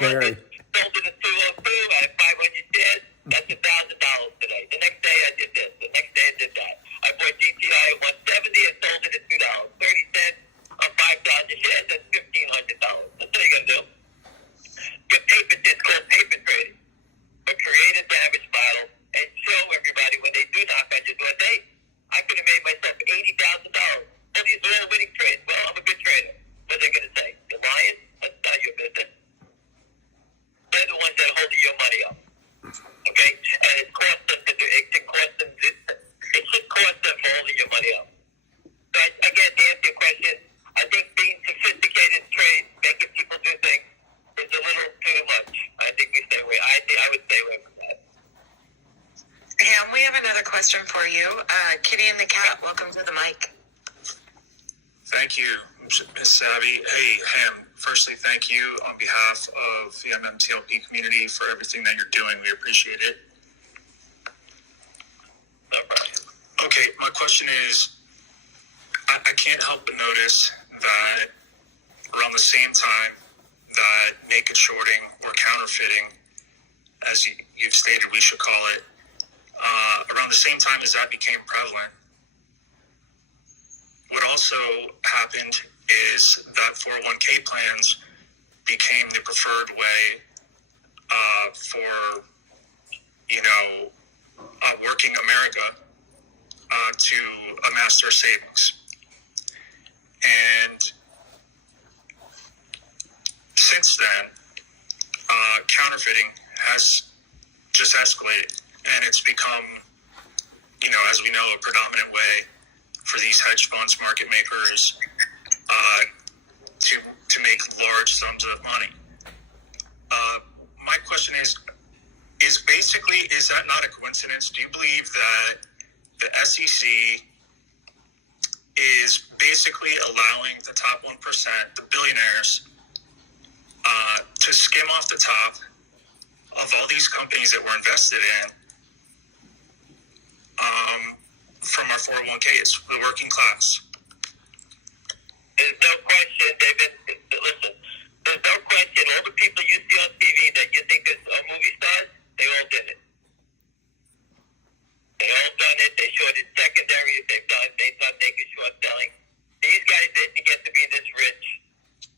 Very. Sold it at 202. I had 500 shares. That's $1,000 today. The next day I did this. The next day I did that. I bought GTI at 170 and sold it at $2. 30 cents on 5,000 shares. That's $1,500. That's what you gonna do. But paper, it's called paper trading. But create a damage model and show everybody when they do knock on your door, hey, I could have made myself $80,000. Well, these are all winning trades. Well, I'm a good trader. What are they going to say? You're lying? That's not your business. They're the ones that are holding your money up. Okay? And it costs them to do it. It should cost them for holding your money up. So again, to answer your question, I think being sophisticated in trade, making people do things, is a little too much. I think we stay away. I would stay away from that. Ham, we have another question for you. Kitty and the cat, welcome to the mic. Thank you, Ms. Savvy. Hey, Ham, firstly, thank you on behalf of the MMTLP community for everything that you're doing. We appreciate it. No problem. Okay, my question is, I can't help but notice that around the same time that naked shorting or counterfeiting, as you've stated we should call it, around the same time as that became prevalent, what also happened is that 401k plans became the preferred way for, working America to amass their savings. And since then, counterfeiting has just escalated, and it's become, as we know, a predominant way for these hedge funds, market makers, to make large sums of money. My question is that not a coincidence? Do you believe that the SEC is basically allowing the top 1%, the billionaires, to skim off the top of all these companies that we're invested in from our 401ks, the working class? There's no question, David. Listen, there's no question. All the people you see on TV that you think is movie stars, they all did it. They all done it. They shorted secondaries. They've done naked short selling. These guys didn't get to be this rich,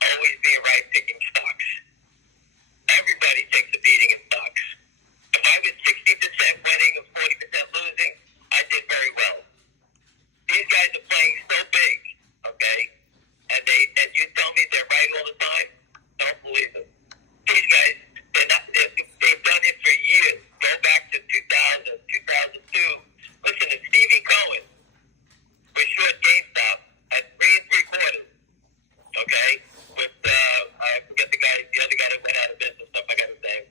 always being right, picking stocks. Everybody takes a beating in stocks. If I was 60% winning and 40% losing, I did very well. These guys are playing so big, okay? And you tell me they're right all the time? Don't believe them. These guys, they've done it for years. Go back to 2000, 2002. Listen, if Stevie Cohen was short GameStop at 3 3/4, okay? With, I forget the other guy that went out of business, stuff I got his name.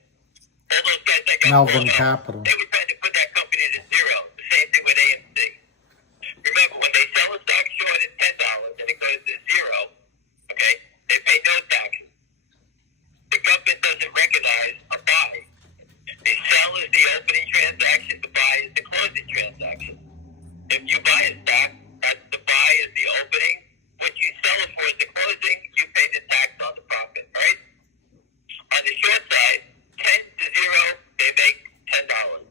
All those guys that got Melvin pulled out, Capital. they were trying to put that company to zero. The same thing with AMC. Remember, when they sell a stock short at $10 and it goes to zero, okay, they pay no taxes. The government doesn't recognize a buy. The sell is the opening transaction, the buy is the closing transaction. If you buy a stock, that's the buy is the opening. What you sell it for is the closing, you pay the tax on the profit, right? On the short side, 10 to 0, they make $10.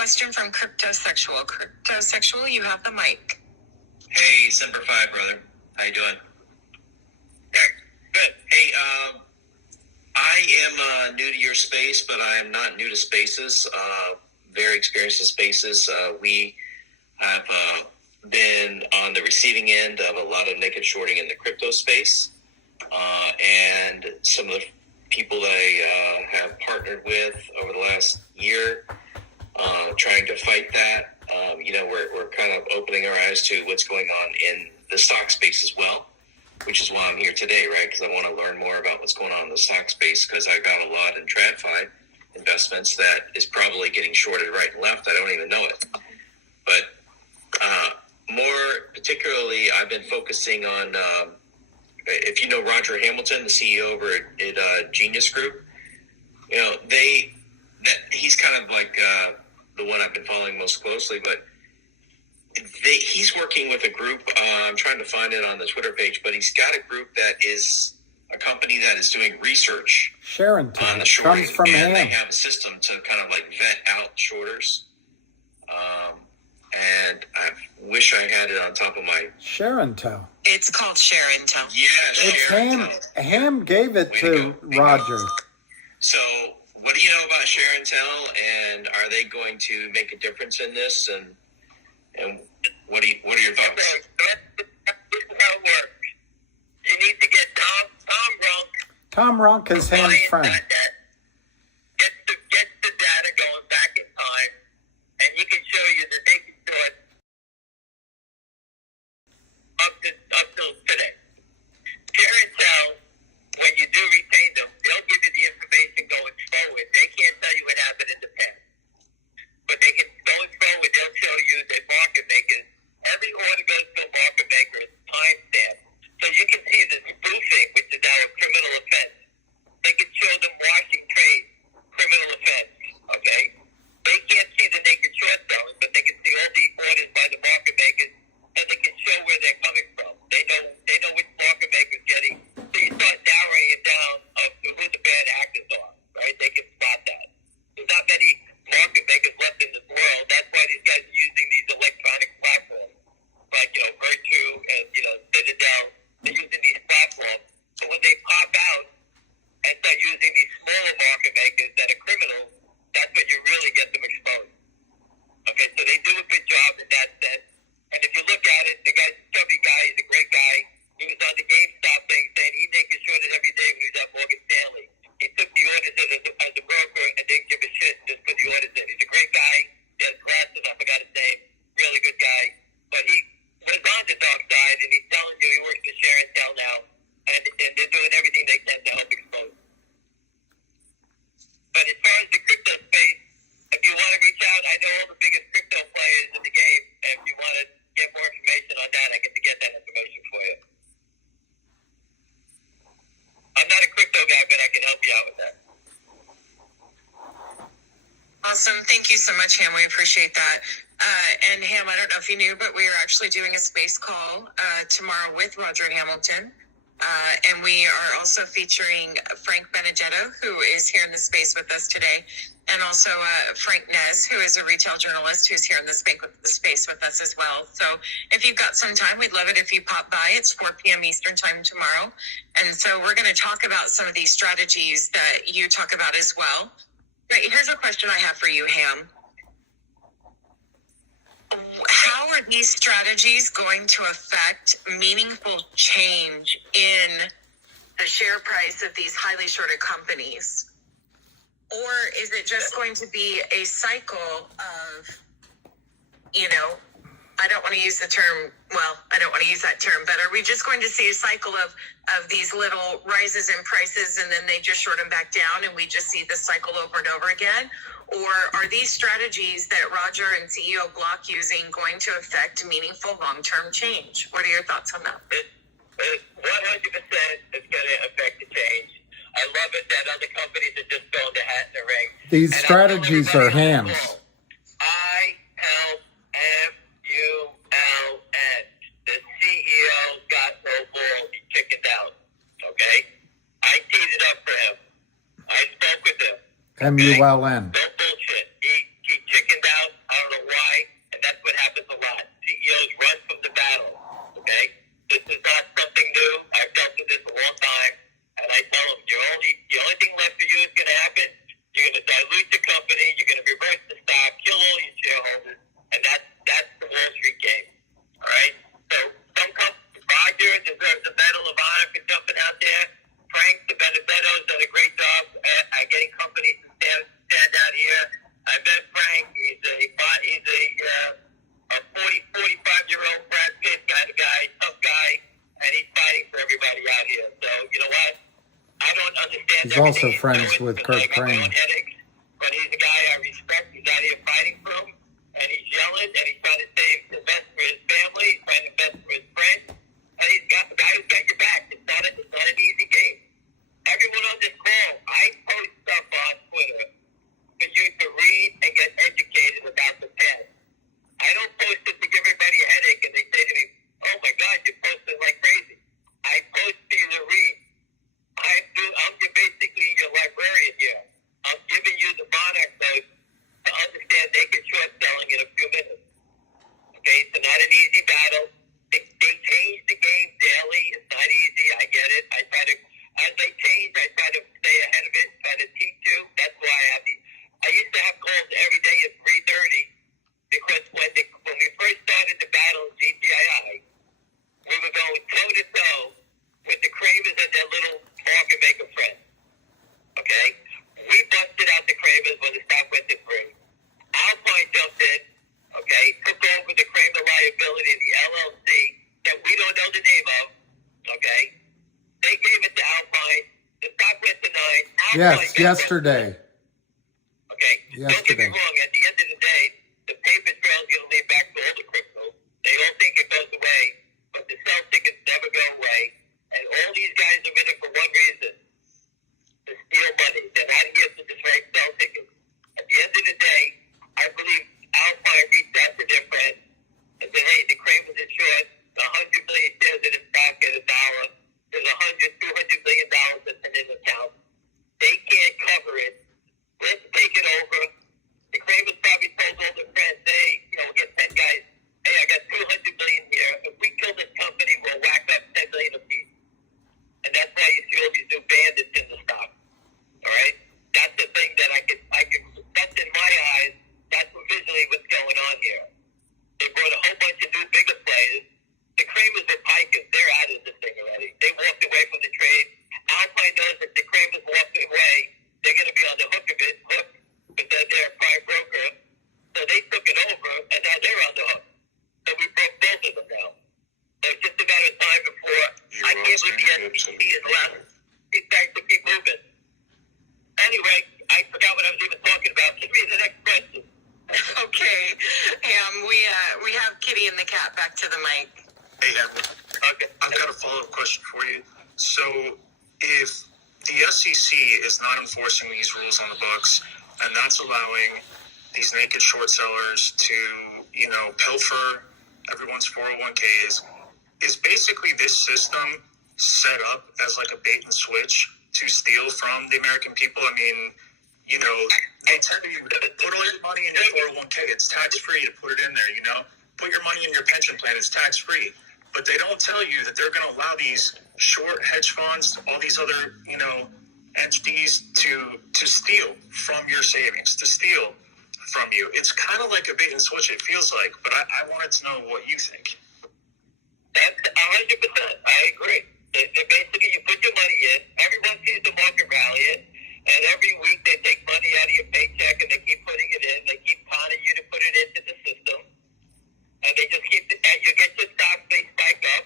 question from Cryptosexual. Cryptosexual, you have the mic. Hey, Semper Fi, brother. How you doing? Good. Hey, I am new to your space, but I am not new to spaces. Very experienced in spaces. We have been on the receiving end of a lot of naked shorting in the crypto space. And some of the people that I have partnered with over the last year, trying to fight that. We're kind of opening our eyes to what's going on in the stock space as well, which is why I'm here today, right? Because I want to learn more about what's going on in the stock space, because I got a lot in TradFi investments that is probably getting shorted right and left. I don't even know it. But more particularly, I've been focusing on, if you know Roger Hamilton, the CEO over at Genius Group, he's kind of like the one I've been following most closely, but he's working with a group. I'm trying to find it on the Twitter page, but he's got a group that is a company that is doing research Sharrington on the shorting, comes from and they him. have a system to kind of like vet out shorters. And I wish I had it on top of my Sharrington. It's called Sharrington. It's Ham. Ham gave it to Roger. So, what do you know about Sharrington, and are they going to make a difference in this? And what are your thoughts? This is how it works. You need to get Tom Runk. Tom Ronk is Ham's friend. Get the data going back in time, and he can show you that they can do it up till today. Sharrington, when you do retain them, they'll give you the information going forward. They can't tell you what happened in the past. But they can, going forward, they'll show you that market makers, every order goes to a market maker, it's timestamp. So you can see the spoofing, which is now a criminal offense. They can show them washing trades, criminal offense, okay? They can't see the naked short selling, but they can see all the orders by the market makers, and they can show where they're coming from. They know which market maker's getting. So you start narrowing it down of who the bad actors are, right? They can spot that. There's not many market makers left in this world. That's why these guys are using these electronic platforms, like Virtue and Citadel. They're using these platforms. So when they pop out and start using these smaller market makers that are criminals, that's when you really get them exposed. Okay, so they do a good job in that sense. And if you look at it, the guy's a chubby guy. He's a great guy. He was on the GameStop thing saying he naked shorted every day when he was at Morgan Stanley. He took the orders as a broker and didn't give a shit, just put the orders in. He's a great guy. He has glasses. I forgot his name. Really good guy. But he was on the dark side, and he's telling you he works for Sharrington now, and they're doing everything they can to help expose. But as far as the crypto space, if you want to reach out, I know all the biggest crypto players in the game, and if you want to get more information on that, I get to get that information for you. I'm not a crypto guy, but I can help you out with that. Awesome. Thank you so much, Ham. We appreciate that. And Ham, I don't know if you knew, but we are actually doing a space call tomorrow with Roger Hamilton. And we are also featuring Frank Benedetto, who is here in the space with us today, and also Frank Nez, who is a retail journalist who's here in the space with us as well. So if you've got some time, we'd love it if you pop by. It's 4 p.m. Eastern time tomorrow. And so we're going to talk about some of these strategies that you talk about as well. But here's a question I have for you, Ham. How are these strategies going to affect meaningful change in the share price of these highly shorted companies? Or is it just going to be a cycle of, I don't want to use the term, I don't want to use that term, but are we just going to see a cycle of these little rises in prices and then they just short them back down and we just see this cycle over and over again? Or are these strategies that Roger and CEO Block using going to affect meaningful long-term change? What are your thoughts on that? 100% is going to affect the change. I love it that other companies are just throwing the hat in the ring. These strategies are Hams. ILMULN. The CEO got no balls. He chickened out. Okay? I teed it up for him. I spoke with him. MULN. No bullshit. He chickened out. He's also friends with Kurt Kramer. But he's a guy I respect. He's out here fighting for him, and he's yelling, and he's trying to save the best for his family. He's trying to best for his friends, and he's got the guy who's got your back. It's not an easy game. Everyone on this call, I post stuff on Twitter for you to read and get educated about the past. I don't post it to give everybody a headache, and they say to me, "Oh my God, you're posting like crazy." I post for you to read. I'm basically your librarian here. I'm giving you the monarch code to understand naked short selling in a few minutes. Okay, it's not an easy battle. They change the game daily. It's not easy. I get it. As they change, I try to stay ahead of it, try to teach you. That's why I used to have calls every day at 3:30 because when we first started the battle in GTII, we were going toe to toe with the Kramers and their little market maker friends. Okay? We busted out the Kramers when the stock went to 3. Alpine jumped in, okay, took over the Kramer liability, the LLC, that we don't know the name of, okay? They gave it to Alpine. The stock went to 9. Yes, yesterday. Okay? Yesterday. Don't get me wrong. At the end of the day, the paper trail is going to lead back to all the crypto. They all think it goes away, but the sell tickets never go away. And all these guys are in it for one reason: to steal money. They're not here to just write sell tickets. At the end of the day, I believe Alpine reached out to their friends and said, "Hey, the Kramers are short 100 million shares in the stock at $1. There's $200 million that's in the account. They can't cover it. Let's take it over." The Kramers probably told all their friends, "Hey, get 10 guys. Hey, I got 200 million here. If we kill this company, we'll whack up 10 million apiece." And that's why you see all these new bandits in the stock. All right? That's the thing that I can, that's in my eyes, that's visually what's going on here. They brought a whole bunch of new bigger players. The Kramers are pikers. They're out of this thing already. They walked away from the trade. Alpine knows that the Kramers walked away. They're going to be on the hook because they're a prime broker. So they took it over, and now they're on the hook. So we broke both of them now. So it's just a matter of time before I can't believe the SEC is allowed these guys to keep moving. Anyway, I forgot what I was even talking about. Give me the next question. Okay, we have Kitty and the cat back to the mic. Hey, I've got a follow-up question for you. So, if the SEC is not enforcing these rules on the books, and that's allowing these naked short sellers to, pilfer everyone's 401ks, is basically this system set up as like a bait and switch to steal from the American people? I mean, they tell you that put all your money in your 401k, it's tax-free to put it in there, Put your money in your pension plan, it's tax-free. But they don't tell you that they're going to allow these short hedge funds, all these other, entities to steal from your savings, to steal from you. It's kind of like a bait and switch, it feels like, but I wanted to know what you think. That's 100%. I agree. Basically, you put your money in, everyone sees the market rallying, and every week they take money out of your paycheck and they keep putting it in. They keep conning you to put it into the system. And they just keep and you get your stocks, they spike up,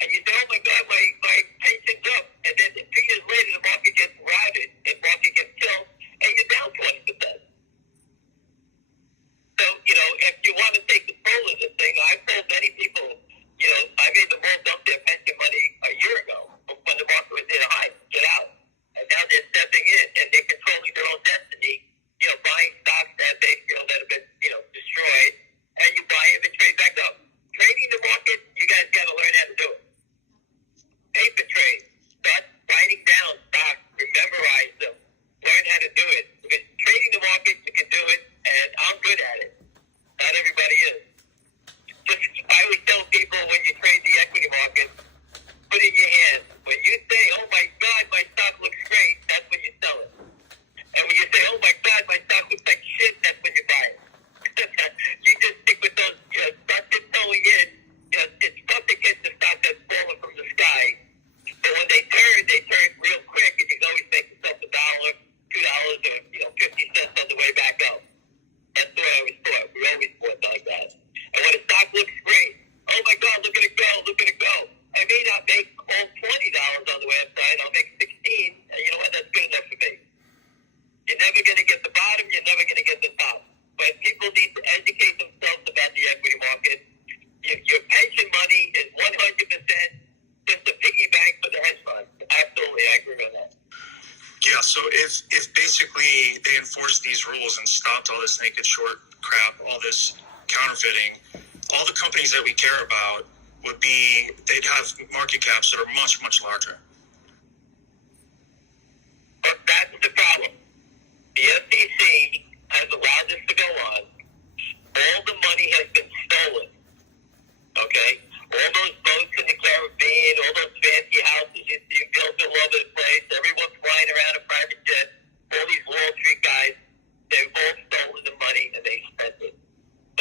and you say, "Oh my God, my pension's up." And then 2 years later, the market gets routed, the market gets killed, and you're down 20%. So, if you want to take control of this thing, I've told many people, I made the world dump their pension money a year ago when the market was in a high, get out. And now they're stepping in and they're controlling their own destiny, buying stocks that they feel that have been, destroyed. And you basically they enforced these rules and stopped all this naked short crap, all this counterfeiting, all the companies that we care about they'd have market caps that are much, much larger. But that's the problem. The SEC has allowed this to go on. All the money has been stolen. Okay? All those boats in the Caribbean, all those fancy houses you built all over the place, everyone's flying around a private jet, all these Wall Street guys, they've all stolen the money and they spent it.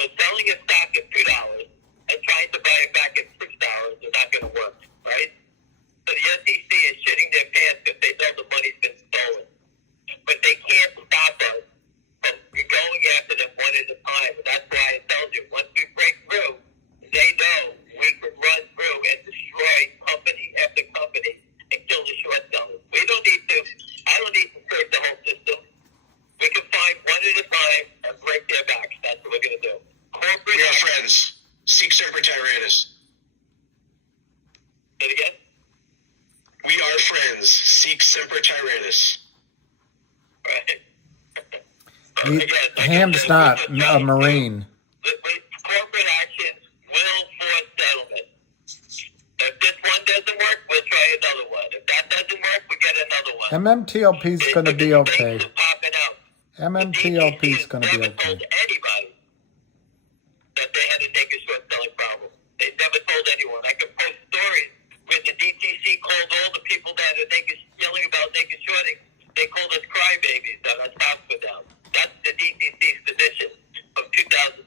So selling a stock at $2 and trying to buy it back at $6 is not going to work, right? So the SEC is shitting their pants if they know the money's been stolen. But they can't stop us from going after them one at a time. And that's why I told you, once we break through, they know we can run through and destroy company after company and kill the short sellers. We don't need to. I don't need to search the whole system. We can find one at a time and break their backs. That's what we're going to do. Corporate. We are friends. Seek Secretariatus. Say it again. We are friends. Seek Secretariatus. Right. Ham's not a Marine. Corporate actions will force settlement. If this one doesn't work, we'll try another one. If that doesn't work, we get another one. MMTLP is going to be okay. MMTLP is going to be Never okay. told anybody that they had a naked short selling problem. They never told anyone. I can post stories where the DTC called all the people that are yelling about naked shorting. They called us crybabies that our stocks were down. That's the DTC's position of 2006,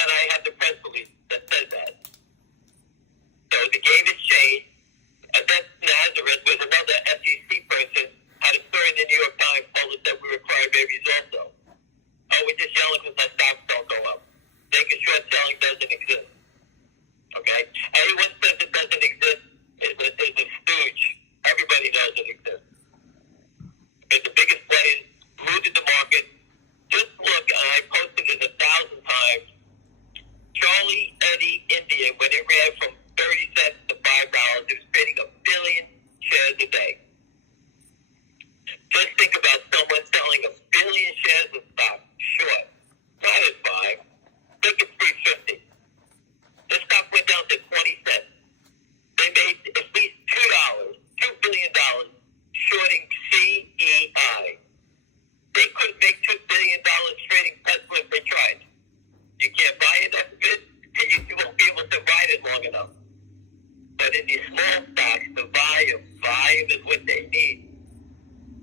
and I have the press release that says that. So the game has changed. And then Nazareth was another SEC person, had a story in the New York Times, told us that we were crybabies also. Oh, we're just yelling because our stocks don't go up. Naked short selling doesn't exist. Okay? Anyone says it doesn't exist is a stooge. Everybody knows it exists. Because the biggest players looted the market. Just look, and I posted it 1,000 times. Charlie, Eddie, India, when it ran from 30 cents to $5, it was trading 1 billion shares a day. Just think about someone selling 1 billion shares of stock short. Not at 5. Think it's 350. The stock went down to 20 cents. They made at least $2 billion shorting CEI. They couldn't make $2 billion trading Tesla if they tried. You can't buy enough of it, and you won't be able to ride it long enough. But in these small stocks, the volume is what they need.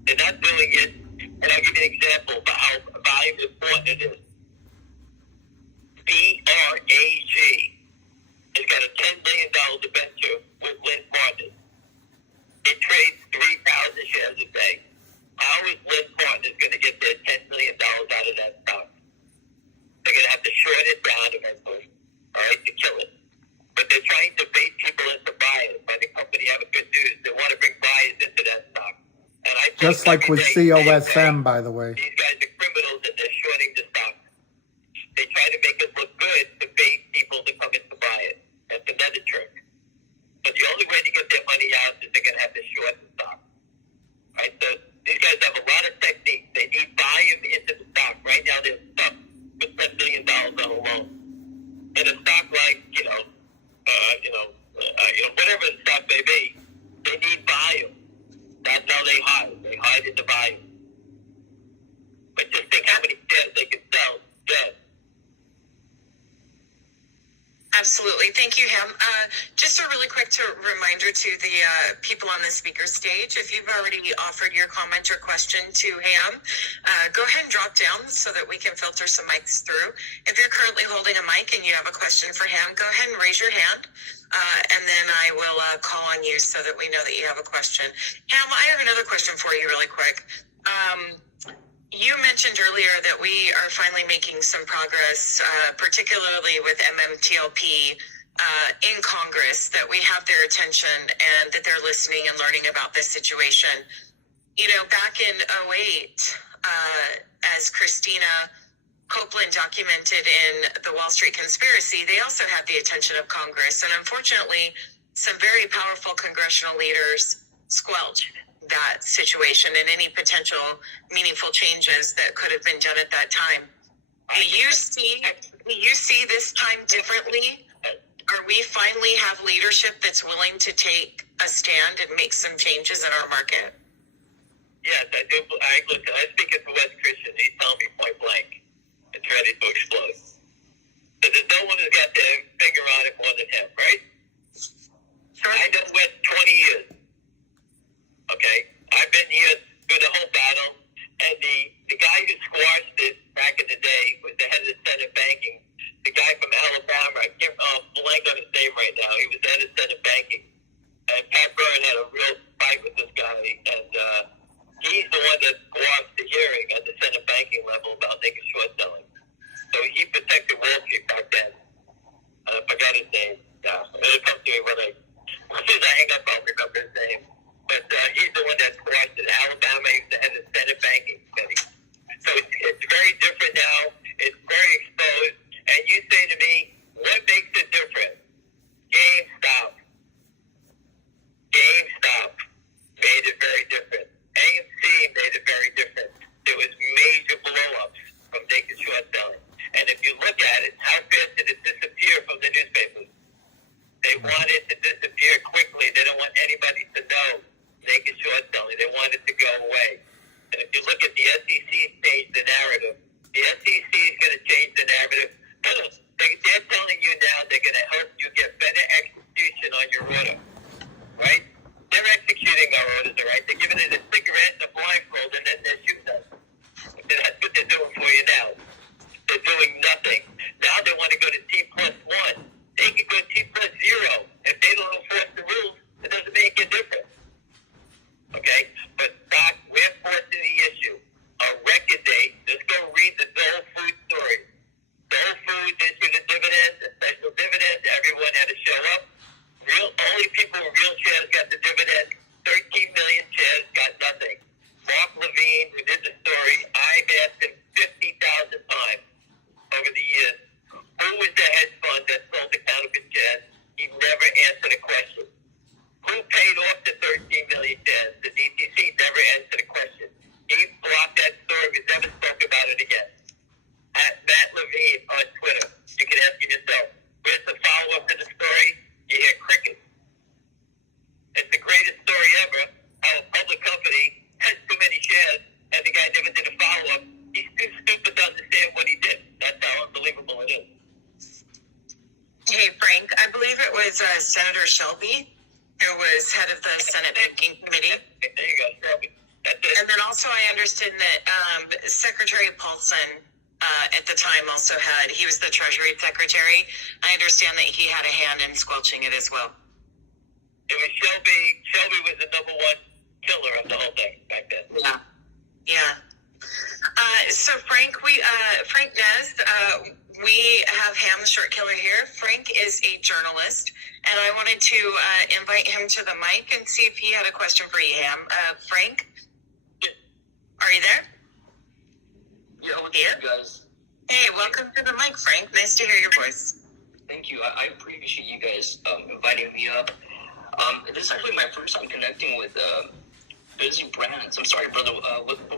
They're not doing it, and I'll give you an example of how volume important it is. BRAG has got a $10 million debenture with Lynn Partners. It trades 3,000 shares a day. How is Lynn Partners going to get their $10 million out of that stock? They're going to have to short it down eventually, all right, to kill it. But they're trying to bait people into buyers. By the company having good news, they want to bring buyers into that stock. And I Just like with COSM, by the way. These guys are criminals and they're shorting the stock. They try to make it look good to bait people to come in to buy it. That's another trick. But the only way to get their money out is they're going to have to short the stock. Right? So these guys have a lot of techniques. They need volume into the stock. Right now they're stuck with $10 million on a loan. And a stock like, whatever the stock may be, they need volume. That's how they hide. They hide in the volume. But just think how many shares they can sell dead. Absolutely. Thank you, Ham. Just a really quick reminder to the people on the speaker stage, if you've already offered your comment or question to Ham, go ahead and drop down so that we can filter some mics through. If you're currently holding a mic and you have a question for Ham, go ahead and raise your hand, and then I will call on you so that we know that you have a question. Ham, I have another question for you really quick. You mentioned earlier that we are finally making some progress, particularly with MMTLP in Congress, that we have their attention and that they're listening and learning about this situation. You know, back in 2008, as Christina Copeland documented in the Wall Street Conspiracy, they also had the attention of Congress. And unfortunately, some very powerful congressional leaders squelched that situation and any potential meaningful changes that could have been done at that time. Do you see this time differently? Or we finally have leadership that's willing to take a stand and make some changes in our market? Yes, I do. Listen, I speak to Wes Christian. He's telling me point blank, it's ready to explode. So there's no one who's got their finger on it more than him, right? Sure. I know Wes 20 years. Okay? I've been here through the whole battle, and the guy who squashed it back in the day was the head of the Senate banking. The guy from Alabama, I can't blank on his name right now. He was the head of Senate banking. And Pat Byrne had a real fight with this guy, and he's the one that squashed the hearing at the Senate banking level about naked short selling. So he protected Wall Street back then. I forgot his name. It'll come to me as soon as I hang up, I'll remember his name. But he's the one that squashed it. Alabama, he's the head of the Senate banking committee. So it's very different now. It's very exposed. And you say to me, what makes it different? GameStop. GameStop made it very different. AMC made it very different. There was major blow-ups from naked short selling. And if you look at it, how fast did it disappear from the newspapers? They want it to disappear quickly. They don't want anybody to know naked short selling. They want it to go away. And if you look at the SEC change the narrative, the SEC is going to change the narrative. They're telling you now they're going to help you get better execution on your order, right? They're executing our orders, all right? They're giving it a cigarette and a blindfold, and then they're shooting us. That's what they're doing for you now. They're doing nothing. Now they want to go to T+1. They can go T+0. If they don't enforce the rules, it doesn't make a difference. Okay? But Doc, we're forcing the issue. A record date. Let's go read the Dole Food story. Dole Food issued a dividend, a special dividend. Everyone had to show up. Only people with real shares got the dividend. 13 million shares got nothing. Mark Levine, who did the story, I've asked him 50,000 times over the years, who was the hedge fund that sold the counterfeit shares? He never answered a question. Who paid off the 13 million shares? The DTC never answered a question. He blocked that story. We never spoke about it again. At Matt Levine on Twitter, you can ask him yourself, where's the follow-up to the story? You hear crickets. It's the greatest story ever, how a public company has too many shares, and the guy never did a follow-up. He's too stupid to understand what he did. That's how unbelievable it is. Hey, Frank, I believe it was Senator Shelby who was head of the Senate Banking Committee. There you go, Shelby. That's it. And then also I understood that Secretary Paulson at the time also he was the Treasury Secretary. I understand that he had a hand in squelching it as well. It was Shelby. Shelby was the number one killer of the whole thing back then. Yeah. So Frank Nez, we have Ham the Short Killer here. Frank is a journalist, and I wanted to invite him to the mic and see if he had a question for you, Ham. Frank, are you there? Yeah, guys. Hey, welcome to the mic, Frank. Nice to hear your voice. Thank you. I appreciate you guys inviting me up. This is actually my first time connecting with Busy Brands. I'm sorry, brother.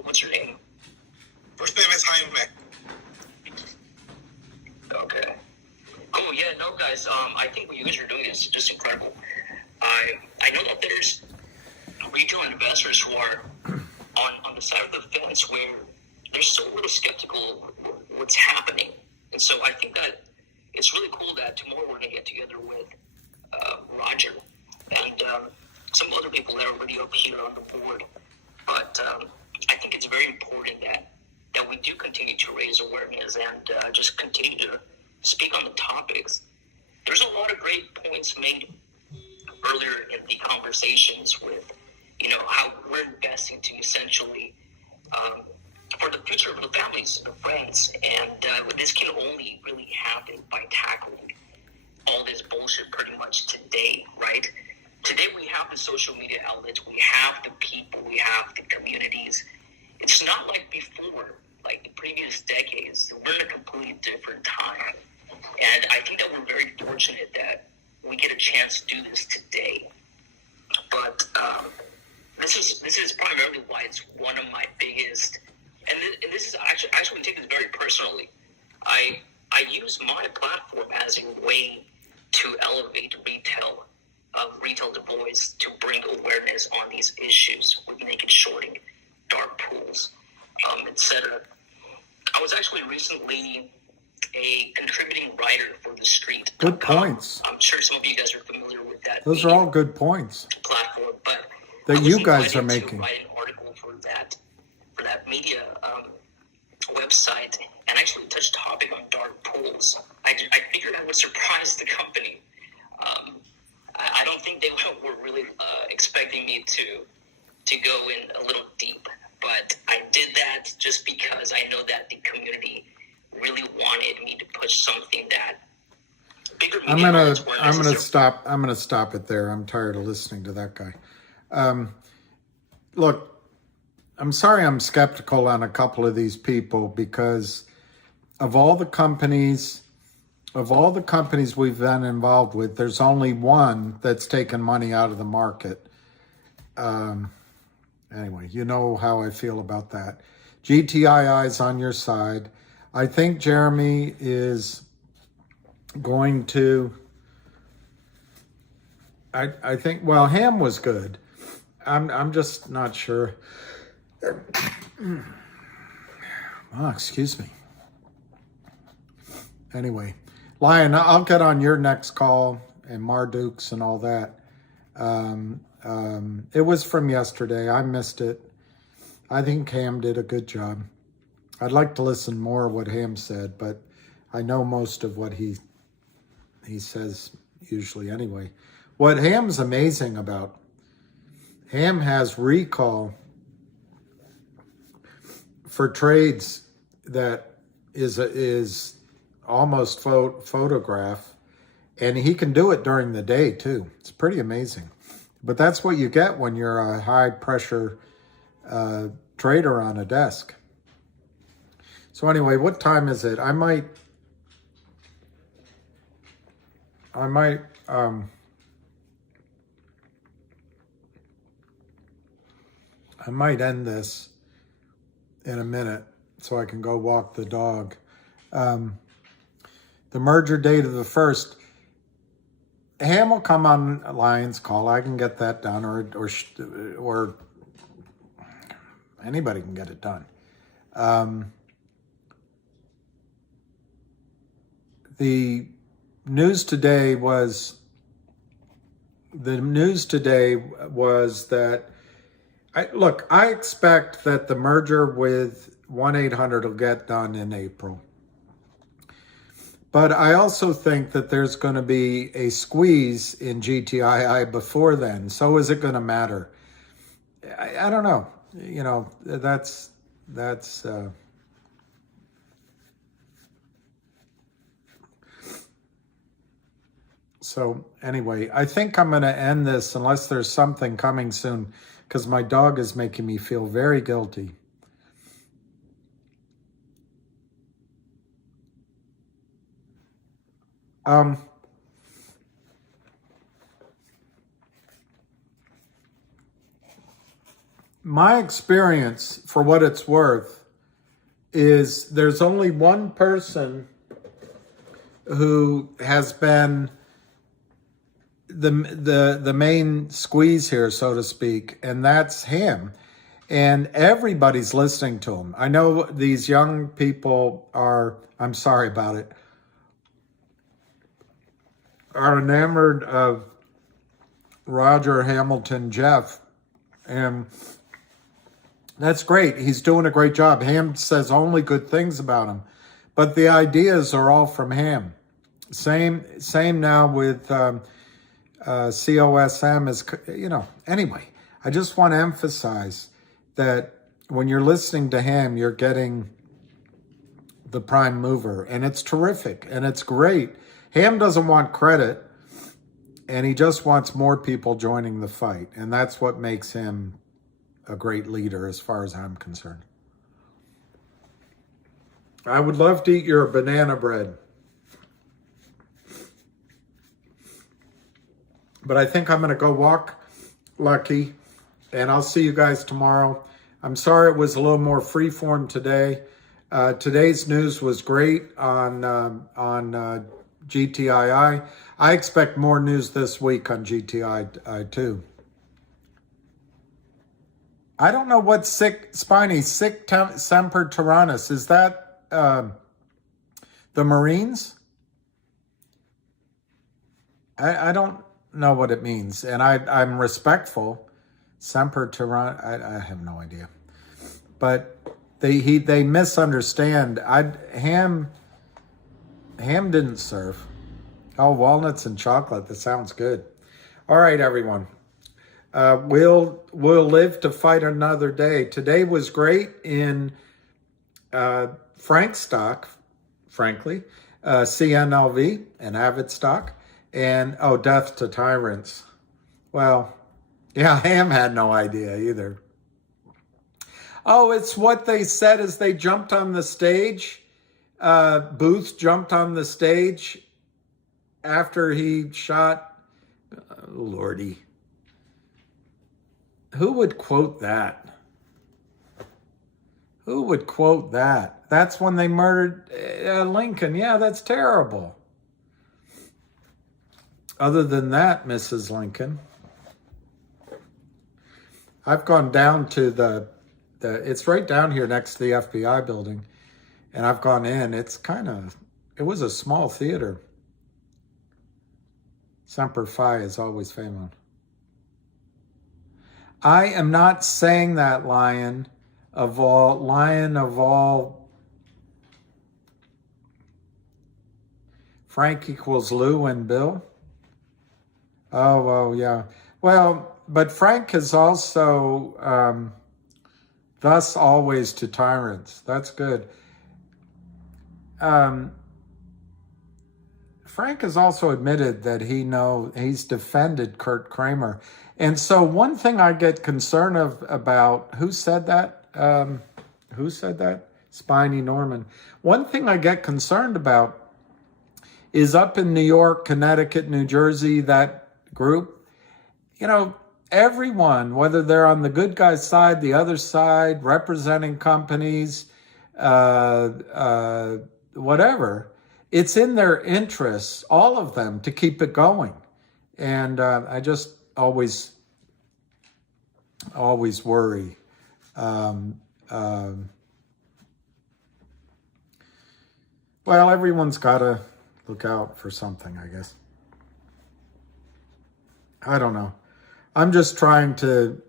What's your name? First name is Jaime. Okay. Cool. Yeah. No, guys. I think what you guys are doing is just incredible. I know that there's retail investors who are on the side of the fence where they're still a little skeptical of what's happening, and so I think that it's really cool that tomorrow we're going to get together with Roger and some other people that are already up here on the board. But I think it's very important that we do continue to raise awareness and just continue to speak on the topics. There's a lot of great points made earlier in the conversations with, how we're investing to essentially for the future of the families and the friends. And this can only really happen by tackling all this bullshit pretty much today, right? Today we have the social media outlets, we have the people, we have the communities. It's not like before, like the previous decades. We're in a completely different time. And I think that we're very fortunate that we get a chance to do this today. But this is primarily why it's one of my biggest, and this is actually I take this very personally. I use my platform as a way to elevate retail Du Bois, to bring awareness on these issues with naked shorting, dark pools, etc. I was actually recently a contributing writer for The Street. Good points. I'm sure some of you guys are familiar with that. Those are all good points Platform, but that you guys are making. To write an article for that media website, and actually touched topic on dark pools. I figured I would surprise the company. I don't think they were really expecting me to go in a little deep, but I did that just because I know that the community really wanted me to push something that bigger media outlets weren't necessarily. I'm gonna stop it there. I'm tired of listening to that guy. Look, I'm sorry I'm skeptical on a couple of these people, because of all the companies we've been involved with, there's only one that's taken money out of the market. Anyway, you know how I feel about that. GTII is on your side. I think Jeremy is going to, I think, well, Ham was good. I'm just not sure. Oh, excuse me. Anyway, Lion, I'll get on your next call, and Marduk's and all that. It was from yesterday. I missed it. I think Ham did a good job. I'd like to listen more of what Ham said, but I know most of what he says usually anyway. What Ham's amazing about, Ham has recall for trades that is almost photograph, and he can do it during the day too. It's pretty amazing. But that's what you get when you're a high pressure trader on a desk. So anyway, what time is it? I might end this in a minute so I can go walk the dog. The merger date of the 1st. Ham will come on Lion's call. I can get that done, or anybody can get it done. The news today was that I expect that the merger with 1-800 will get done in April. But I also think that there's going to be a squeeze in GTII before then. So is it going to matter? I don't know. You know, that's so anyway, I think I'm going to end this unless there's something coming soon, because my dog is making me feel very guilty. My experience, for what it's worth, is there's only one person who has been the main squeeze here, so to speak, and that's him. And everybody's listening to him. I know these young people are, I'm sorry about it, are enamored of Roger Hamilton Jeff, and that's great. He's doing a great job. Ham says only good things about him, but the ideas are all from Ham. Same now with COSM, is, you know. Anyway, I just want to emphasize that when you're listening to Ham, you're getting the prime mover, and it's terrific and it's great. Ham doesn't want credit, and he just wants more people joining the fight, and that's what makes him a great leader as far as I'm concerned. I would love to eat your banana bread, but I think I'm going to go walk Lucky, and I'll see you guys tomorrow. I'm sorry it was a little more freeform today. Today's news was great on GTII. I expect more news this week on GTII too. I don't know what sic semper tyrannis. Is that the Marines? I don't know what it means, and I'm respectful. Semper tyrannis, I have no idea. But they misunderstand. Ham didn't serve. Oh, walnuts and chocolate. That sounds good. All right, everyone. We'll live to fight another day. Today was great in Frank stock, frankly, CNLV and Avid stock, and death to tyrants. Well, yeah, Ham had no idea either. Oh, it's what they said as they jumped on the stage. Booth jumped on the stage after he shot. Lordy. Who would quote that? Who would quote that? That's when they murdered Lincoln. Yeah, that's terrible. Other than that, Mrs. Lincoln, I've gone down to it's right down here next to the FBI building, and I've gone in. It was a small theater. Semper Fi is always famous. I am not saying that, lion of all. Frank equals Lou and Bill. Oh, yeah. Well, but Frank is also thus always to tyrants. That's good. Frank has also admitted that he's defended Kurt Kramer. And so one thing I get concerned about, who said that? Spiny Norman. One thing I get concerned about is up in New York, Connecticut, New Jersey, that group, everyone, whether they're on the good guy side, the other side, representing companies, whatever, it's in their interests, all of them, to keep it going. And I just always worry. Well, everyone's got to look out for something, I guess. I don't know. I'm just trying to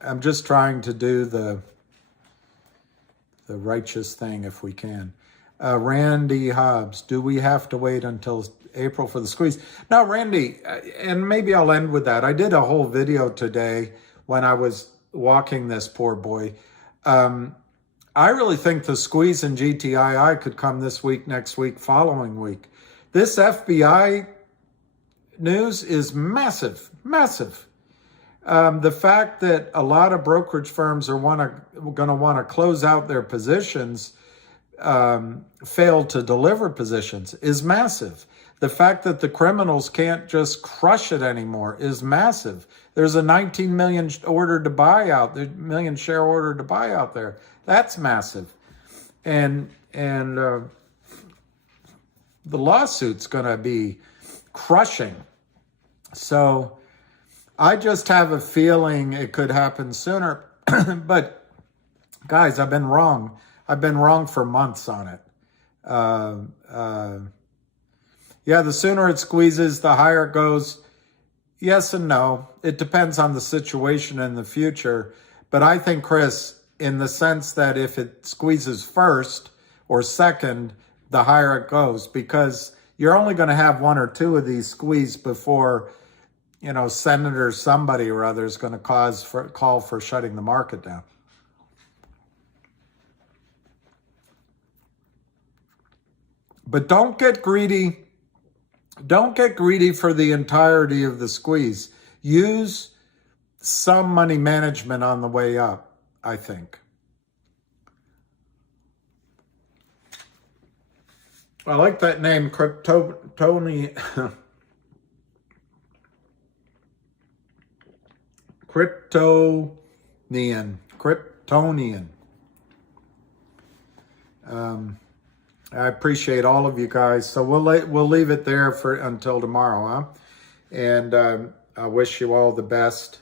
do the righteous thing if we can. Randy Hobbs, do we have to wait until April for the squeeze? No, Randy, and maybe I'll end with that. I did a whole video today when I was walking this poor boy. I really think the squeeze in GTII could come this week, next week, following week. This FBI news is massive, massive. The fact that a lot of brokerage firms are going to want to close out their positions, fail to deliver positions, is massive. The fact that the criminals can't just crush it anymore is massive. There's a 19 million order to buy out, the million share order to buy out there. That's massive. And the lawsuit's going to be crushing. So I just have a feeling it could happen sooner. But guys, I've been wrong. I've been wrong for months on it. Yeah, the sooner it squeezes, the higher it goes. Yes and no. It depends on the situation in the future. But I think, Chris, in the sense that if it squeezes first or second, the higher it goes, because you're only going to have one or two of these squeeze before, Senator somebody or other is going to call for shutting the market down. But don't get greedy. Don't get greedy for the entirety of the squeeze. Use some money management on the way up, I think. I like that name, Tony. Kryptonian. I appreciate all of you guys. So we'll leave it there for until tomorrow, huh? And I wish you all the best.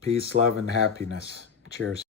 Peace, love, and happiness. Cheers.